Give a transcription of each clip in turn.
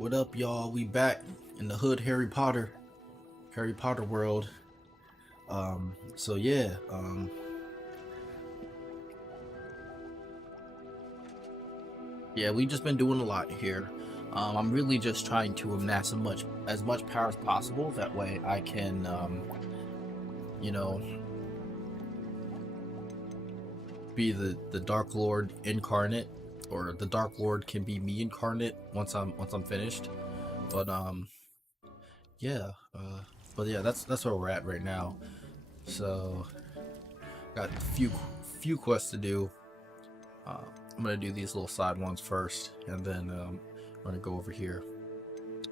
What up, y'all? We back in the hood Harry Potter world. So yeah, yeah, we just been doing a lot here. I'm really just trying to amass as much power as possible. That way, I can, you know, be the Dark Lord incarnate, or the Dark Lord can be me incarnate once I'm finished. But yeah, but yeah, that's where we're at right now. So got a few quests to do. I'm gonna do these little side ones first, and then I'm gonna go over here.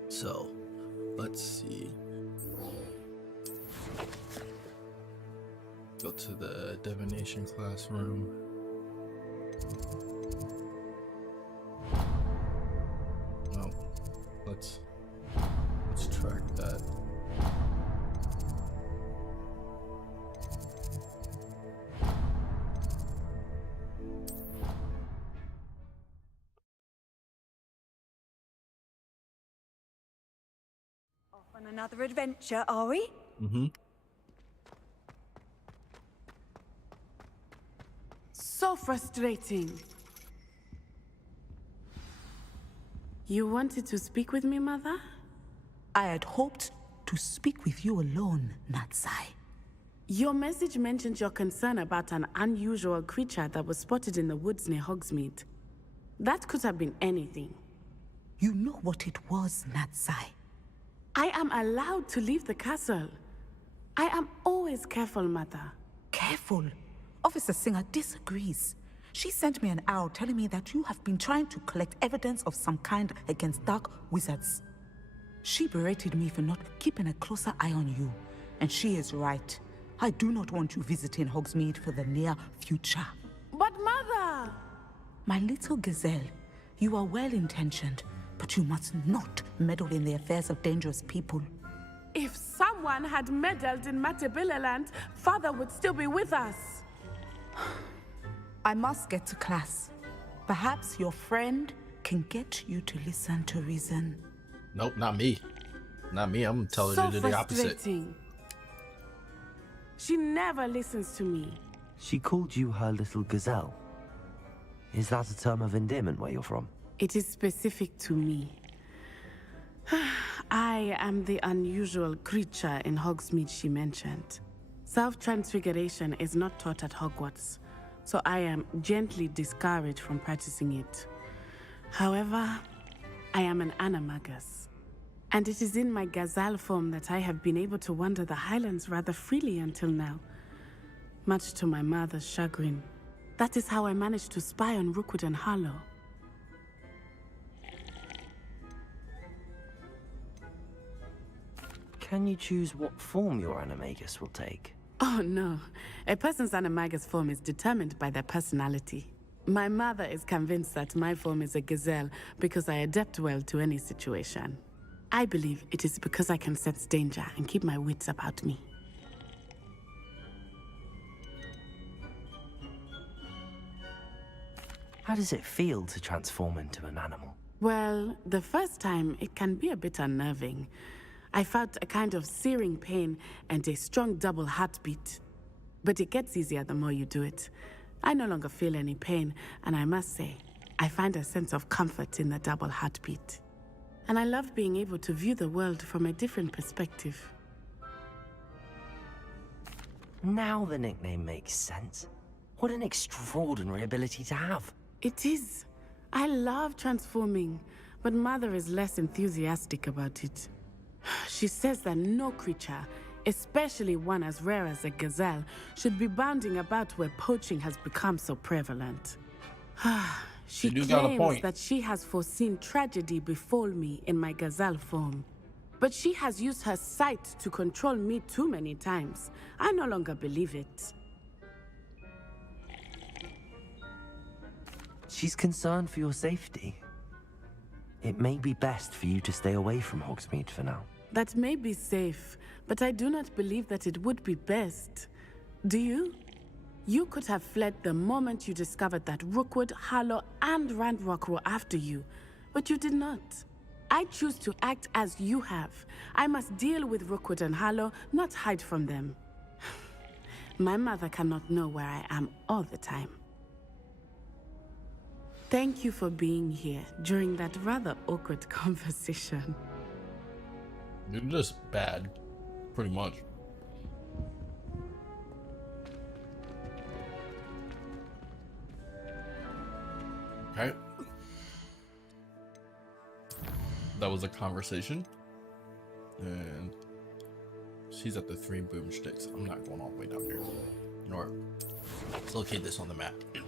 So let's see. Go to the divination classroom. Oh, let's track that. Off on another adventure, are we? Mm-hmm. So frustrating. You wanted to speak with me, Mother? I had hoped to speak with you alone, Natsai. Your message mentioned your concern about an unusual creature that was spotted in the woods near Hogsmeade. That could have been anything. You know what it was, Natsai. I am allowed to leave the castle. I am always careful, Mother. Careful. Officer Singer disagrees. She sent me an owl telling me that you have been trying to collect evidence of some kind against dark wizards. She berated me for not keeping a closer eye on you, and she is right. I do not want you visiting Hogsmeade for the near future. But Mother! My little gazelle, you are well-intentioned, but you must not meddle in the affairs of dangerous people. If someone had meddled in Matabeleland, Father would still be with us. I must get to class. Perhaps your friend can get you to listen to reason. Nope, not me. Not me. I'm telling So you to do the opposite. frustrating. She never listens to me. She called you her little gazelle. Is that a term of endearment where you're from? It is specific to me. I am the unusual creature in Hogsmeade she mentioned. Self-transfiguration is not taught at Hogwarts, so I am gently discouraged from practicing it. However, I am an animagus, and it is in my gazelle form that I have been able to wander the Highlands rather freely until now, much to my mother's chagrin. That is how I managed to spy on Rookwood and Harlow. Can you choose what form your animagus will take? Oh no, a person's animagus form is determined by their personality. My mother is convinced that my form is a gazelle because I adapt well to any situation. I believe it is because I can sense danger and keep my wits about me. How does it feel to transform into an animal? Well, the first time it can be a bit unnerving. I felt a kind of searing pain and a strong double heartbeat. But it gets easier the more you do it. I no longer feel any pain, and I must say, I find a sense of comfort in the double heartbeat. And I love being able to view the world from a different perspective. Now the nickname makes sense. What an extraordinary ability to have. It is. I love transforming, but Mother is less enthusiastic about it. She says that no creature, especially one as rare as a gazelle, should be bounding about where poaching has become so prevalent. She claims that she has foreseen tragedy befall me in my gazelle form. But she has used her sight to control me too many times. I no longer believe it. She's concerned for your safety. It may be best for you to stay away from Hogsmeade for now. That may be safe, but I do not believe that it would be best. Do you? You could have fled the moment you discovered that Rookwood, Harlow, and Ranrock were after you, but you did not. I choose to act as you have. I must deal with Rookwood and Harlow, not hide from them. My mother cannot know where I am all the time. Thank you for being here during that rather awkward conversation. You're just bad, pretty much. Okay. That was a conversation. And she's at the 3 boomsticks. I'm not going all the way down here. You know what? Let's locate this on the map. Okay.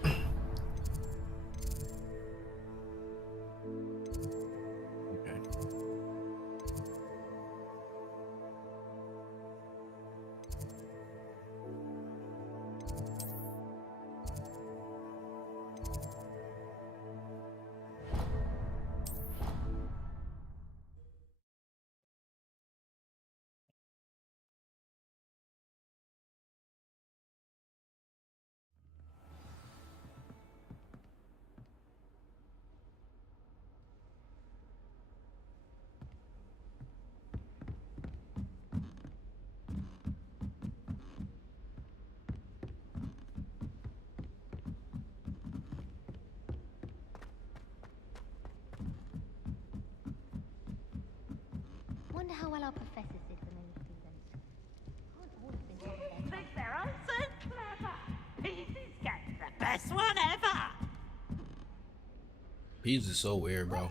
Wonder how well our professors did when they were students. Can't all have been top of their Think they're all so clever. Peasy's getting the best one ever. Peas is so weird, bro.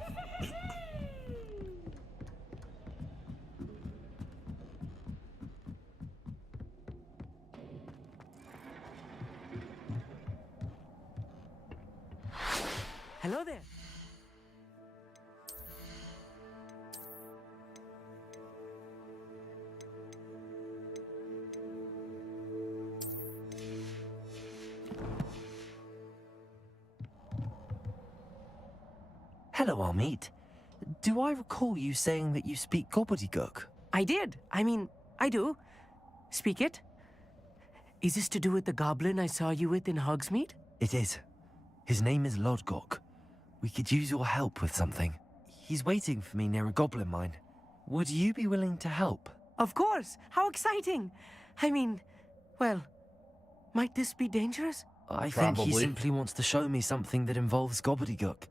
Hello there. Hello, Amit. Do I recall you saying that you speak gobbledygook? I did. I mean, I do. Speak it. Is this to do with the goblin I saw you with in Hogsmeade? It is. His name is Lodgok. We could use your help with something. He's waiting for me near a goblin mine. Would you be willing to help? Of course. How exciting. I mean, well, might this be dangerous? I think he Probably. simply wants to show me something that involves gobbledygook.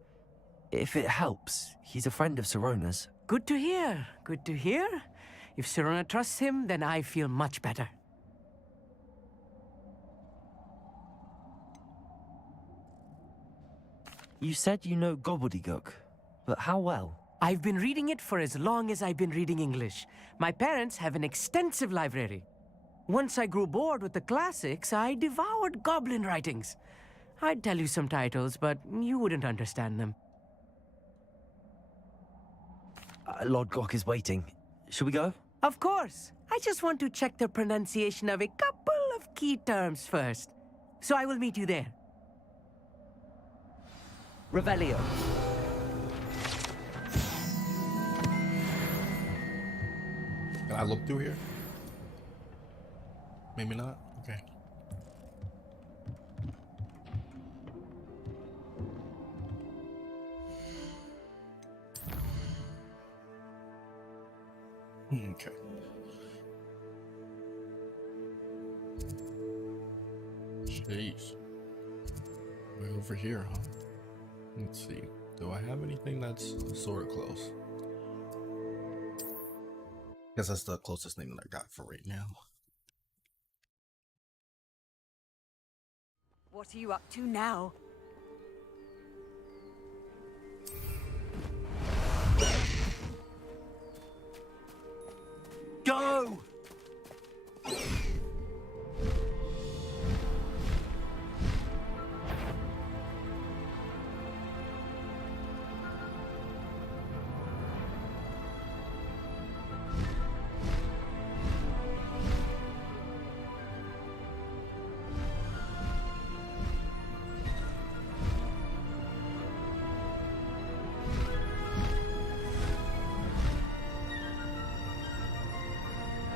If it helps, he's a friend of Sirona's. Good to hear. Good to hear. If Sirona trusts him, then I feel much better. You said you know gobbledygook, but how well? I've been reading it for as long as I've been reading English. My parents have an extensive library. Once I grew bored with the classics, I devoured goblin writings. I'd tell you some titles, but you wouldn't understand them. Lodgok is waiting. Shall we go? Of course. I just want to check the pronunciation of a couple of key terms first. So I will meet you there. Revelio. Can I look through here? Maybe not? Okay. Okay. Jeez. Way over here, huh? Let's see. Do I have anything that's sort of close? Guess that's the closest thing that I got for right now. What are you up to now? Go!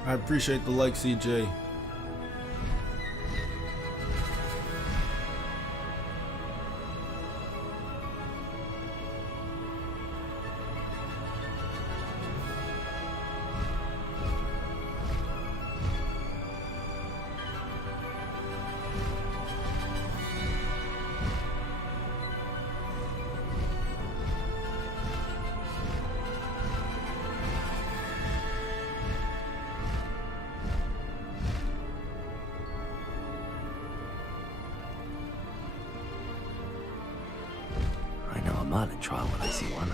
I appreciate the like, CJ. Merlin trial when I see one.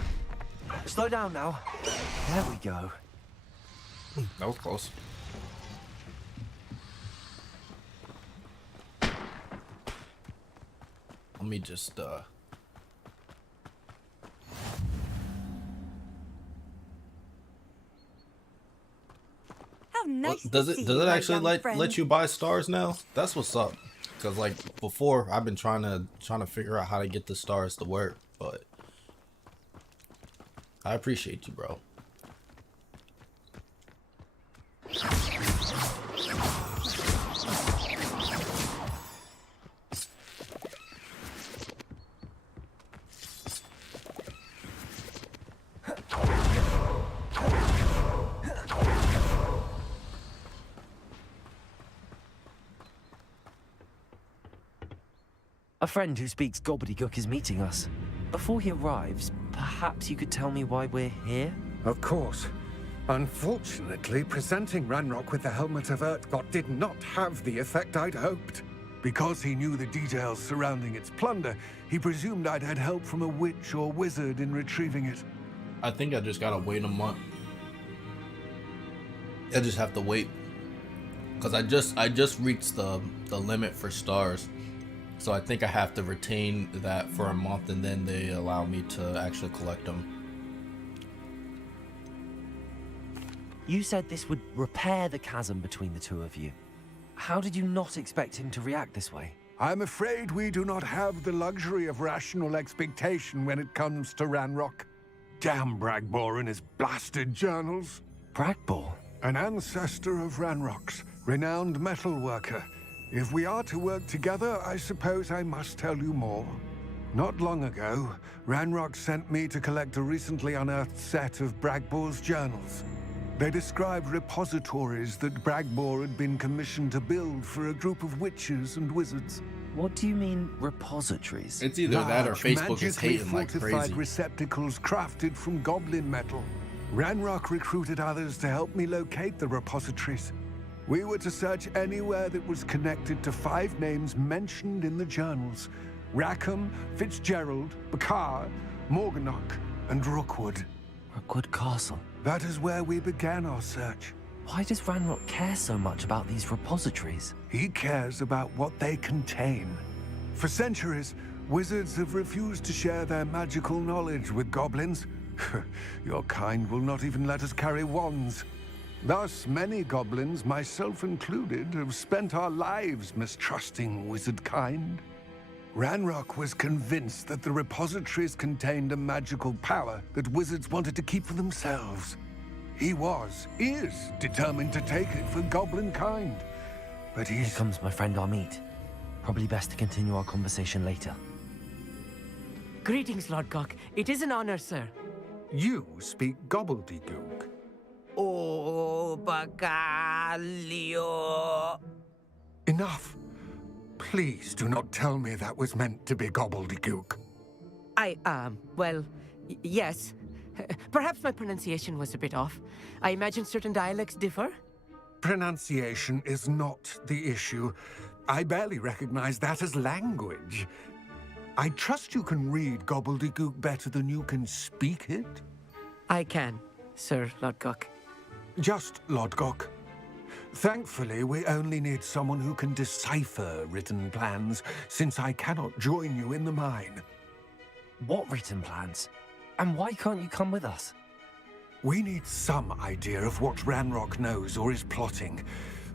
Slow down now. There we go. That was close. Let me just How nice does to it see does you, it my actually young let friend. you buy stars now? That's what's up. Cause like before, I've been trying to figure out how to get the stars to work, but I appreciate you, bro. A friend who speaks gobbledygook is meeting us. Before he arrives, perhaps you could tell me why we're here? Of course. Unfortunately, presenting Ranrock with the Helmet of Urtkot did not have the effect I'd hoped. Because he knew the details surrounding its plunder, he presumed I'd had help from a witch or wizard in retrieving it. I think I just gotta wait a month. I just have to wait, cause I just reached the limit for stars, so I think I have to retain that for a month, and then they allow me to actually collect them. You said this would repair the chasm between the two of you. How did you not expect him to react this way? I'm afraid we do not have the luxury of rational expectation when it comes to Ranrock. Damn Bragbor and his blasted journals. Bragbor? An ancestor of Ranrock's, renowned metalworker. If we are to work together, I suppose I must tell you more. Not long ago, Ranrock sent me to collect a recently unearthed set of Bragbor's journals. They described repositories that Bragbor had been commissioned to build for a group of witches and wizards. What do you mean, repositories? It's either that or Large, Facebook is magically hating like fortified crazy. receptacles crafted from goblin metal. Ranrock recruited others to help me locate the repositories. We were to search anywhere that was connected to 5 names mentioned in the journals: Rackham, Fitzgerald, Bakar, Morganach, and Rookwood. Rookwood Castle. That is where we began our search. Why does Ranrock care so much about these repositories? He cares about what they contain. For centuries, wizards have refused to share their magical knowledge with goblins. Your kind will not even let us carry wands. Thus, many goblins, myself included, have spent our lives mistrusting wizard kind. Ranrock was convinced that the repositories contained a magical power that wizards wanted to keep for themselves. He is determined to take it for goblin kind. But Here he's... comes my friend Amit. Probably best to continue our conversation later. Greetings, Lord Gok. It is an honor, sir. You speak gobbledygook. Oh, Bagalio. Enough. Please do not tell me that was meant to be gobbledygook. Well, yes. Perhaps my pronunciation was a bit off. I imagine certain dialects differ. Pronunciation is not the issue. I barely recognize that as language. I trust you can read gobbledygook better than you can speak it? I can, Sir Lord Gok. Just Lodgok. Thankfully, we only need someone who can decipher written plans, since I cannot join you in the mine. What written plans? And why can't you come with us? We need some idea of what Ranrock knows or is plotting.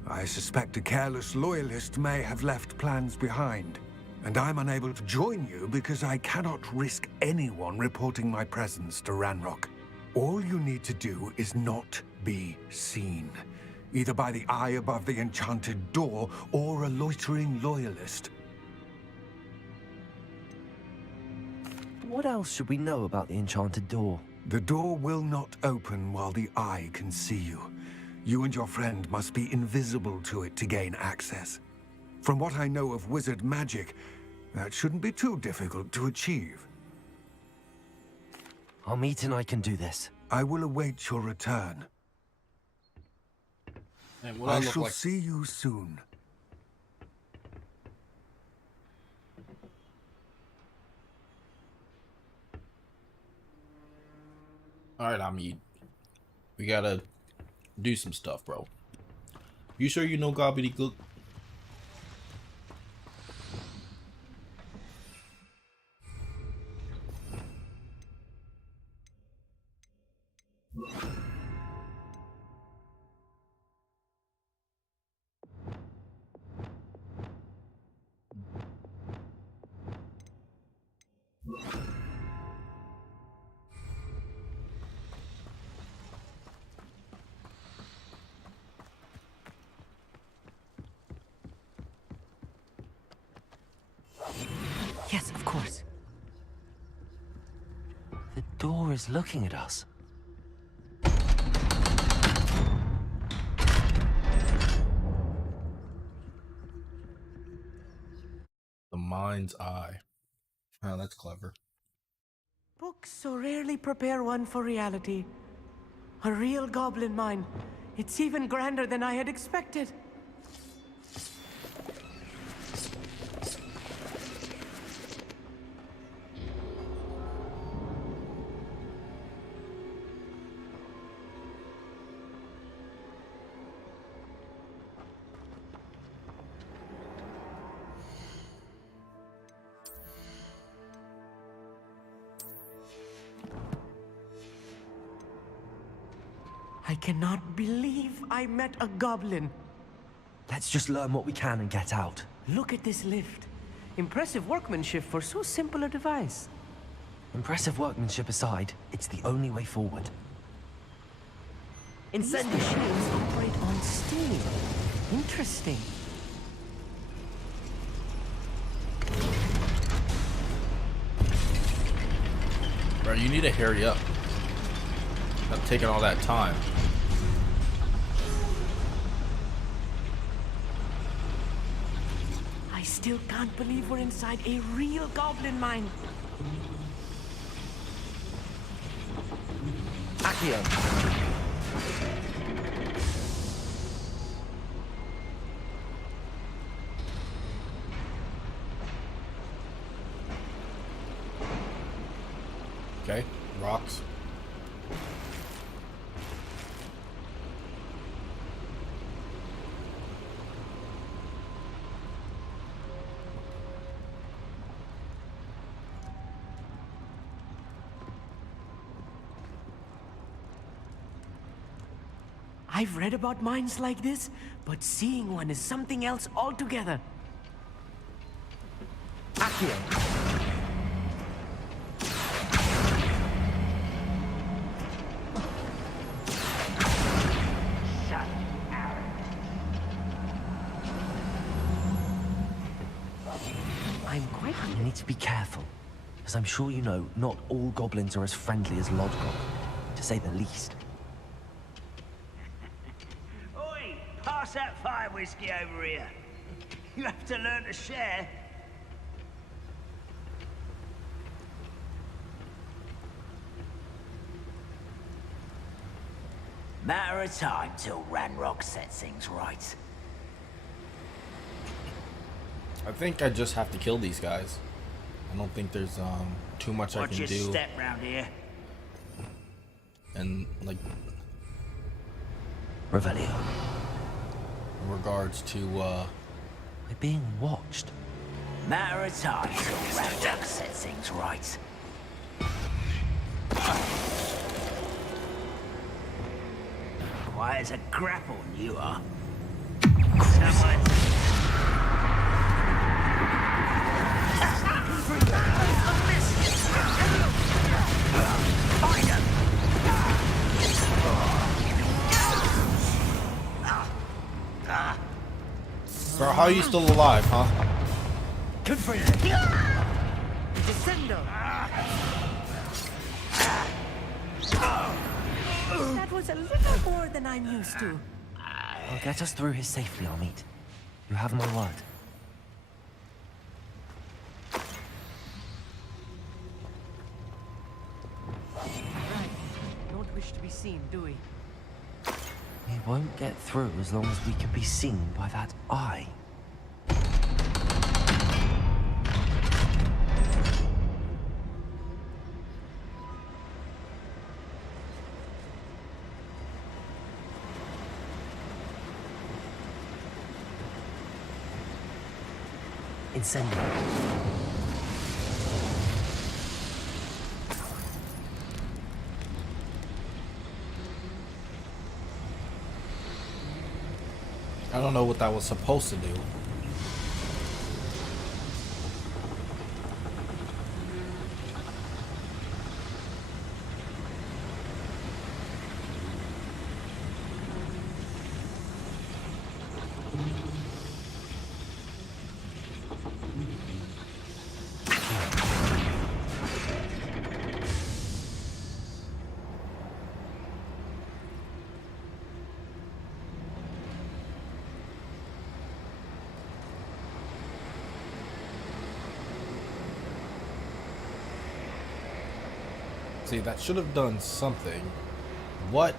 I suspect a careless loyalist may have left plans behind. And I'm unable to join you because I cannot risk anyone reporting my presence to Ranrock. All you need to do is not be seen, either by the eye above the enchanted door or a loitering loyalist. What else should we know about the enchanted door? The door will not open while the eye can see you. You and your friend must be invisible to it to gain access. From what I know of wizard magic, that shouldn't be too difficult to achieve. Amit and I can do this. I will await your return. Man, what I look shall like? see you soon. Alright, Amit. We gotta do some stuff, bro. You sure you know gobbledygook? Yes, of course. The door is looking at us. The mind's eye. Oh, that's clever. Books so rarely prepare one for reality. A real goblin mine. It's even grander than I had expected. I cannot believe I met a goblin. Let's just learn what we can and get out. Look at this lift. Impressive workmanship for so simple a device. Impressive workmanship aside, it's the only way forward. These machines operate on steam. Interesting. Bro, you need to hurry up. Not taking all that time. I still can't believe we're inside a real goblin mine. Accio! Okay, rocks. I've read about mines like this, but seeing one is something else altogether. Accio! I'm quite... You need to be careful. As I'm sure you know, not all goblins are as friendly as Lodgok, to say the least. Oi, pass that fire whiskey over here. You have to learn to share. Matter of time till Ranrock sets things right. I think I just have to kill these guys. I don't think there's too much I Watch can your do. step round here. And like Revelio. in regards to We're being watched. Matter of time till Ranrock sets things right. Quiet as a grapple, you are. Someone... Bro, how are you still alive, huh? Descendo! That was a little more than I'm used to. I'll get us through here safely, Amit. You have my word. Right. Don't wish to be seen, do we? We won't get through as long as we can be seen by that eye. Incendio. I don't know what that was supposed to do. See, that should have done something. What?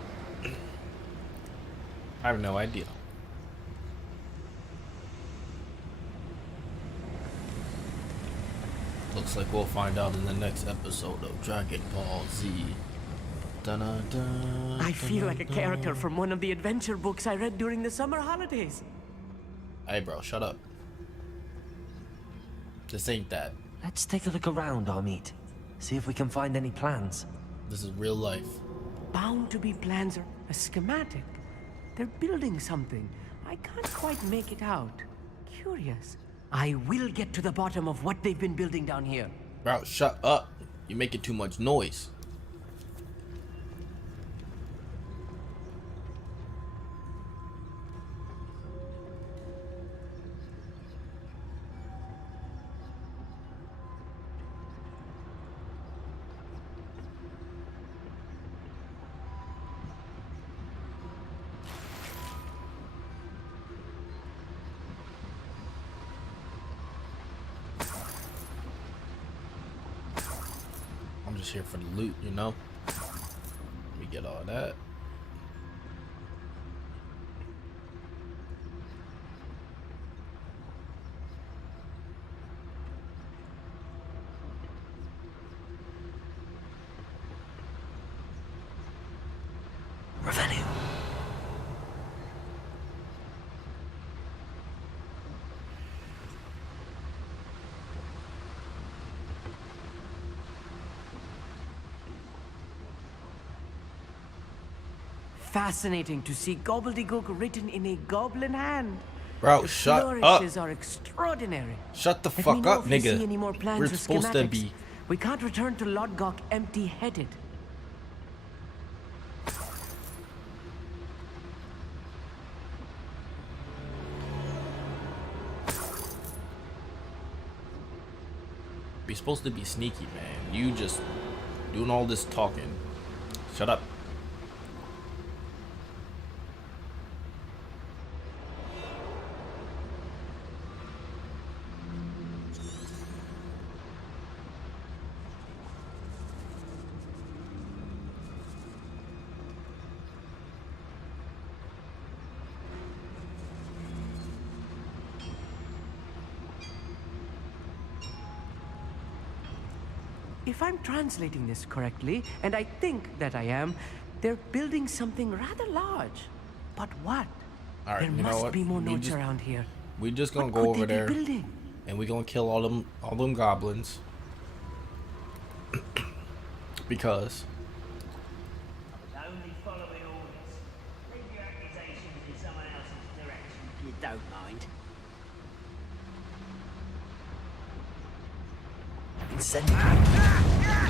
I have no idea. Looks like we'll find out in the next episode of Dragon Ball Z. Dun-dun-dun, I feel like a dun-dun-dun. character from one of the adventure books I read during the summer holidays. Hey, bro, shut up. This ain't that. Let's take a look around, Amit. See if we can find any plans. This is real life. Bound to be plans or a schematic. They're building something. I can't quite make it out. Curious. I will get to the bottom of what they've been building down here. Bro, shut up. You're making too much noise. I'm just here for the loot, you know? Let me get all that. Revenue. Fascinating to see gobbledygook written in a goblin hand. Bro, The shut up. flourishes are extraordinary. Shut the Let me fuck know up, if you nigga. see any more plans We're or supposed to schematics. be. We can't return to Lodgok empty-headed. We're supposed to be sneaky, man. You just doing all this talking. Shut up. If I'm translating this correctly, and I think that I am, they're building something rather large. But what? All right, There you know must what? be more We notes just- around here. We just gonna What go could over they be there building? and we gonna kill all them goblins. Because I was only following orders. Leave your accusations in someone else's direction if you don't mind. Incendio.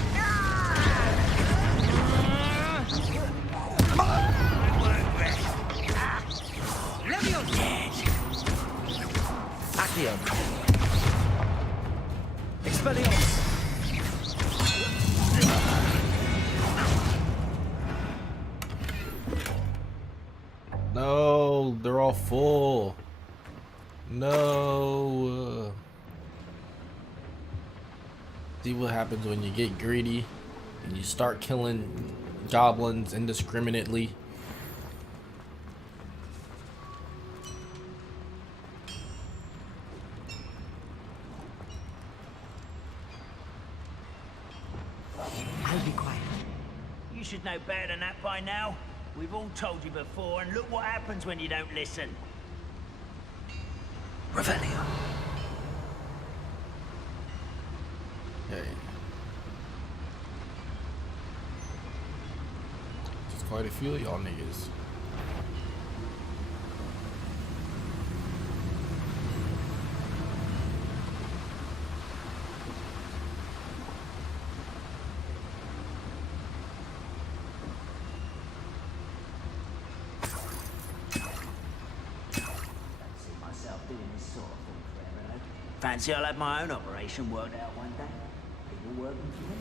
Accio. Expelliarmus. no, they're all full. No. See what happens when you get greedy and you start killing goblins indiscriminately. I'll be quiet. You should know better than that by now. We've all told you before, and look what happens when you don't listen. Revelio. quite a few of y'all niggas. Fancy I'll have my own operation worked out one day. People working for me.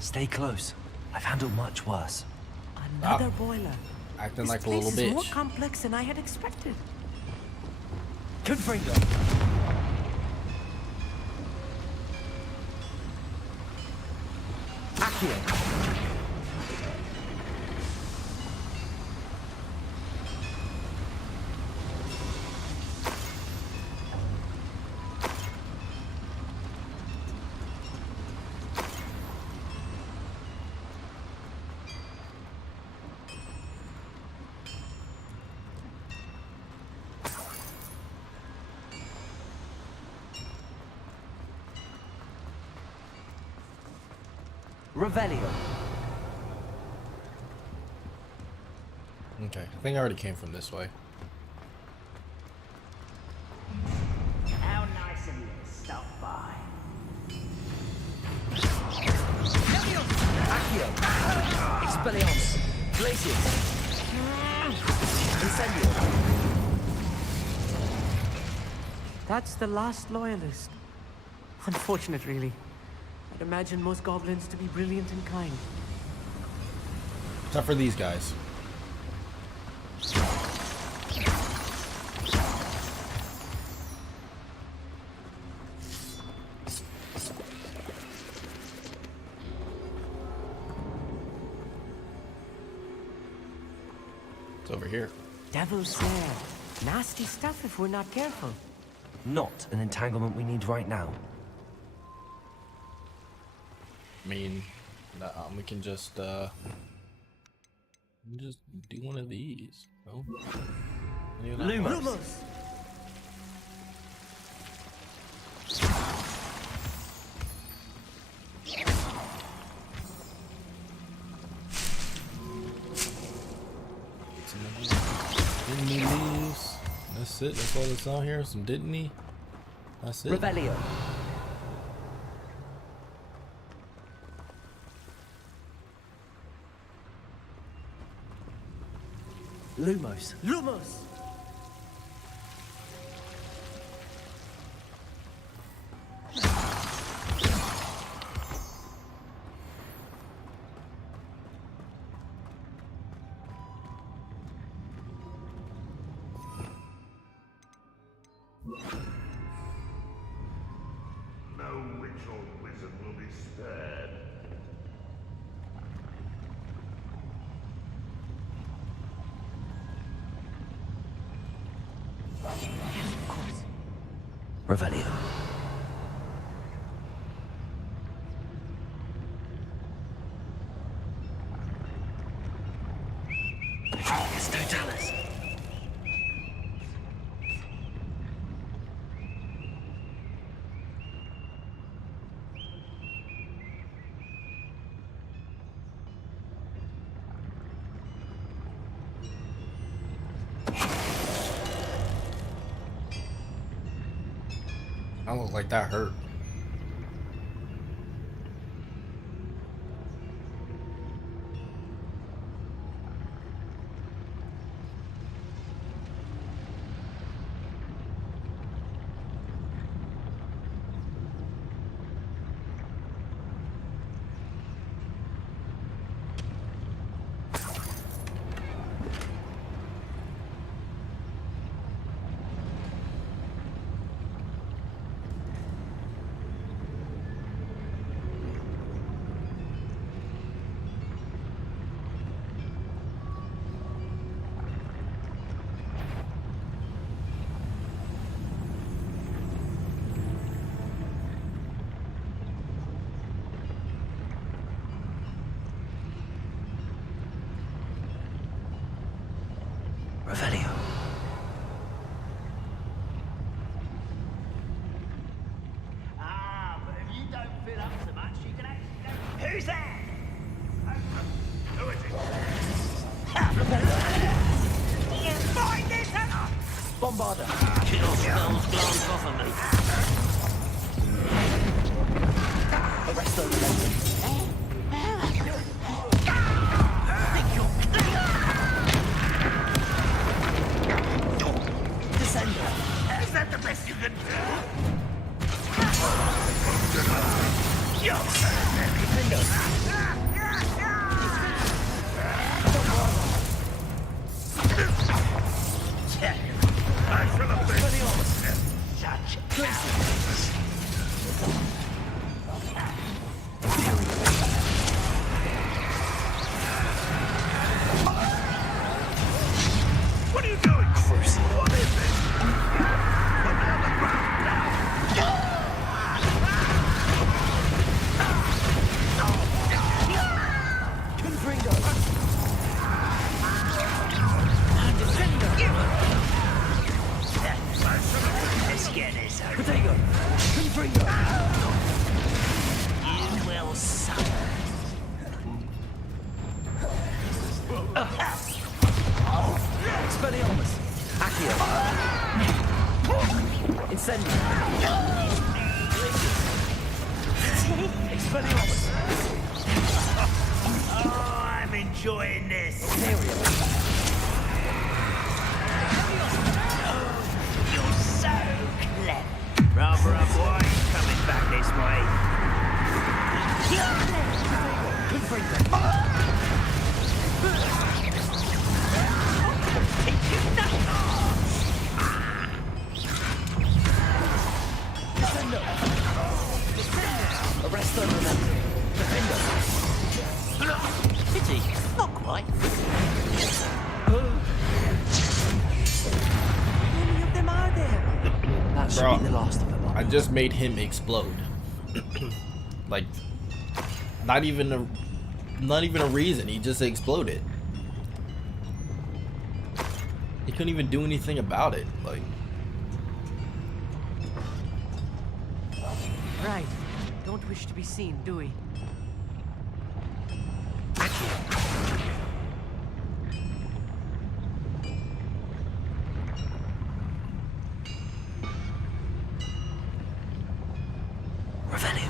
Stay close. I've handled much worse. Another boiler. Acting This like a little place is more bitch. complex than I had expected. Confringo. Accio. Revelio. Okay, I think I already came from this way. How nice of you to stop by. Accio. Expelliarmus. Glacius. Incendio. That's the last loyalist. Unfortunate, really. I'd imagine most goblins to be brilliant and kind. Except for these guys. It's over here. Devil's Snare. Nasty stuff if we're not careful. Not an entanglement we need right now. I mean, we can just do one of these. Oh. Lumos. Didn't he leaves? That's it. That's all that's out here. Some didn't he? That's it. Revelio. Lumos. Lumos! Revelio. It's Totalis. I look like that hurt. Revelio. Ah, but if you don't fill up so much, you can actually go. Who's that? Who is it? You find this out? Bombarder. Kill spells glance off of me. Arrest those legends. Descender. Is that the best you can do? I shall have been such What are you doing? What is it? Put me on the ground now. Confringo. Let's get this over. Protego. Confringo. You will suffer. Expelliarmus. Accio. Incendio. Expelliarmus. Oh, I'm enjoying this. Ontario. You're so clever. Rather a boy coming back this way. Confringo. Descendo. Arrest them. Defender. Pity, not quite. How many of them are there? That should Bro, be the last of them. I just made him explode. Like, not even a reason. He just exploded. He couldn't even do anything about it. Like, Right. Don't wish to be seen, do we? Revelio.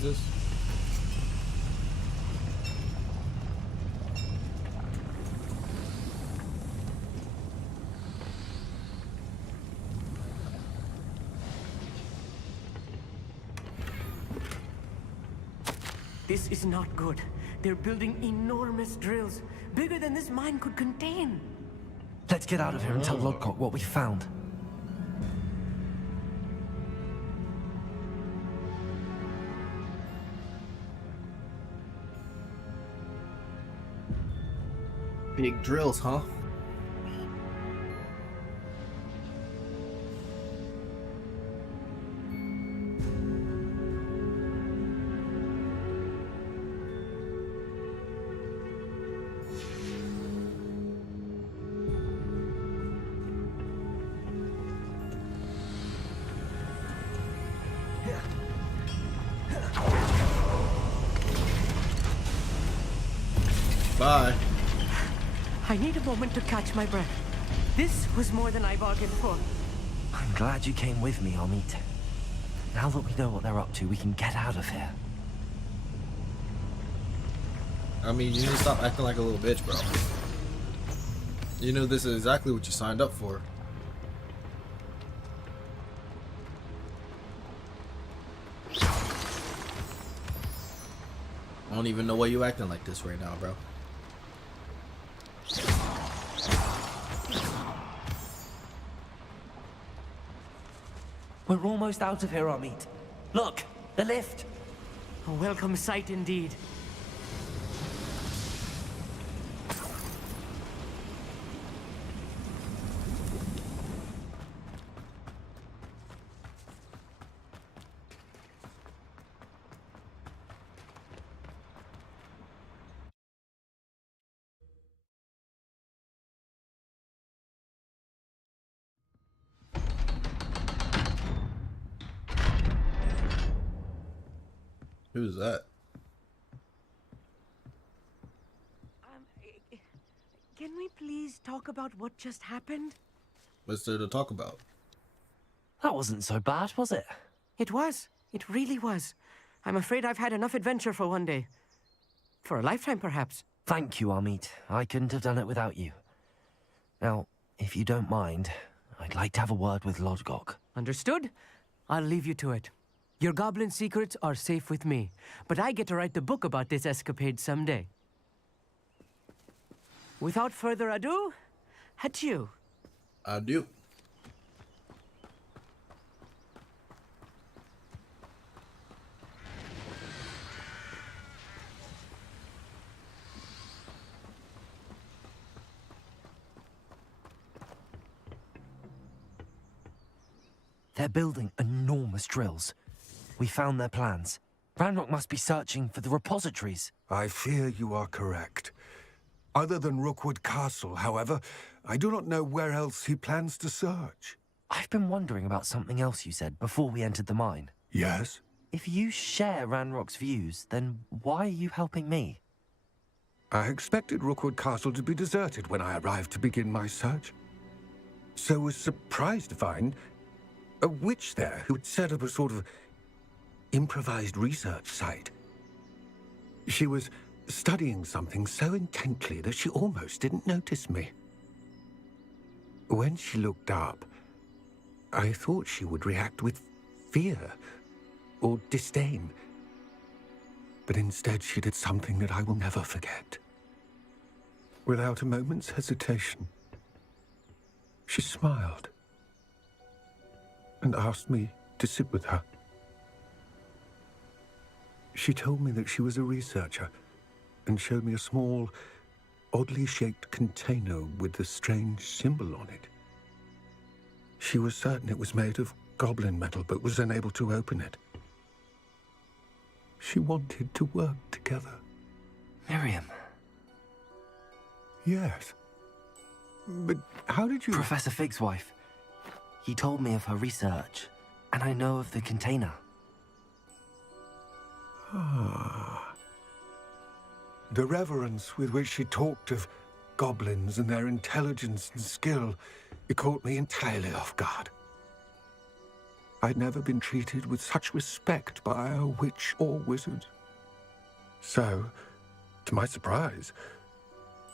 is this? This is not good. They're building enormous drills, bigger than this mine could contain. Let's get out of here and tell Lodgok what we found. Big drills, huh? Bye. I need a moment to catch my breath. This was more than I bargained for. I'm glad you came with me, Amit. Now that we know what they're up to, we can get out of here. I mean, you need to stop acting like a little bitch, bro. You know this is exactly what you signed up for. I don't even know why you acting like this right now, bro. We're almost out of here, Amit. Look, the lift. A welcome sight indeed. Who's that? Can we please talk about what just happened? What's there to talk about? That wasn't so bad, was it? It was. It really was. I'm afraid I've had enough adventure for one day. For a lifetime, perhaps. Thank you, Amit. I couldn't have done it without you. Now, if you don't mind, I'd like to have a word with Lodgok. Understood? I'll leave you to it. Your goblin secrets are safe with me, but I get to write the book about this escapade someday. Without further ado, adieu. Adieu. They're building enormous drills. We found their plans. Ranrock must be searching for the repositories. I fear you are correct. Other than Rookwood Castle, however, I do not know where else he plans to search. I've been wondering about something else you said before we entered the mine. Yes? If you share Ranrock's views, then why are you helping me? I expected Rookwood Castle to be deserted when I arrived to begin my search. So was surprised to find a witch there who had set up a sort of improvised research site. She was studying something so intently that she almost didn't notice me. When she looked up, I thought she would react with fear or disdain. But instead she did something that I will never forget. Without a moment's hesitation, she smiled and asked me to sit with her. She told me that she was a researcher and showed me a small, oddly shaped container with a strange symbol on it. She was certain it was made of goblin metal, but was unable to open it. She wanted to work together. Miriam. Yes. But how did you... Professor Fig's wife. He told me of her research, and I know of the container. Ah. The reverence with which she talked of goblins and their intelligence and skill, it caught me entirely off guard. I'd never been treated with such respect by a witch or wizard. So, to my surprise,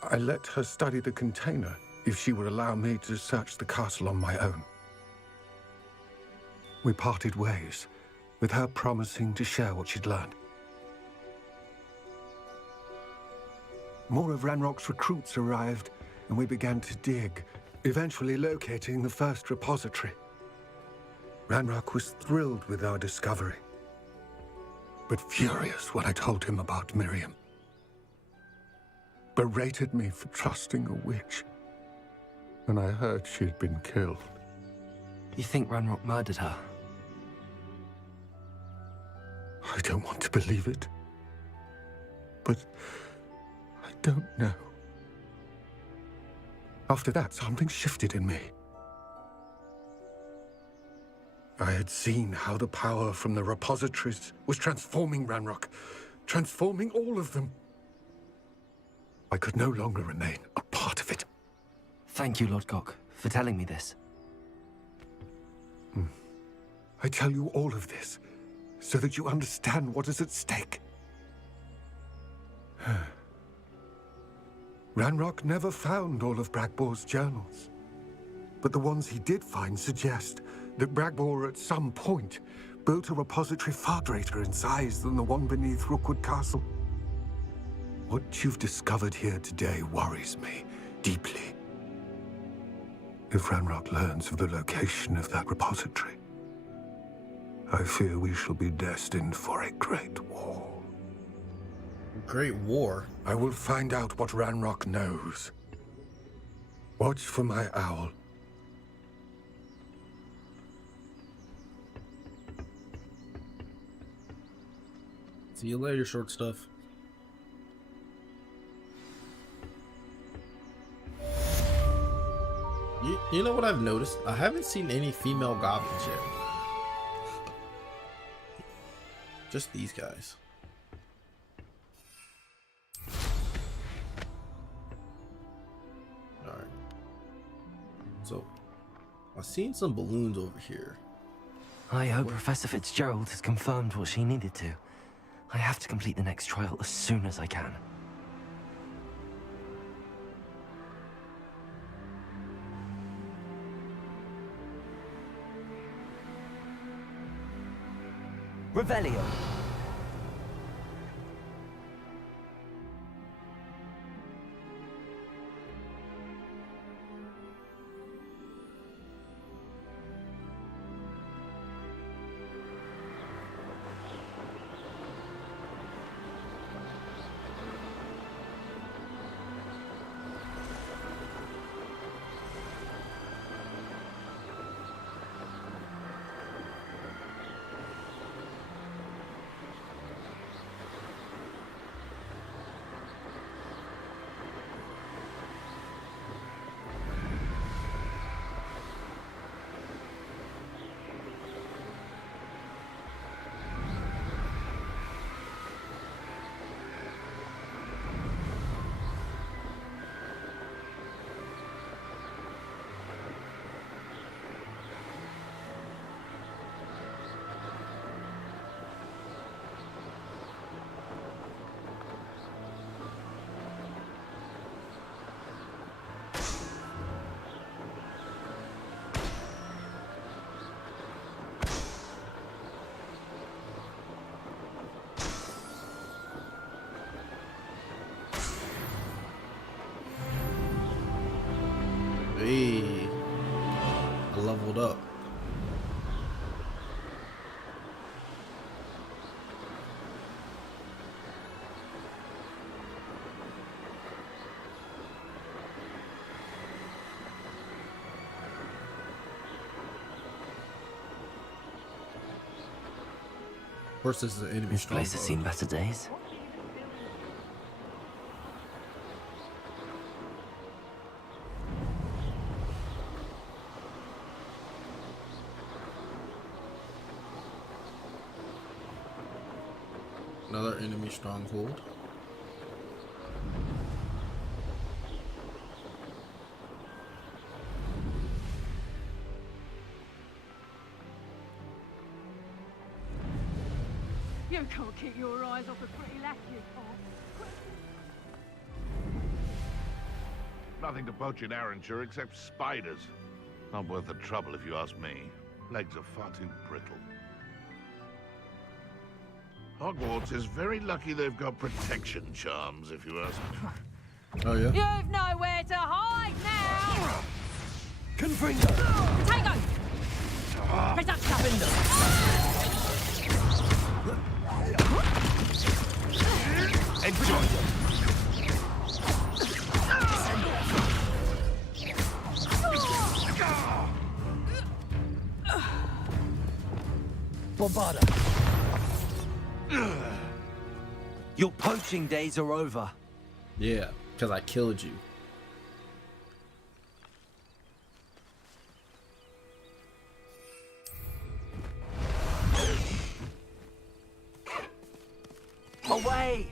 I let her study the container if she would allow me to search the castle on my own. We parted ways, with her promising to share what she'd learned. More of Ranrock's recruits arrived, and we began to dig, eventually locating the first repository. Ranrock was thrilled with our discovery, but furious when I told him about Miriam. Berated me for trusting a witch, and I heard she had been killed. You think Ranrock murdered her? I don't want to believe it, but I don't know. After that, something shifted in me. I had seen how the power from the repositories was transforming Ranrock, transforming all of them. I could no longer remain a part of it. Thank you, Lord Gok, for telling me this. I tell you all of this so that you understand what is at stake. Ranrock never found all of Bragbor's journals, but the ones he did find suggest that Bragbor at some point built a repository far greater in size than the one beneath Rookwood Castle. What you've discovered here today worries me deeply. If Ranrock learns of the location of that repository, I fear we shall be destined for a great war. Great war? I will find out what Ranrock knows. Watch for my owl. See you later, short stuff. You know what I've noticed? I haven't seen any female goblins yet. Just these guys. Alright. So, I've seen some balloons over here. I hope Professor Fitzgerald has confirmed what she needed to. I have to complete the next trial as soon as I can. Revelio. Hey, I leveled up. Of course, this is an enemy This place has seen better days. Another enemy stronghold. You can't keep your eyes off a pretty lass, you can't. Nothing to poach in Arranshire except spiders. Not worth the trouble if you ask me. Legs are far too brittle. Hogwarts is very lucky they've got protection charms, if you ask me. Oh yeah. You've nowhere to hide now! Confringo! Tango! Enjoy! Bombarda! Your poaching days are over. Yeah, because I killed you. Away!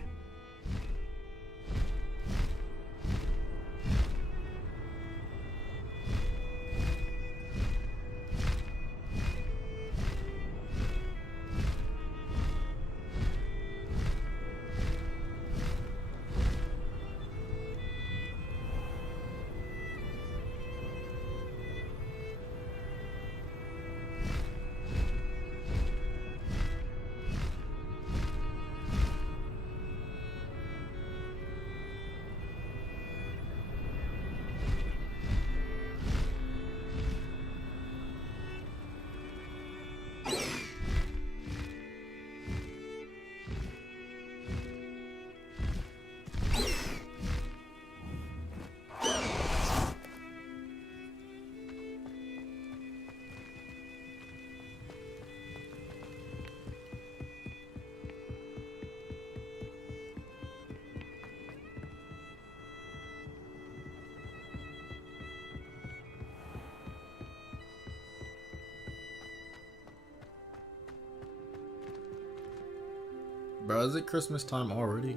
Bro, is it Christmas time already?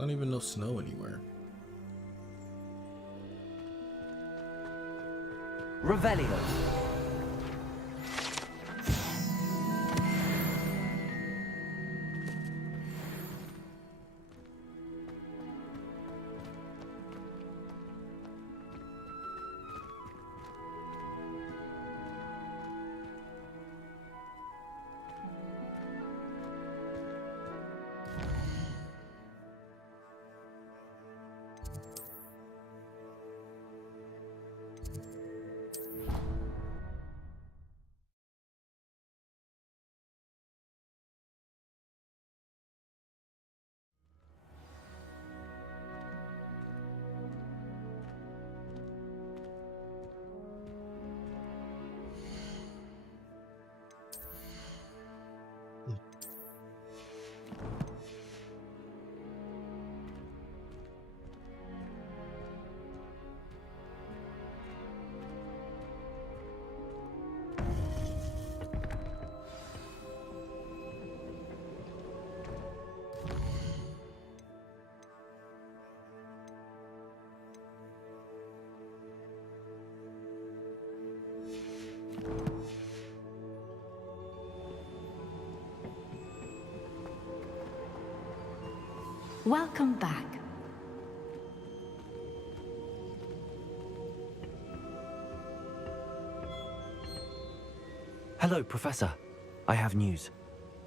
Don't even know snow anywhere. Revelio. Welcome back. Hello, Professor. I have news.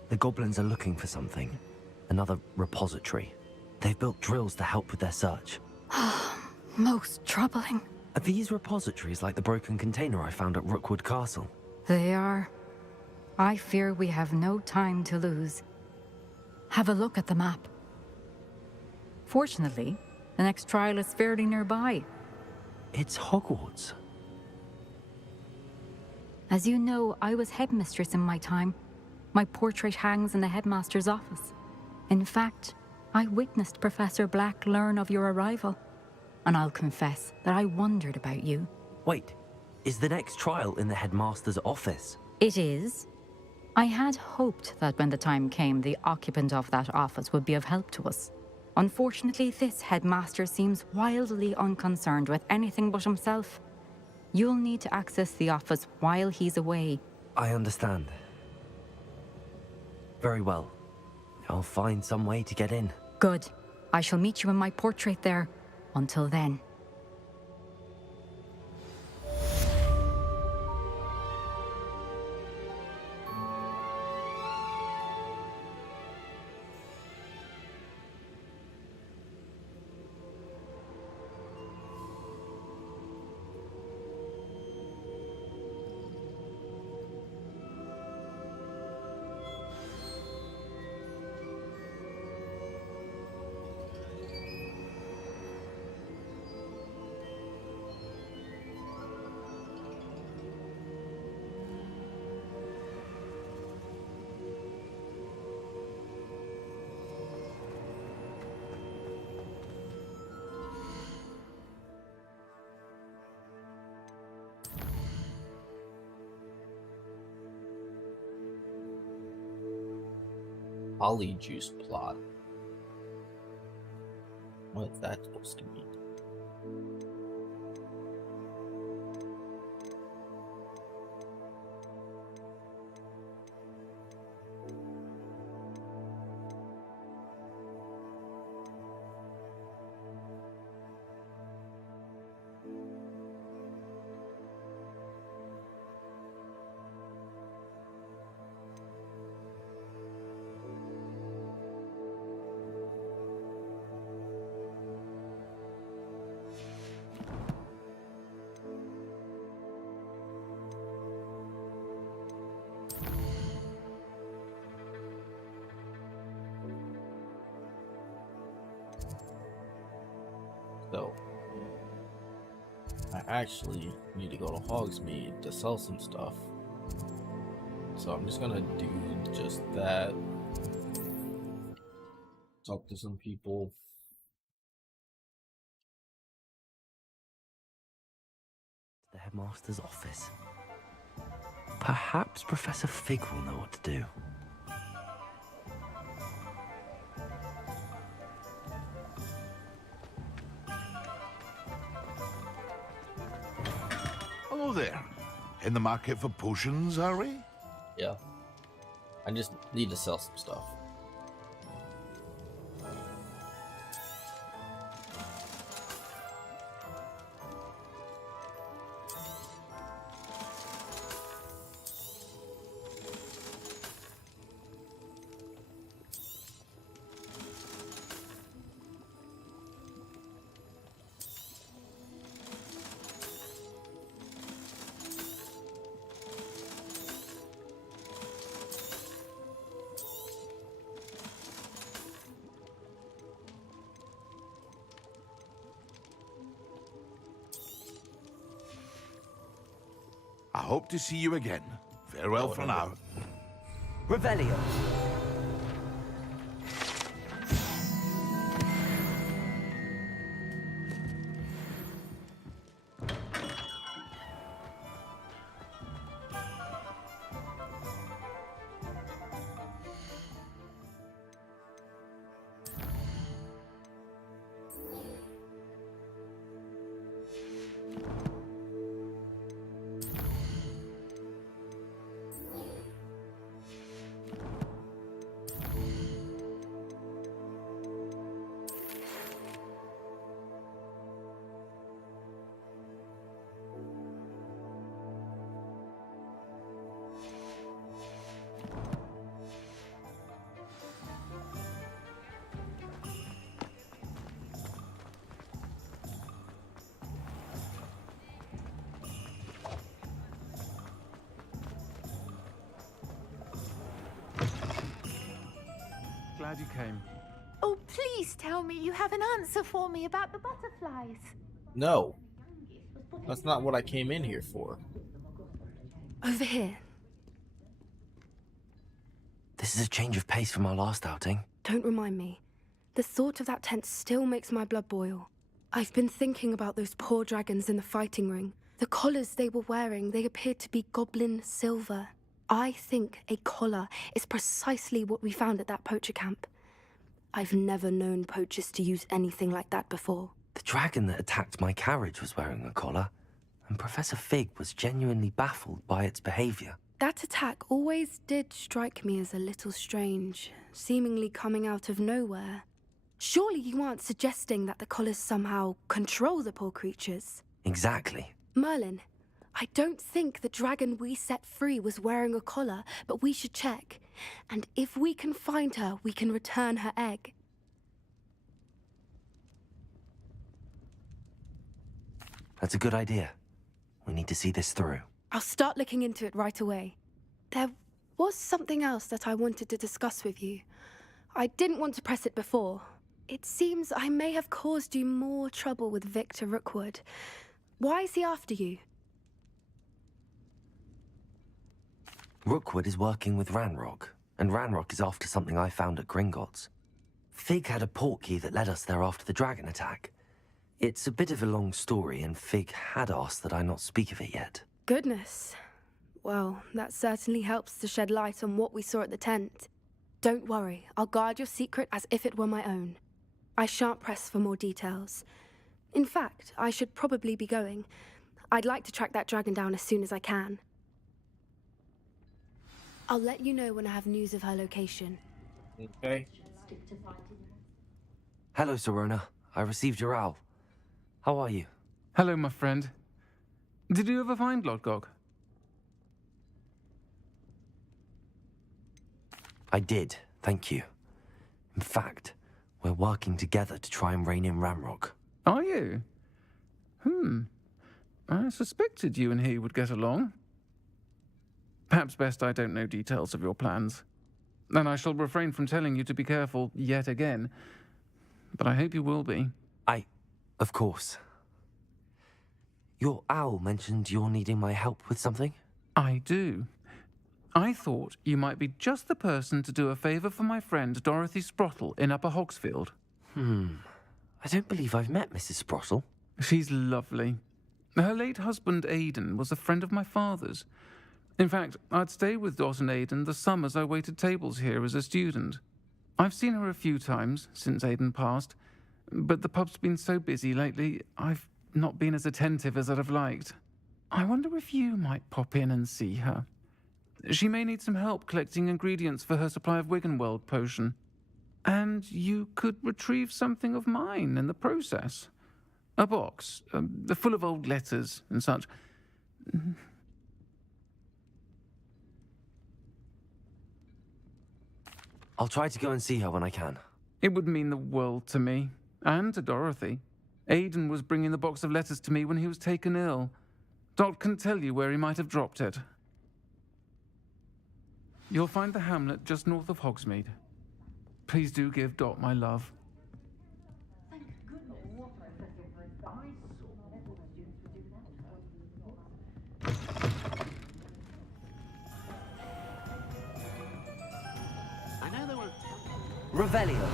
The goblins are looking for something. Another repository. They've built drills to help with their search. Most troubling. Are these repositories like the broken container I found at Rookwood Castle? They are. I fear we have no time to lose. Have a look at the map. Fortunately, the next trial is fairly nearby. It's Hogwarts. As you know, I was headmistress in my time. My portrait hangs in the headmaster's office. In fact, I witnessed Professor Black learn of your arrival. And I'll confess that I wondered about you. Wait, is the next trial in the headmaster's office? It is. I had hoped that when the time came, the occupant of that office would be of help to us. Unfortunately, this headmaster seems wildly unconcerned with anything but himself. You'll need to access the office while he's away, I understand. Very well. I'll find some way to get in. Good. I shall meet you in my portrait there. Until then. Polyjuice plot. What is that supposed to mean? So, I actually need to go to Hogsmeade to sell some stuff. So I'm just gonna do just that. Talk to some people. The headmaster's office. Perhaps Professor Fig will know what to do. Hello there. In the market for potions, are we? Yeah. I just need to sell some stuff. I hope to see you again. Farewell for now. Revelio. Glad you came. Oh, please tell me you have an answer for me about the butterflies. No. That's not what I came in here for. Over here. This is a change of pace from our last outing. Don't remind me. The thought of that tent still makes my blood boil. I've been thinking about those poor dragons in the fighting ring. The collars they were wearing, they appeared to be goblin silver. I think a collar is precisely what we found at that poacher camp. I've never known poachers to use anything like that before. The dragon that attacked my carriage was wearing a collar, and Professor Fig was genuinely baffled by its behavior. That attack always did strike me as a little strange, seemingly coming out of nowhere. Surely you aren't suggesting that the collars somehow control the poor creatures? Exactly. Merlin, I don't think the dragon we set free was wearing a collar, but we should check. And if we can find her, we can return her egg. That's a good idea. We need to see this through. I'll start looking into it right away. There was something else that I wanted to discuss with you. I didn't want to press it before. It seems I may have caused you more trouble with Victor Rookwood. Why is he after you? Rookwood is working with Ranrock, and Ranrock is after something I found at Gringotts. Fig had a portkey that led us there after the dragon attack. It's a bit of a long story, and Fig had asked that I not speak of it yet. Goodness. Well, that certainly helps to shed light on what we saw at the tent. Don't worry, I'll guard your secret as if it were my own. I shan't press for more details. In fact, I should probably be going. I'd like to track that dragon down as soon as I can. I'll let you know when I have news of her location. Okay. Hello, Serona. I received your owl. How are you? Hello, my friend. Did you ever find Lodgok? I did, thank you. In fact, we're working together to try and rein in Ranrock. Are you? I suspected you and he would get along. Perhaps best I don't know details of your plans. And I shall refrain from telling you to be careful yet again. But I hope you will be. Of course. Your owl mentioned you're needing my help with something? I do. I thought you might be just the person to do a favor for my friend Dorothy Sprottle in Upper Hogsfield. I don't believe I've met Mrs. Sprottle. She's lovely. Her late husband Aidan was a friend of my father's. In fact, I'd stayed with Dot and Aidan the summers I waited tables here as a student. I've seen her a few times since Aidan passed, but the pub's been so busy lately, I've not been as attentive as I'd have liked. I wonder if you might pop in and see her. She may need some help collecting ingredients for her supply of Wiggenweld potion. And you could retrieve something of mine in the process. A box, full of old letters and such. I'll try to go and see her when I can. It would mean the world to me, and to Dorothy. Aidan was bringing the box of letters to me when he was taken ill. Dot can tell you where he might have dropped it. You'll find the hamlet just north of Hogsmeade. Please do give Dot my love. I know there were... Revelio.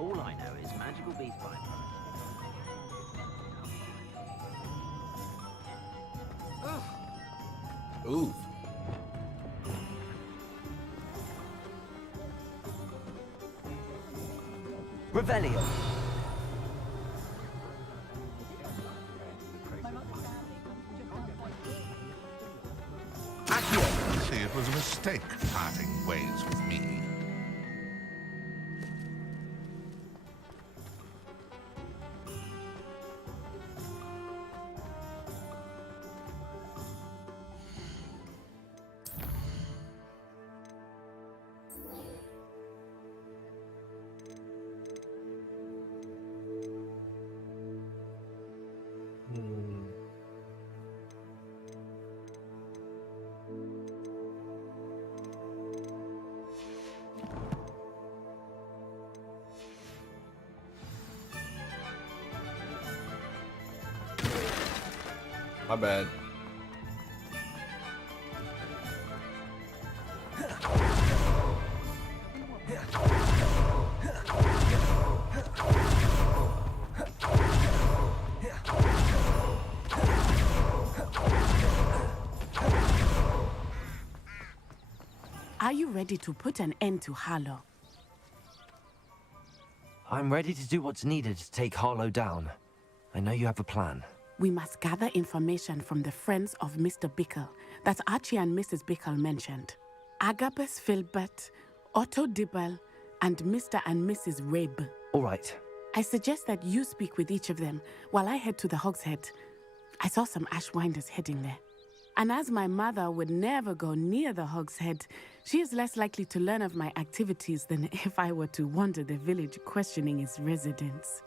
All I know is magical beast byproduct. Ooh. Revelio. See, it was a mistake parting ways with me. My bad. Are you ready to put an end to Harlow. I'm ready to do what's needed to take Harlow down. I know you have a plan. We must gather information from the friends of Mr. Bickle that Archie and Mrs. Bickle mentioned. Agabus Filbert, Otto Dibble, and Mr. and Mrs. Rabe. All right. I suggest that you speak with each of them while I head to the Hogshead. I saw some Ashwinders heading there. And as my mother would never go near the Hogshead, she is less likely to learn of my activities than if I were to wander the village questioning its residents.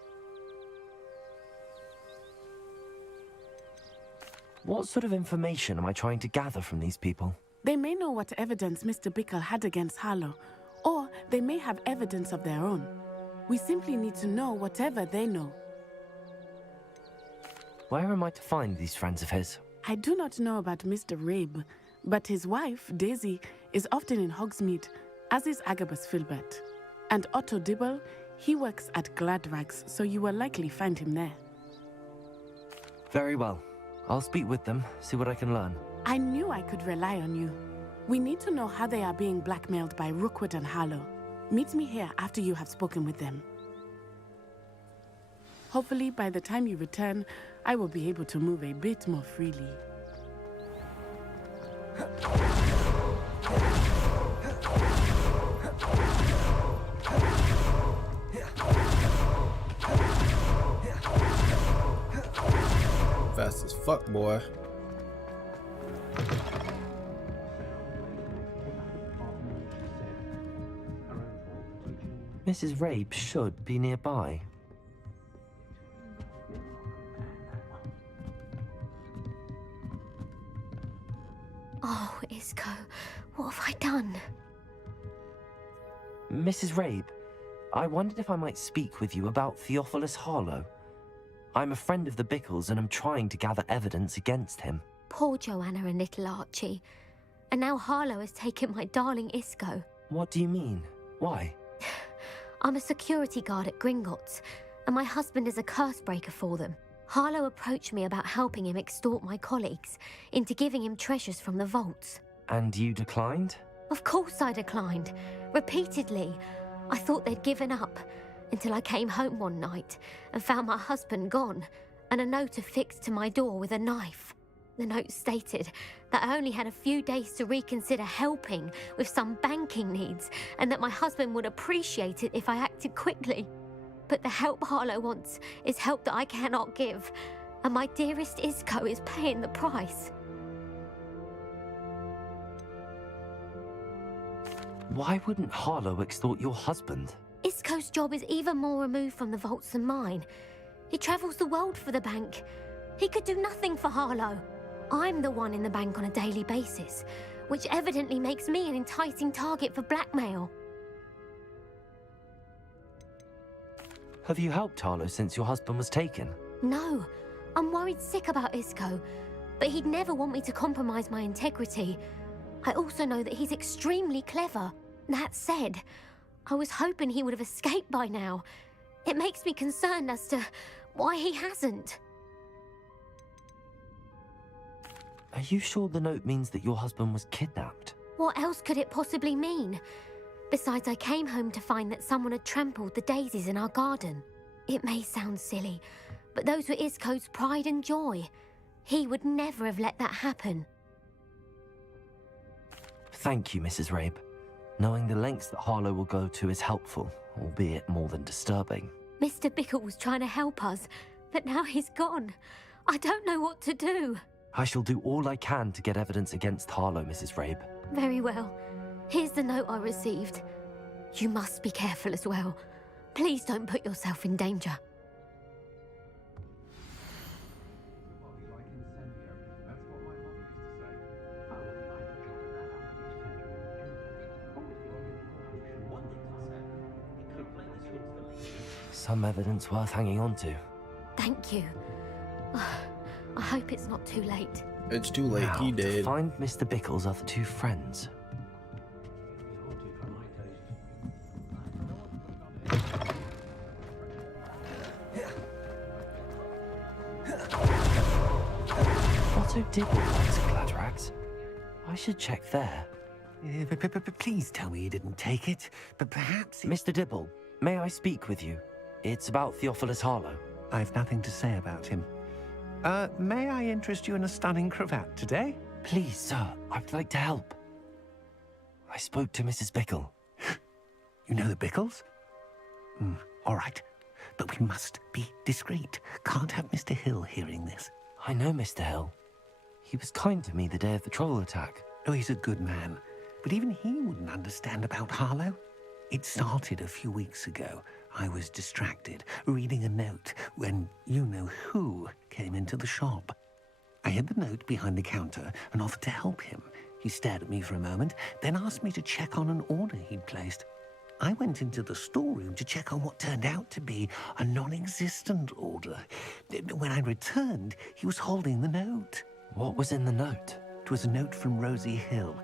What sort of information am I trying to gather from these people? They may know what evidence Mr. Bickle had against Harlow, or they may have evidence of their own. We simply need to know whatever they know. Where am I to find these friends of his? I do not know about Mr. Rabe, but his wife, Daisy, is often in Hogsmeade, as is Agabus Filbert. And Otto Dibble, he works at Gladrags, so you will likely find him there. Very well. I'll speak with them, see what I can learn. I knew I could rely on you. We need to know how they are being blackmailed by Rookwood and Harlow. Meet me here after you have spoken with them. Hopefully, by the time you return, I will be able to move a bit more freely. Fast as fuck, boy. Mrs. Rabe should be nearby. Oh, Isco, what have I done? Mrs. Rabe, I wondered if I might speak with you about Theophilus Harlow. I'm a friend of the Bickles and I'm trying to gather evidence against him. Poor Joanna and little Archie. And now Harlow has taken my darling Isco. What do you mean? Why? I'm a security guard at Gringotts, and my husband is a curse breaker for them. Harlow approached me about helping him extort my colleagues into giving him treasures from the vaults. And you declined? Of course I declined. Repeatedly. I thought they'd given up, until I came home one night and found my husband gone, and a note affixed to my door with a knife. The note stated that I only had a few days to reconsider helping with some banking needs, and that my husband would appreciate it if I acted quickly. But the help Harlow wants is help that I cannot give, and my dearest Isco is paying the price. Why wouldn't Harlow extort your husband? Isco's job is even more removed from the vaults than mine. He travels the world for the bank. He could do nothing for Harlow. I'm the one in the bank on a daily basis, which evidently makes me an enticing target for blackmail. Have you helped Harlow since your husband was taken? No, I'm worried sick about Isco, but he'd never want me to compromise my integrity. I also know that he's extremely clever. That said, I was hoping he would have escaped by now. It makes me concerned as to why he hasn't. Are you sure the note means that your husband was kidnapped? What else could it possibly mean? Besides, I came home to find that someone had trampled the daisies in our garden. It may sound silly, but those were Isco's pride and joy. He would never have let that happen. Thank you, Mrs. Rabe. Knowing the lengths that Harlow will go to is helpful, albeit more than disturbing. Mr. Bickle was trying to help us, but now he's gone. I don't know what to do. I shall do all I can to get evidence against Harlow, Mrs. Rabe. Very well. Here's the note I received. You must be careful as well. Please don't put yourself in danger. Some evidence worth hanging on to. Thank you. I hope it's not too late. It's too late, Now, he to did. find Mr. Bickle's other two friends. Otto Dibble works at Gladrags. I should check there. Please tell me you didn't take it. But perhaps... Mr. Dibble, may I speak with you? It's about Theophilus Harlow. I've nothing to say about him. May I interest you in a stunning cravat today? Please, sir, I'd like to help. I spoke to Mrs. Bickle. You know the Bickles? All right. But we must be discreet. Can't have Mr. Hill hearing this. I know Mr. Hill. He was kind to me the day of the troll attack. Oh, he's a good man. But even he wouldn't understand about Harlow. It started a few weeks ago. I was distracted, reading a note, when you-know-who came into the shop. I hid the note behind the counter and offered to help him. He stared at me for a moment, then asked me to check on an order he'd placed. I went into the storeroom to check on what turned out to be a non-existent order. When I returned, he was holding the note. What was in the note? It was a note from Rosie Hill,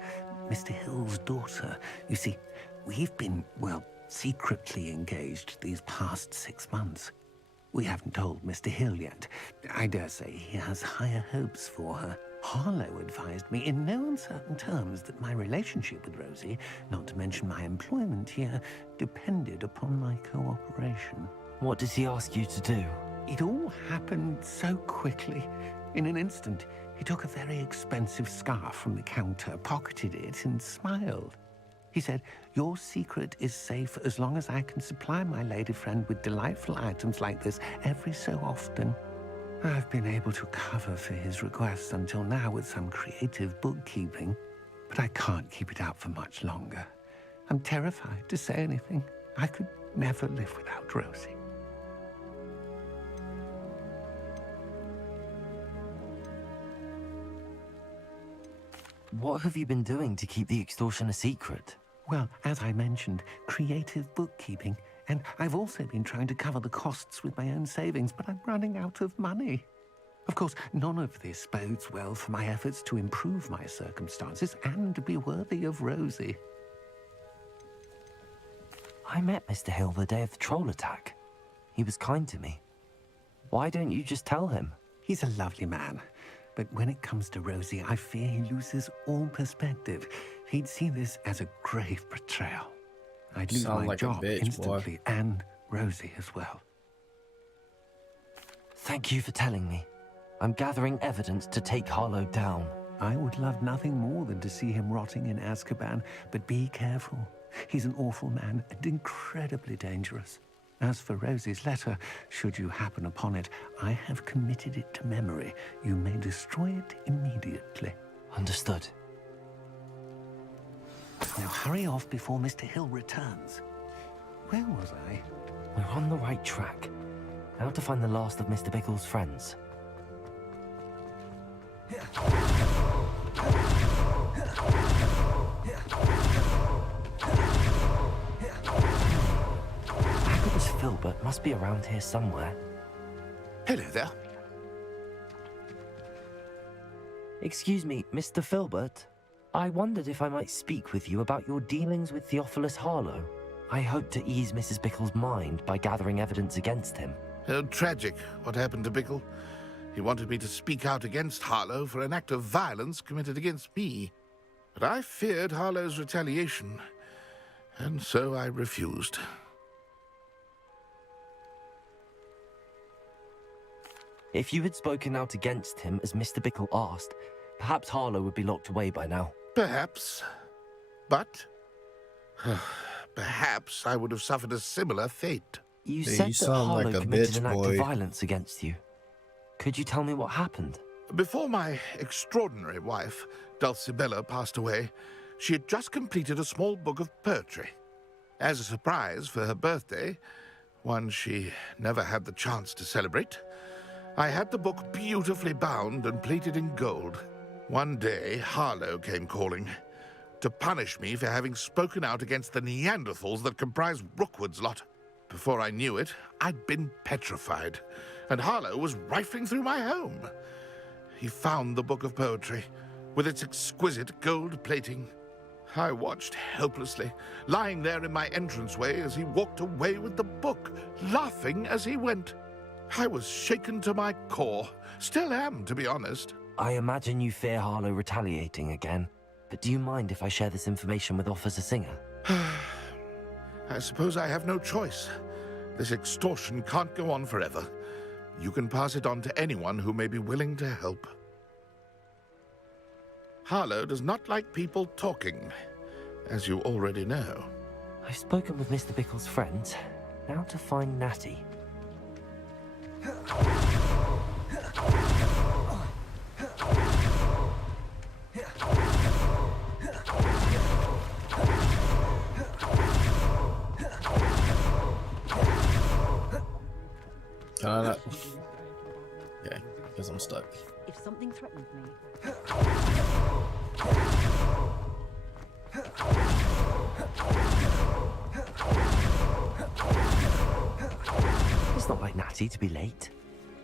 Mr. Hill's daughter. You see, we've been, well, secretly engaged these past 6 months. We haven't told Mr. Hill yet. I dare say he has higher hopes for her. Harlow advised me in no uncertain terms that my relationship with Rosie, not to mention my employment here, depended upon my cooperation. What does he ask you to do? It all happened so quickly. In an instant, he took a very expensive scarf from the counter, pocketed it, and smiled. He said, "Your secret is safe as long as I can supply my lady friend with delightful items like this every so often." I've been able to cover for his requests until now with some creative bookkeeping, but I can't keep it out for much longer. I'm terrified to say anything. I could never live without Rosie. What have you been doing to keep the extortion a secret? Well, as I mentioned, creative bookkeeping. And I've also been trying to cover the costs with my own savings, but I'm running out of money. Of course, none of this bodes well for my efforts to improve my circumstances and be worthy of Rosie. I met Mr. Hill the day of the troll attack. He was kind to me. Why don't you just tell him? He's a lovely man. But when it comes to Rosie, I fear he loses all perspective. He'd see this as a grave betrayal. I'd lose my job instantly, and Rosie as well. Thank you for telling me. I'm gathering evidence to take Harlow down. I would love nothing more than to see him rotting in Azkaban, but be careful. He's an awful man and incredibly dangerous. As for Rosie's letter, should you happen upon it, I have committed it to memory. You may destroy it immediately. Understood. Now hurry off before Mr. Hill returns. Where was I? We're on the right track. Now to find the last of Mr. Bickle's friends. Agabus Filbert must be around here somewhere. Hello there. Excuse me, Mr. Filbert. I wondered if I might speak with you about your dealings with Theophilus Harlow. I hope to ease Mrs. Bickle's mind by gathering evidence against him. Oh, tragic what happened to Bickle. He wanted me to speak out against Harlow for an act of violence committed against me. But I feared Harlow's retaliation, and so I refused. If you had spoken out against him as Mr. Bickle asked, perhaps Harlow would be locked away by now. Perhaps. But perhaps I would have suffered a similar fate. You said that Harlow committed an act of violence against you. Could you tell me what happened? Before my extraordinary wife, Dulcibella, passed away, she had just completed a small book of poetry. As a surprise for her birthday, one she never had the chance to celebrate, I had the book beautifully bound and plated in gold. One day, Harlow came calling to punish me for having spoken out against the Neanderthals that comprise Rookwood's lot. Before I knew it, I'd been petrified, and Harlow was rifling through my home. He found the book of poetry, with its exquisite gold plating. I watched helplessly, lying there in my entranceway as he walked away with the book, laughing as he went. I was shaken to my core. Still am, to be honest. I imagine you fear Harlow retaliating again. but do you mind if I share this information with Officer Singer? I suppose I have no choice. This extortion can't go on forever. You can pass it on to anyone who may be willing to help. Harlow does not like people talking, as you already know. I've spoken with Mr. Bickle's friends. Now to find Natty. Can I not? Okay, because I'm stuck. If something threatens me. It's not like Natty to be late.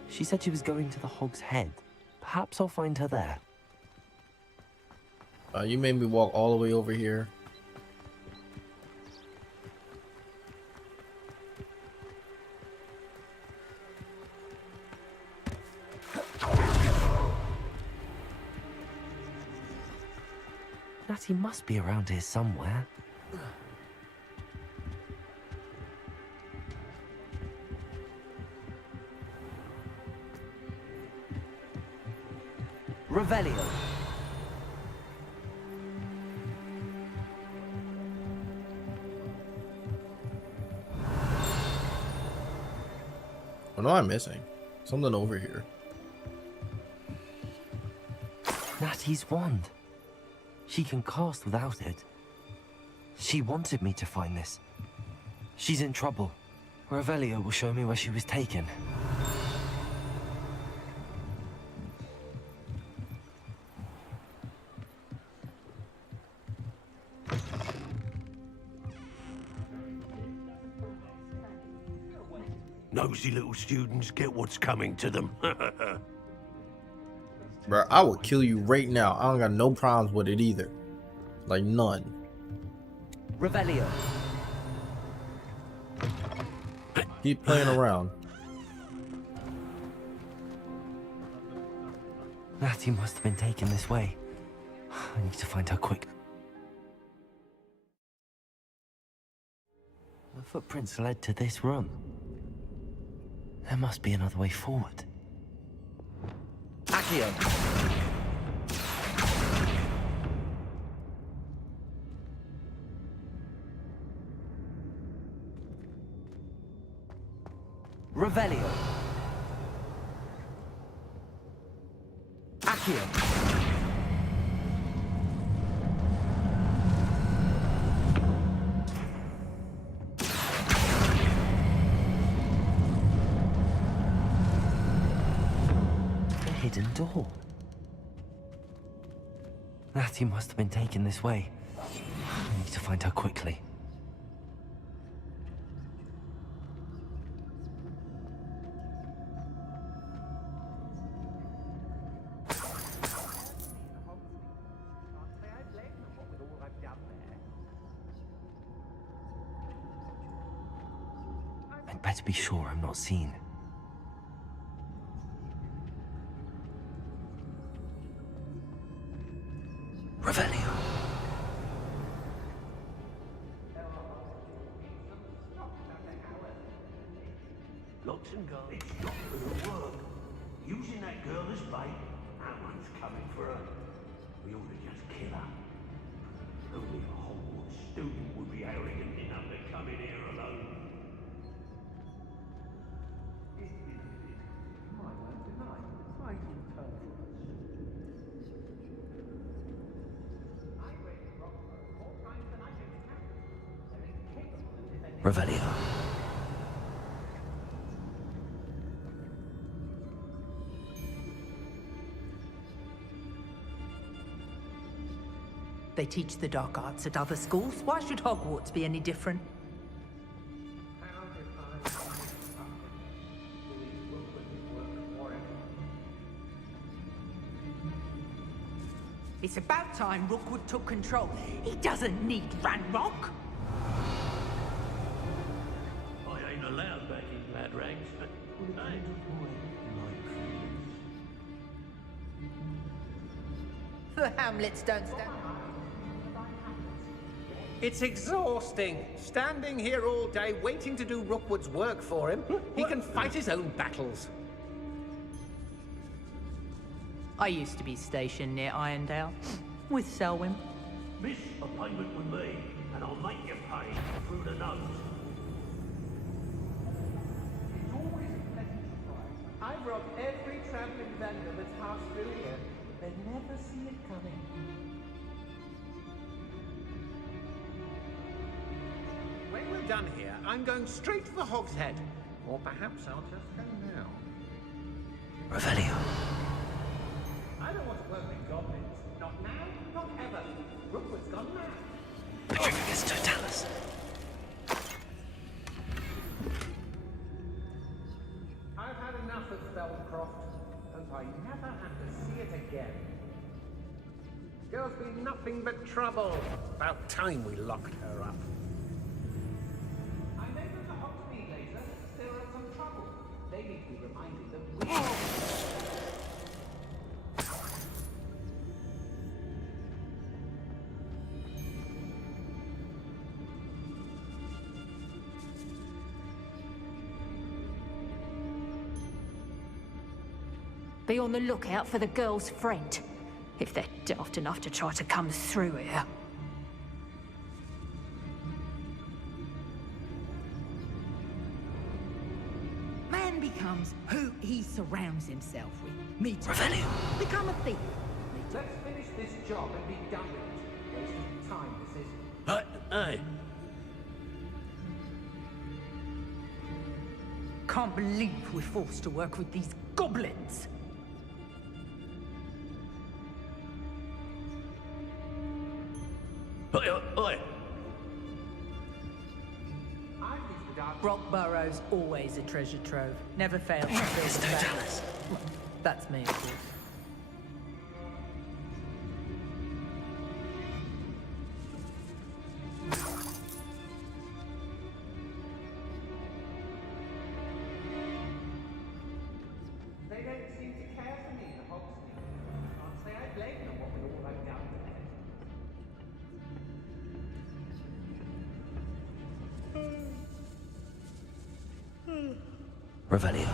She said she was going to the Hog's Head. Perhaps I'll find her there. You made me walk all the way over here. Natty must be around here somewhere. Revelio. What am I missing? Something over here. Natty's wand. She can cast without it. She wanted me to find this. She's in trouble. Revelio will show me where she was taken. Nosy little students get what's coming to them. Bro, I would kill you right now. I don't got no problems with it either. Like, none. Revelio. Keep playing around. Natty must have been taken this way. I need to find her quick. The footprints led to this room. There must be another way forward. Accio. Revelio. Accio. Hidden door. Natty must have been taken this way. I need to find her quickly. I'd better be sure I'm not seen. Revelio. Locks and guards. It's not gonna work. Using that girl as bait, no one's coming for her. We ought to just kill her. Only a Hogwarts student would be arrogant enough to come in here alone. Revelio. They teach the dark arts at other schools. Why should Hogwarts be any different? It's about time Rookwood took control. He doesn't need Ranrock. I ain't allowed back in Glad Rags. Hey. The Hamlets don't stand. It's exhausting. Standing here all day waiting to do Rookwood's work for him. He can fight his own battles. I used to be stationed near Irondale with Selwyn. Miss a payment with me, and I'll make you pay through the nose. It's always a pleasant surprise. I've robbed every traveling vendor that's passed through here. They never see it coming. When we're done here, I'm going straight to the Hog's Head. Or perhaps I'll just go now. Revelio. I don't want to work with goblins. Not now, not ever. Rookwood's gone mad. Patricius Totalis. I've had enough of Spellcroft. Hope I never have to see it again. Girl's been nothing but trouble. About time we locked her up. I met them to Hogsmeade later. There are some trouble. They need to be reminded that we... Be on the lookout for the girl's friend, if they're daft enough to try to come through here. Man becomes who he surrounds himself with. Me too. Revelio. Become a thief. Let's finish this job and be done with it. Wasting time, this is. Hey. Can't believe we're forced to work with these goblins. Oi. Rockborough's always a treasure trove. Never fails to build battles. That's me, of course. They don't seem to care for me in the Hogsmeade. Can't say I blame them what we all wrote down today. Revelio.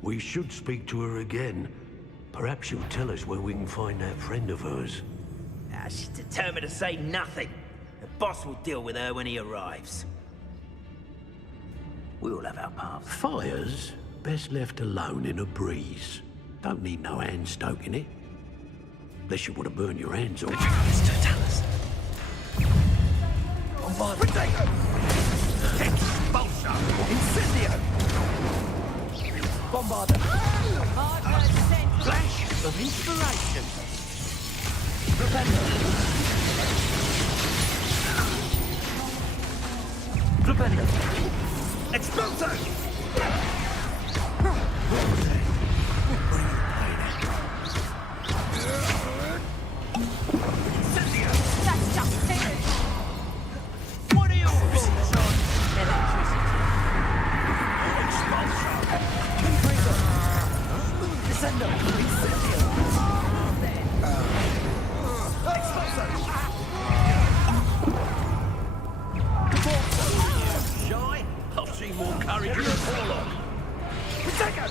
We should speak to her again. Perhaps she'll tell us where we can find that friend of hers. She's determined to say nothing. The boss will deal with her when he arrives. We all have our paths. Fires best left alone in a breeze. Don't need no hand stoking it. Unless you want to burn your hands off. Patricius Totalis. Potato! Expulsion! Incendio! Bombarder! Flash of inspiration! Propender! Propender! Expulso! Incendio! That's just it. What are your rules on electricity? Expulsion! Confringo! Descendo! Incendio! Expulso! Caporzo! Shy? I'll see more courage in a warlock! Protego!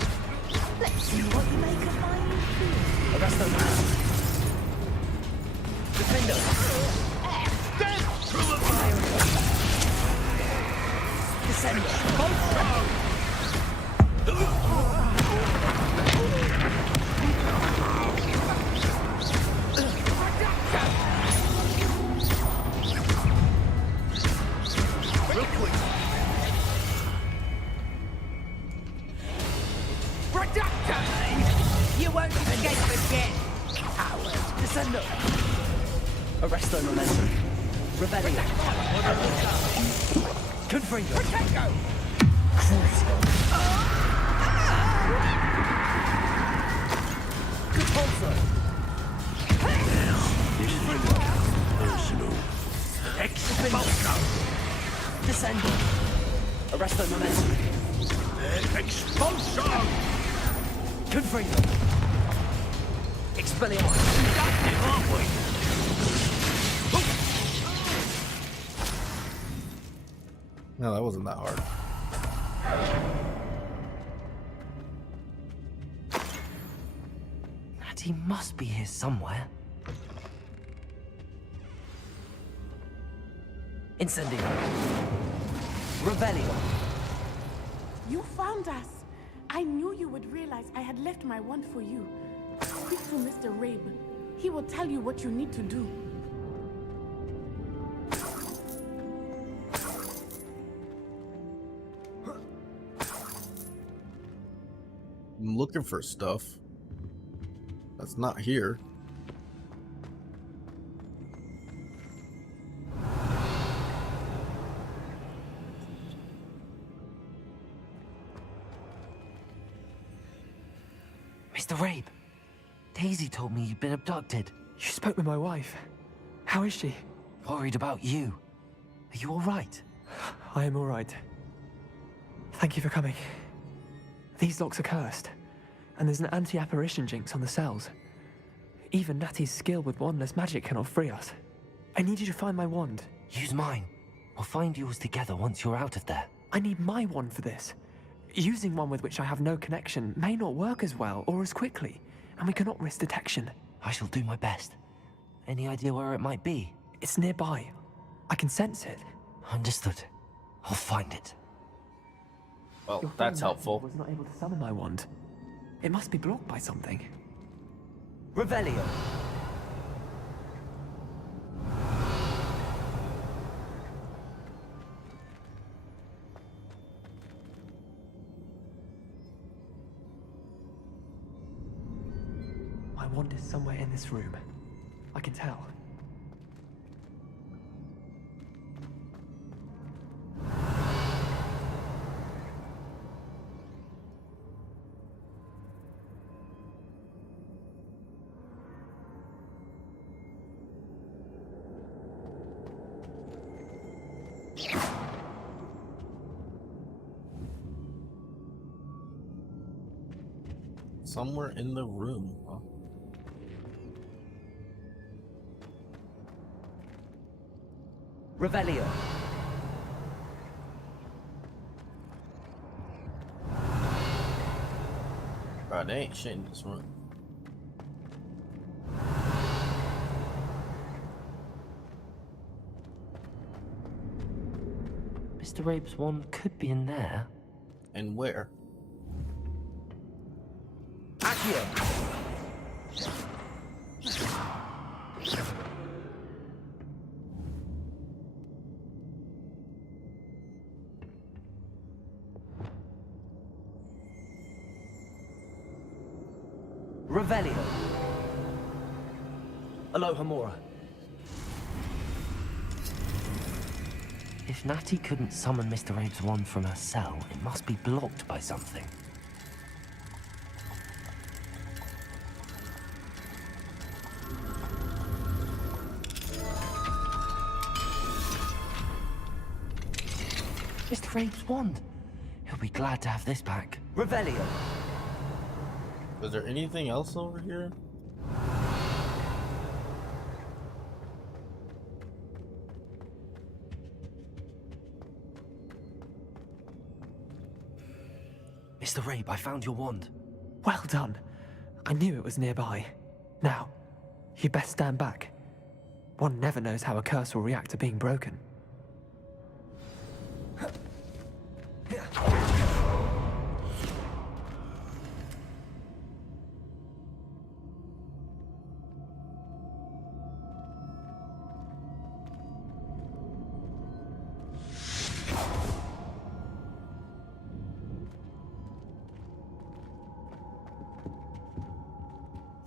Let's see what you make of my new food. Arresto now! Defendo! Dead! Through the fire! Descendo! Both real quick! Reducto! You won't escape again, coward. Descendo! Arresto momentum. Rebellion. Confringo. Protego! Crucio. Compulso. Now, this is personal. Expulso. Expulsion! Confringo! Expelliarmus! Productive, aren't we? No, that wasn't that hard. Natty must be here somewhere. Incendio. Revelio. You found us! I knew you would realize I had left my wand for you. Speak to Mr. Rabe. He will tell you what you need to do. I'm looking for stuff that's not here. Mr. Rabe, Daisy told me you'd been abducted. You spoke with my wife. How is she? Worried about you. Are you all right? I am all right. Thank you for coming. These locks are cursed, and there's an anti-apparition jinx on the cells. Even Natty's skill with wandless magic cannot free us. I need you to find my wand. Use mine. We'll find yours together once you're out of there. I need my wand for this. Using one with which I have no connection may not work as well or as quickly, and we cannot risk detection. I shall do my best. Any idea where it might be? It's nearby. I can sense it. Understood. I'll find it. Well, Your that's friend helpful. was not able to summon my wand. It must be blocked by something. Revelio. My wand is somewhere in this room. I can tell. Somewhere in the room, huh? Revelio. Bro, they ain't shit in this room. Mr. Rabe's wand could be in there. And where? Accio. Revelio. Alohomora. If Natty couldn't summon Mr. Rabe's wand from her cell, it must be blocked by something. Mr. Rabe's wand. He'll be glad to have this back. Revelio. Is there anything else over here? Mr. Rabe, I found your wand. Well done. I knew it was nearby. Now, you best stand back. One never knows how a curse will react to being broken.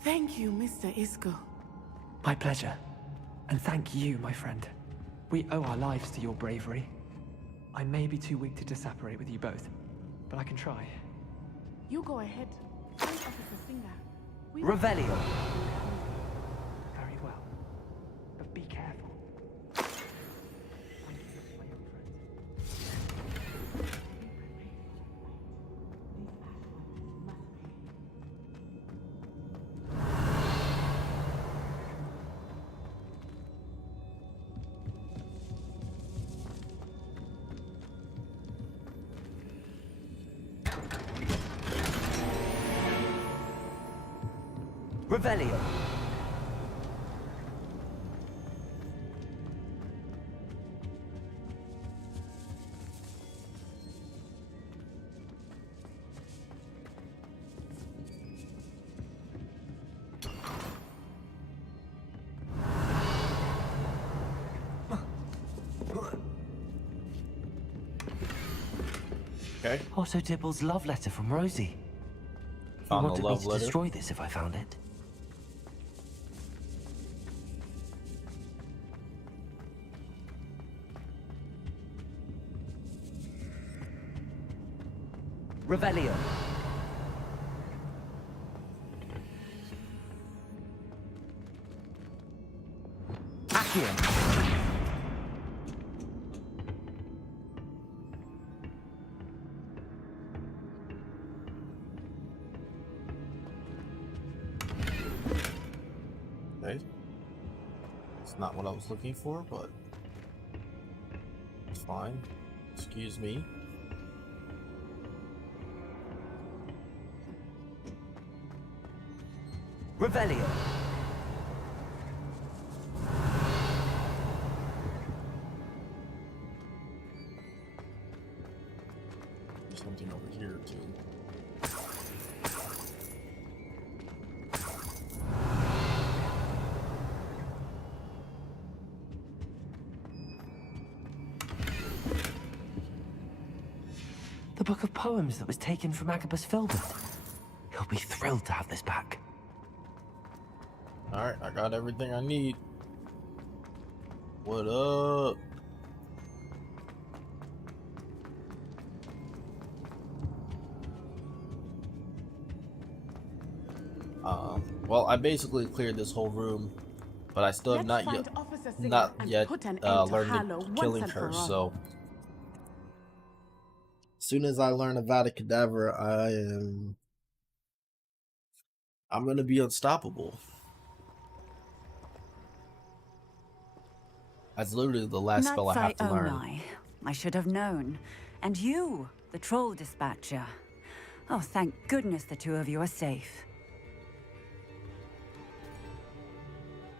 Thank you, Mr. Isco. My pleasure. And thank you, my friend. We owe our lives to your bravery. I may be too weak to disapparate with you both, but I can try. You go ahead. Find Officer Singer. Revelio. Very well. But be careful. Thank you, my young friend. Revelio. Okay. Otto Dibble's love letter from Rosie. He Found the wanted me love to letter. destroy this if I found it. Revelio. Accio. Okay. It's not what I was looking for, but it's fine. Excuse me. Revelio. There's something over here too. The book of poems that was taken from Agabus Filbert. He'll be thrilled to have this back. Alright, I got everything I need. What up? Well, I basically cleared this whole room, but I still have not yet learned the killing curse, so as soon as I learn Avada Kedavra, I'm gonna be unstoppable. That's literally the last spell I have to learn. I should have known. And you, the troll dispatcher. Oh, thank goodness the two of you are safe.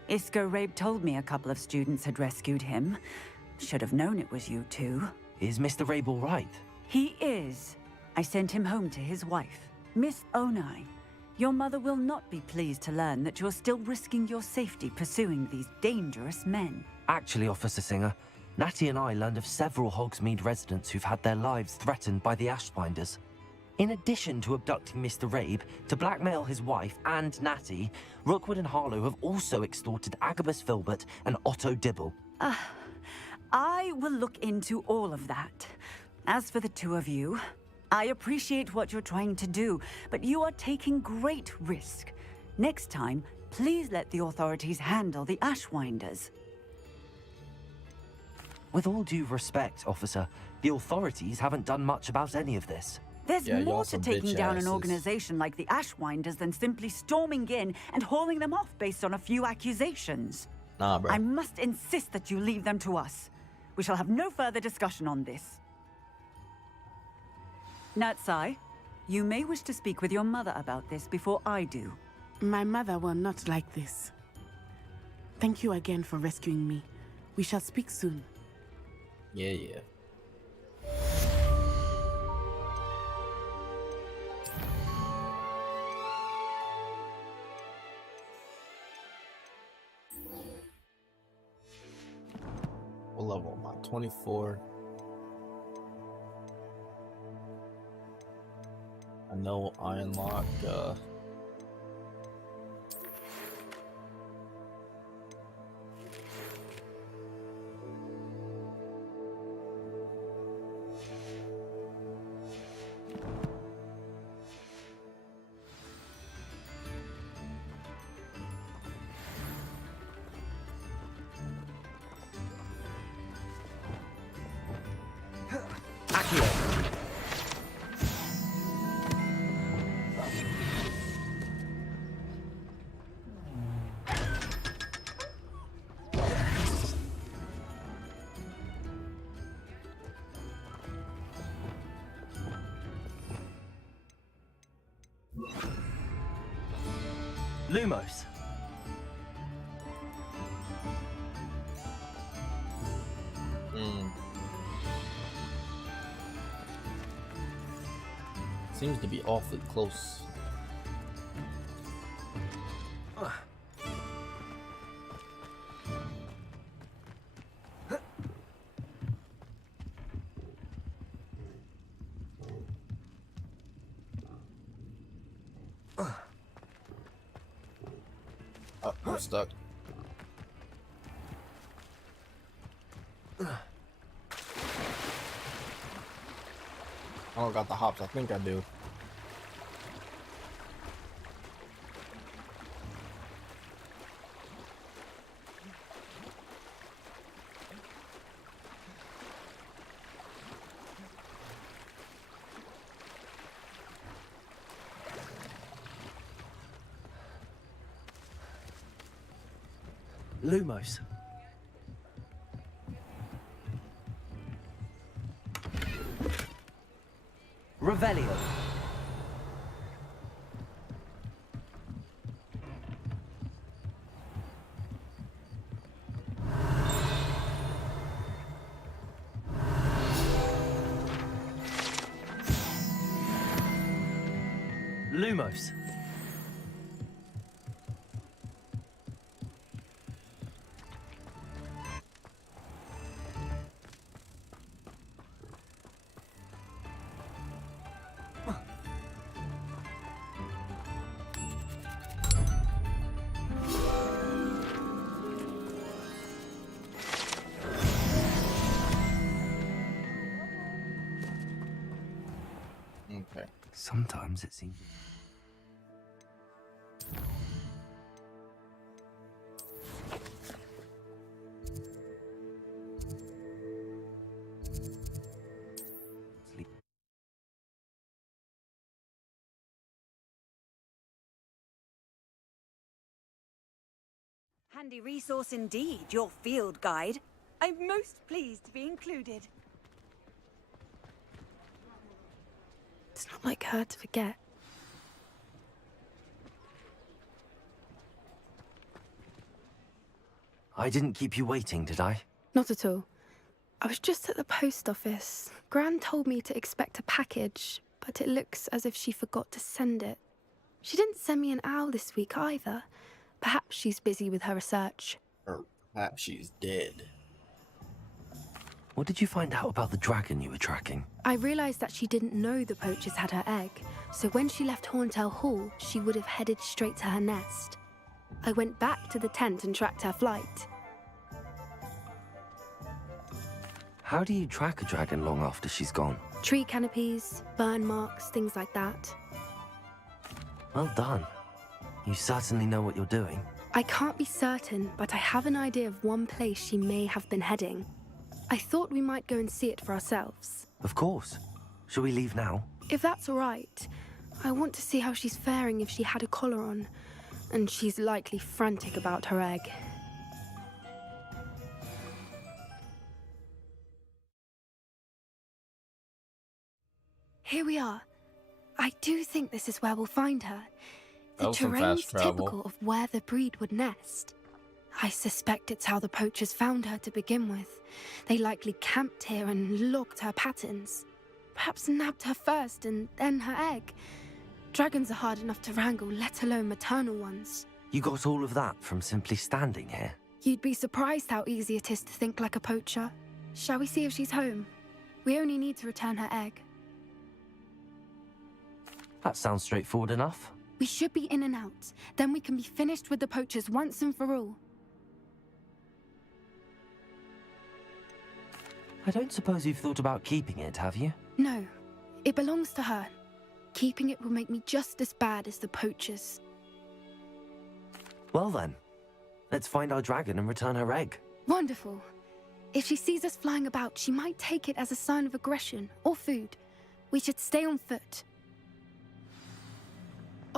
Isco Rabe told me a couple of students had rescued him. Should have known it was you two. Is Mr. Rabe all right? He is. I sent him home to his wife, Miss Onai. Your mother will not be pleased to learn that you're still risking your safety pursuing these dangerous men. Actually, Officer Singer, Natty and I learned of several Hogsmeade residents who've had their lives threatened by the Ashbinders. In addition to abducting Mr. Rabe to blackmail his wife and Natty, Rookwood and Harlow have also extorted Agabus Filbert and Otto Dibble. I will look into all of that. As for the two of you, I appreciate what you're trying to do, but you are taking great risk. Next time, please let the authorities handle the Ashwinders. With all due respect, officer, the authorities haven't done much about any of this. There's more to taking down an organization like the Ashwinders than simply storming in and hauling them off based on a few accusations. Nah, bro. I must insist that you leave them to us. We shall have no further discussion on this. Natsai, you may wish to speak with your mother about this before I do. My mother will not like this. Thank you again for rescuing me. We shall speak soon. Yeah. What level am I? 24. I know I unlock Lumos. Seems to be awfully close. Oh, I'm stuck. I don't got the hops. I think I do. Lumos. Revelio. Lumos. Okay. Sometimes it seems. Handy resource indeed, your field guide. I'm most pleased to be included. It's not like her to forget. I didn't keep you waiting, did I? Not at all. I was just at the post office. Gran told me to expect a package, but it looks as if she forgot to send it. She didn't send me an owl this week either. Perhaps she's busy with her research. Or perhaps she's dead. What did you find out about the dragon you were tracking? I realized that she didn't know the poachers had her egg, so when she left Horntail Hall, she would have headed straight to her nest. I went back to the tent and tracked her flight. How do you track a dragon long after she's gone? Tree canopies, burn marks, things like that. Well done. You certainly know what you're doing. I can't be certain, but I have an idea of one place she may have been heading. I thought we might go and see it for ourselves. Of course. Shall we leave now? If that's all right. I want to see how she's faring if she had a collar on. And she's likely frantic about her egg. Here we are. I do think this is where we'll find her. The terrain's typical of where the breed would nest. I suspect it's how the poachers found her to begin with. They likely camped here and logged her patterns. Perhaps nabbed her first and then her egg. Dragons are hard enough to wrangle, let alone maternal ones. You got all of that from simply standing here? You'd be surprised how easy it is to think like a poacher. Shall we see if she's home? We only need to return her egg. That sounds straightforward enough. We should be in and out. Then we can be finished with the poachers once and for all. I don't suppose you've thought about keeping it, have you? No. It belongs to her. Keeping it will make me just as bad as the poachers. Well then, let's find our dragon and return her egg. Wonderful. If she sees us flying about, she might take it as a sign of aggression or food. We should stay on foot.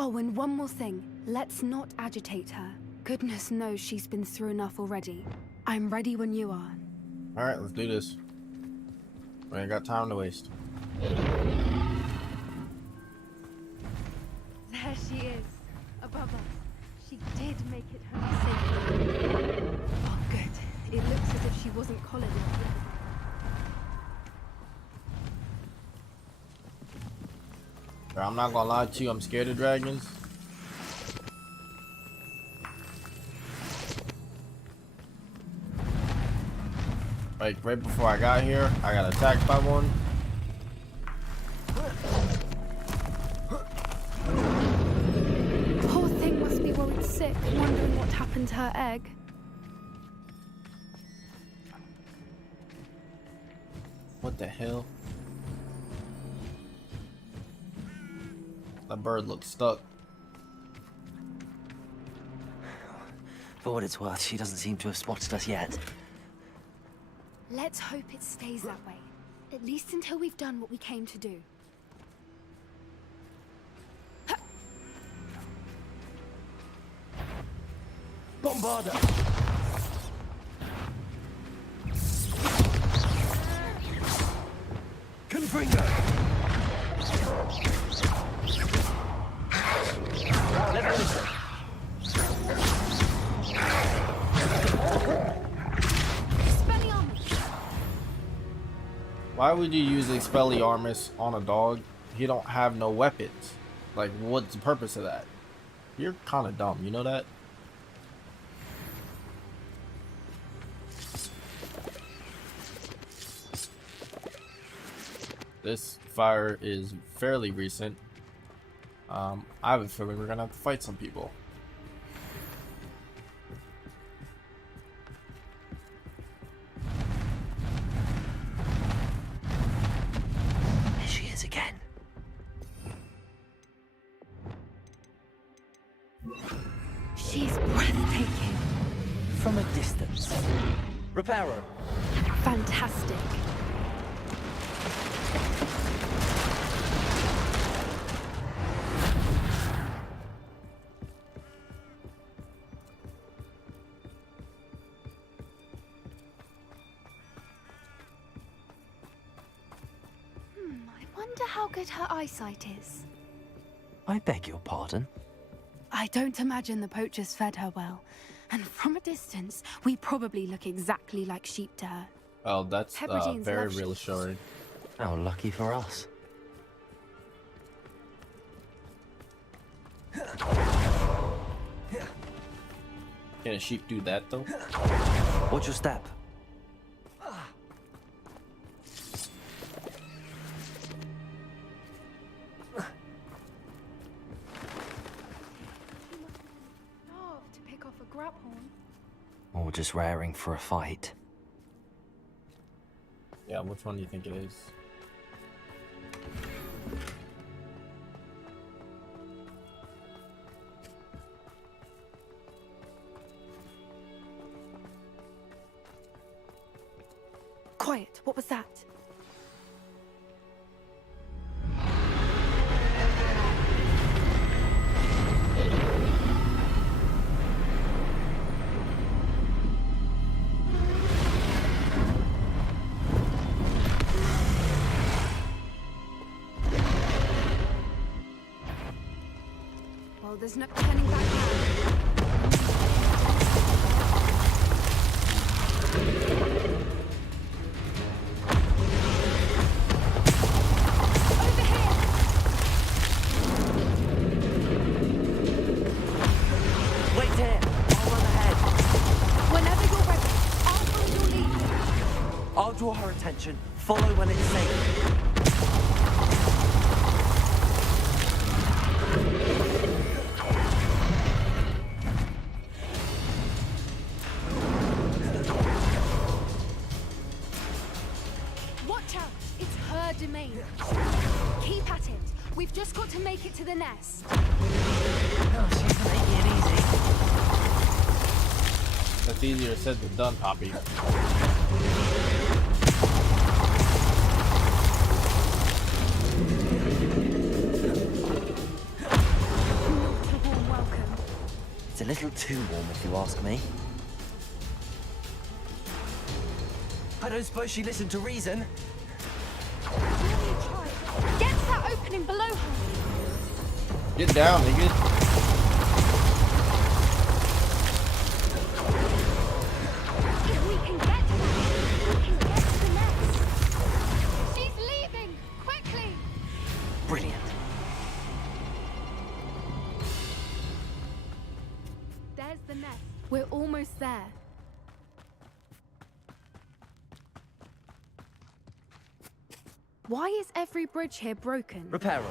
Oh, and one more thing. Let's not agitate her. Goodness knows she's been through enough already. I'm ready when you are. Alright, let's do this. We ain't got time to waste. There she is, above us. She did make it home safely. Oh, good. It looks as if she wasn't collared in the end. Bro, I'm not gonna lie to you, I'm scared of dragons. Like, right before I got here, I got attacked by one. Poor thing must be worried sick, wondering what happened to her egg. What the hell? That bird looks stuck. For what it's worth, she doesn't seem to have spotted us yet. Let's hope it stays that way. At least until we've done what we came to do. Bombarda! Confringo! Why would you use Expelliarmus on a dog? He don't have no weapons. Like, what's the purpose of that? You're kind of dumb, you know that? This fire is fairly recent. I have a feeling we're gonna have to fight some people. There she is again. She's breathtaking. From a distance. Reparo. Fantastic. I wonder how good her eyesight is. I beg your pardon? I don't imagine the poachers fed her well. And from a distance, we probably look exactly like sheep to her. Oh, that's Hebrideans very love reassuring. How lucky for us. Can a sheep do that though? Watch your step. Love to pick off a grabhorn. Or just raring for a fight. Yeah, which one do you think it is? Quiet, what was that? Well, there's no turning back now. Wait here! I'll run ahead. Whenever you're ready, I'll find your lead. I'll draw her attention. Follow when it's safe. Watch out! It's her domain. Keep at it. We've just got to make it to the nest. Oh, she's making it easy. That's easier said than done, Poppy. Not a warm welcome. It's a little too warm if you ask me. I don't suppose she listened to reason. Really try. Get to that opening below her. Get down, nigga. nest. We're almost there. Why is every bridge here broken? Repair.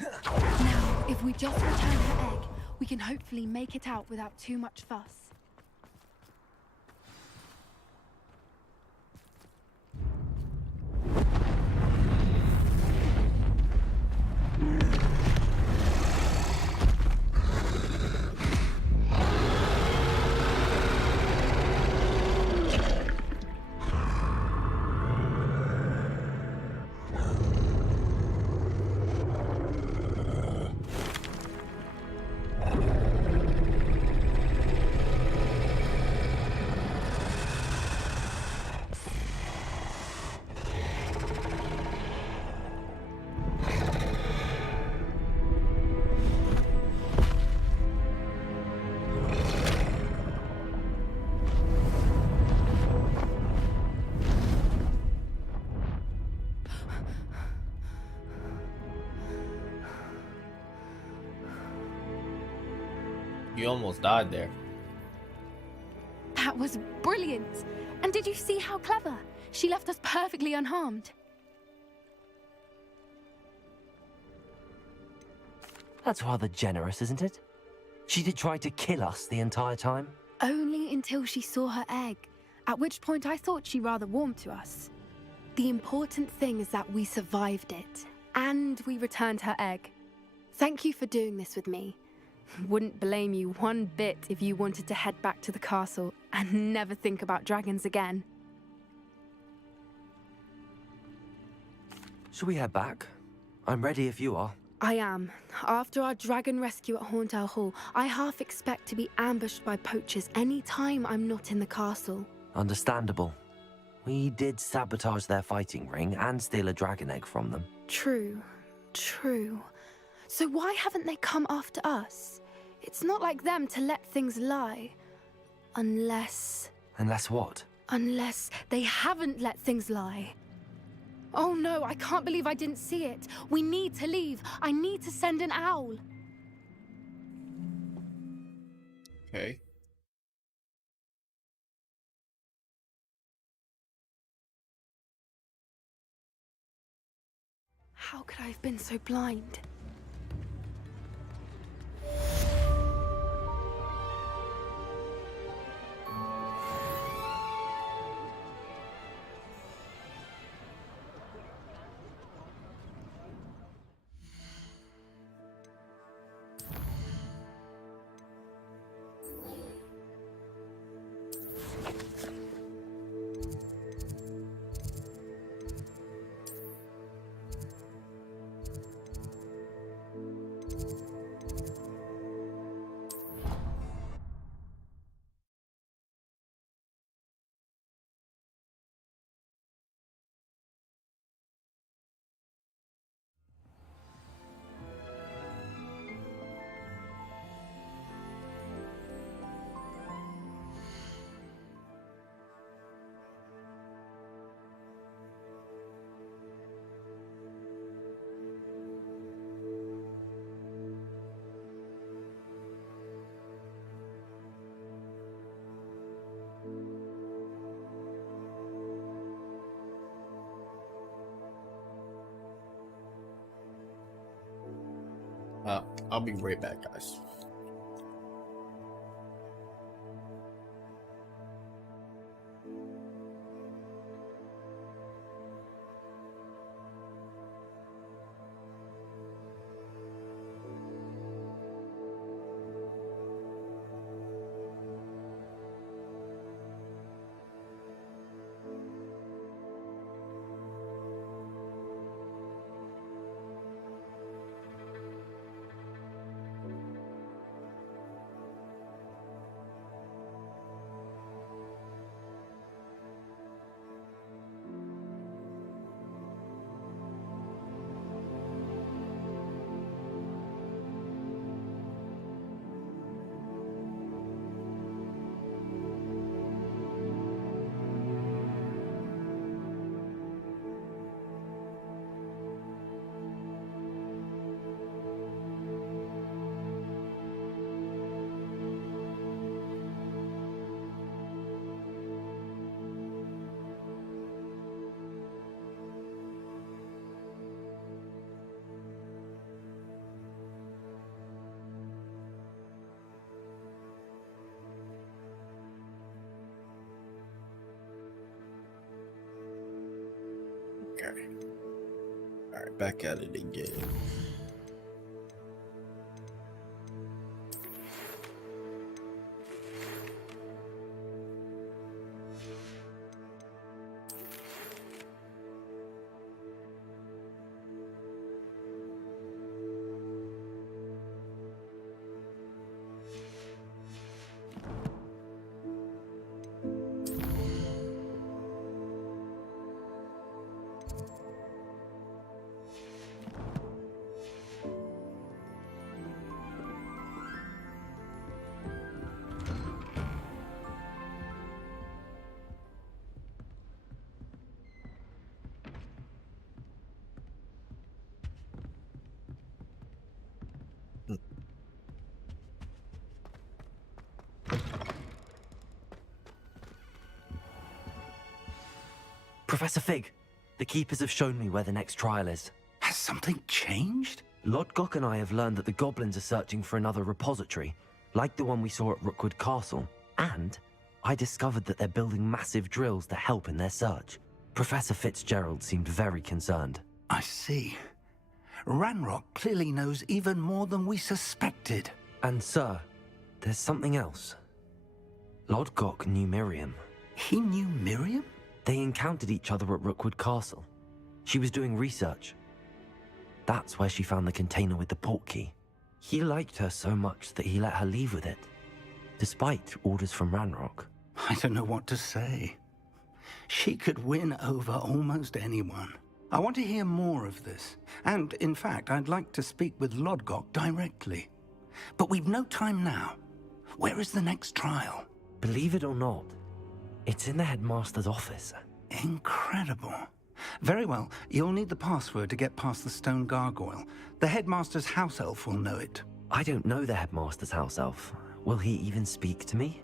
Now, if we just return her egg, we can hopefully make it out without too much fuss. You almost died there. That was brilliant! And did you see how clever? She left us perfectly unharmed. That's rather generous, isn't it? She did try to kill us the entire time. Only until she saw her egg, at which point I thought she rather warmed to us. The important thing is that we survived it, and we returned her egg. Thank you for doing this with me. Wouldn't blame you one bit if you wanted to head back to the castle and never think about dragons again. Shall we head back? I'm ready if you are. I am. After our dragon rescue at Hauntel Hall, I half expect to be ambushed by poachers any time I'm not in the castle. Understandable. We did sabotage their fighting ring and steal a dragon egg from them. True. True. So why haven't they come after us? It's not like them to let things lie. Unless... Unless what? Unless they haven't let things lie. Oh no, I can't believe I didn't see it. We need to leave. I need to send an owl. Okay. How could I have been so blind? I'll be right back, guys. Okay. Alright, back at it again. Professor Fig, the Keepers have shown me where the next trial is. Has something changed? Lodgok and I have learned that the goblins are searching for another repository, like the one we saw at Rookwood Castle. And I discovered that they're building massive drills to help in their search. Professor Fitzgerald seemed very concerned. I see. Ranrock clearly knows even more than we suspected. And sir, there's something else. Lodgok knew Miriam. He knew Miriam? They encountered each other at Rookwood Castle. She was doing research. That's where she found the container with the portkey. He liked her so much that he let her leave with it, despite orders from Ranrock. I don't know what to say. She could win over almost anyone. I want to hear more of this. And, in fact, I'd like to speak with Lodgok directly. But we've no time now. Where is the next trial? Believe it or not, it's in the headmaster's office. Incredible. Very well. You'll need the password to get past the stone gargoyle. The headmaster's house elf will know it. I don't know the headmaster's house elf. Will he even speak to me?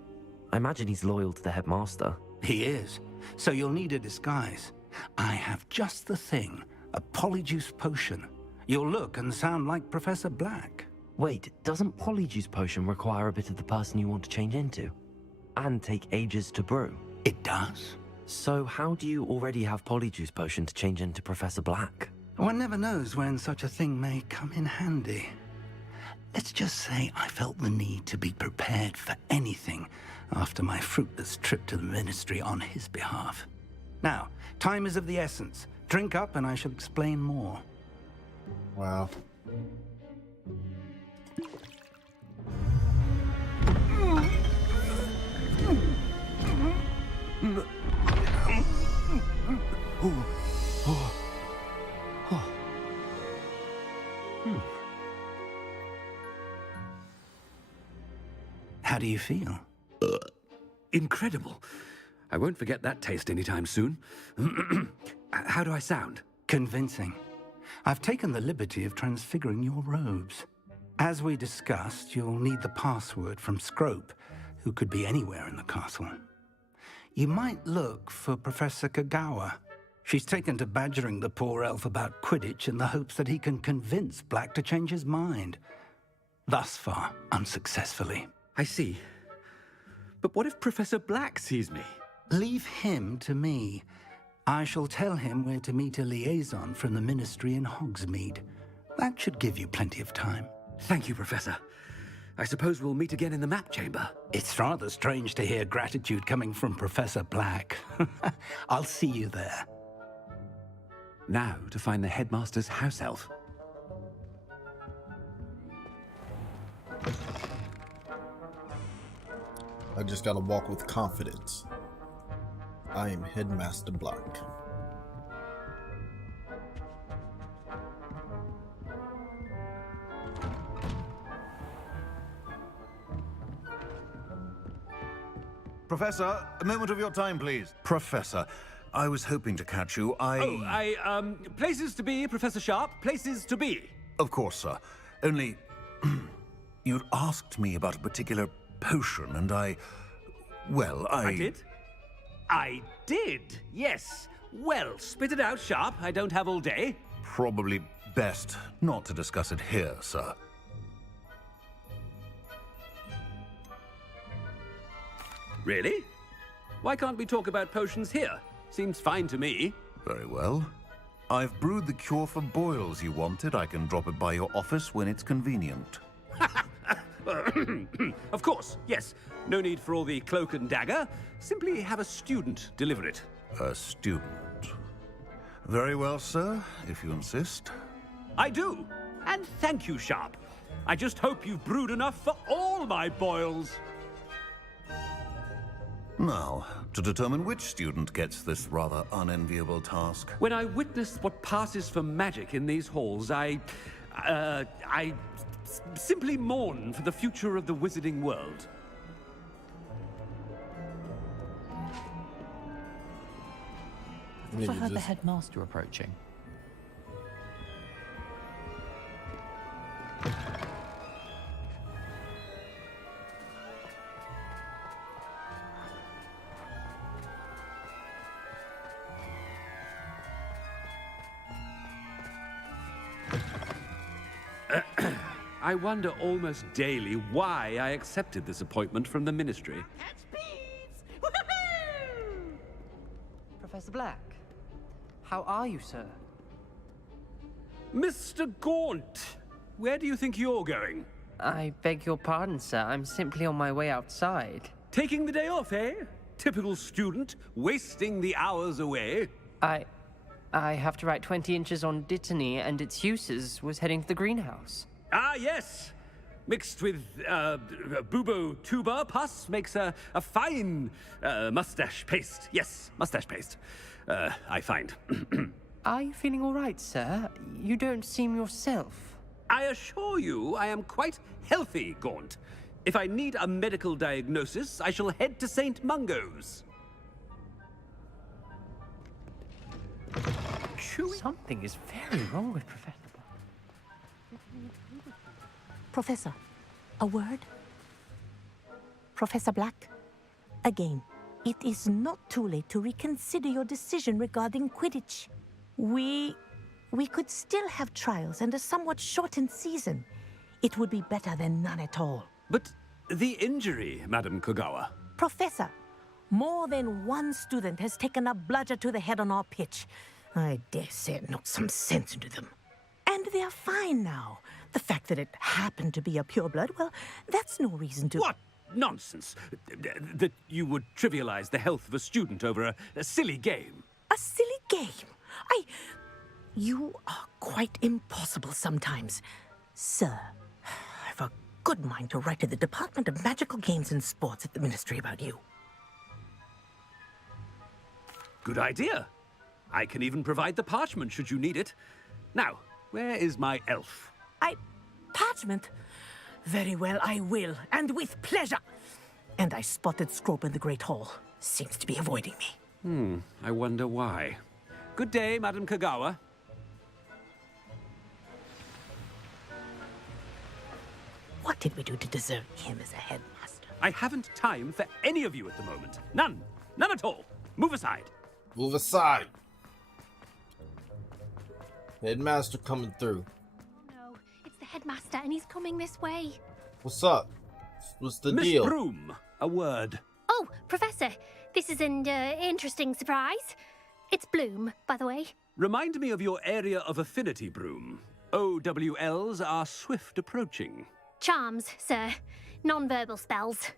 I imagine he's loyal to the headmaster. He is. So you'll need a disguise. I have just the thing. A polyjuice potion. You'll look and sound like Professor Black. Wait, doesn't polyjuice potion require a bit of the person you want to change into? And take ages to brew? It does. So how do you already have polyjuice potion to change into Professor Black? One never knows when such a thing may come in handy. Let's just say I felt the need to be prepared for anything after my fruitless trip to the Ministry on his behalf. Now, time is of the essence. Drink up and I shall explain more. Wow. How do you feel? Incredible. I won't forget that taste anytime soon. How do I sound? Convincing. I've taken the liberty of transfiguring your robes. As we discussed, you'll need the password from Scrope, who could be anywhere in the castle. You might look for Professor Kagawa. She's taken to badgering the poor elf about Quidditch in the hopes that he can convince Black to change his mind. Thus far, unsuccessfully. I see. But what if Professor Black sees me? Leave him to me. I shall tell him where to meet a liaison from the Ministry in Hogsmeade. That should give you plenty of time. Thank you, Professor. I suppose we'll meet again in the map chamber. It's rather strange to hear gratitude coming from Professor Black. I'll see you there. Now to find the headmaster's house elf. I just gotta walk with confidence. I am Headmaster Black. Professor, a moment of your time, please. Professor, I was hoping to catch you. Places to be, Professor Sharp. Places to be. Of course, sir. Only, you'd asked me about a particular potion, and I did? I did, yes. Well, spit it out, Sharp. I don't have all day. Probably best not to discuss it here, sir. Really? Why can't we talk about potions here? Seems fine to me. Very well. I've brewed the cure for boils you wanted. I can drop it by your office when it's convenient. Of course, yes. No need for all the cloak and dagger. Simply have a student deliver it. A student. Very well, sir, if you insist. I do. And thank you, Sharp. I just hope you've brewed enough for all my boils. Now, to determine which student gets this rather unenviable task. When I witnessed what passes for magic in these halls, I simply mourn for the future of the wizarding world. I heard the headmaster approaching. I wonder almost daily why I accepted this appointment from the Ministry. Professor Black, how are you, sir? Mr. Gaunt, where do you think you're going? I beg your pardon, sir. I'm simply on my way outside. Taking the day off, eh? Typical student, wasting the hours away. I have to write 20 inches on Dittany and its uses. Was heading to the greenhouse. Ah, yes. Mixed with bubo tuber pus makes a fine mustache paste. Yes, mustache paste. I find. Are you feeling all right, sir? You don't seem yourself. I assure you I am quite healthy, Gaunt. If I need a medical diagnosis, I shall head to St. Mungo's. Something is very wrong with Professor Black. Professor, a word? Professor Black, again, it is not too late to reconsider your decision regarding Quidditch. We could still have trials and a somewhat shortened season. It would be better than none at all. But the injury, Madam Kogawa. Professor, more than one student has taken a bludger to the head on our pitch. I dare say it knocked some sense into them. And they're fine now. The fact that it happened to be a pureblood, well, that's no reason to... What nonsense! That you would trivialize the health of a student over a silly game. A silly game? You are quite impossible sometimes. Sir, I've a good mind to write to the Department of Magical Games and Sports at the Ministry about you. Good idea. I can even provide the parchment should you need it. Now, where is my elf? Parchment? Very well, I will, and with pleasure. And I spotted Scrope in the Great Hall. Seems to be avoiding me. I wonder why. Good day, Madam Kogawa. What did we do to deserve him as a headmaster? I haven't time for any of you at the moment. None. None at all. Move aside. Move aside. Headmaster coming through. No, it's the headmaster and he's coming this way. What's up? What's the Miss deal? Broom, a word. Oh, Professor, this is an interesting surprise. It's Bloom, by the way. Remind me of your area of affinity, Broom. OWLs are swift approaching. Charms, sir. Non-verbal spells.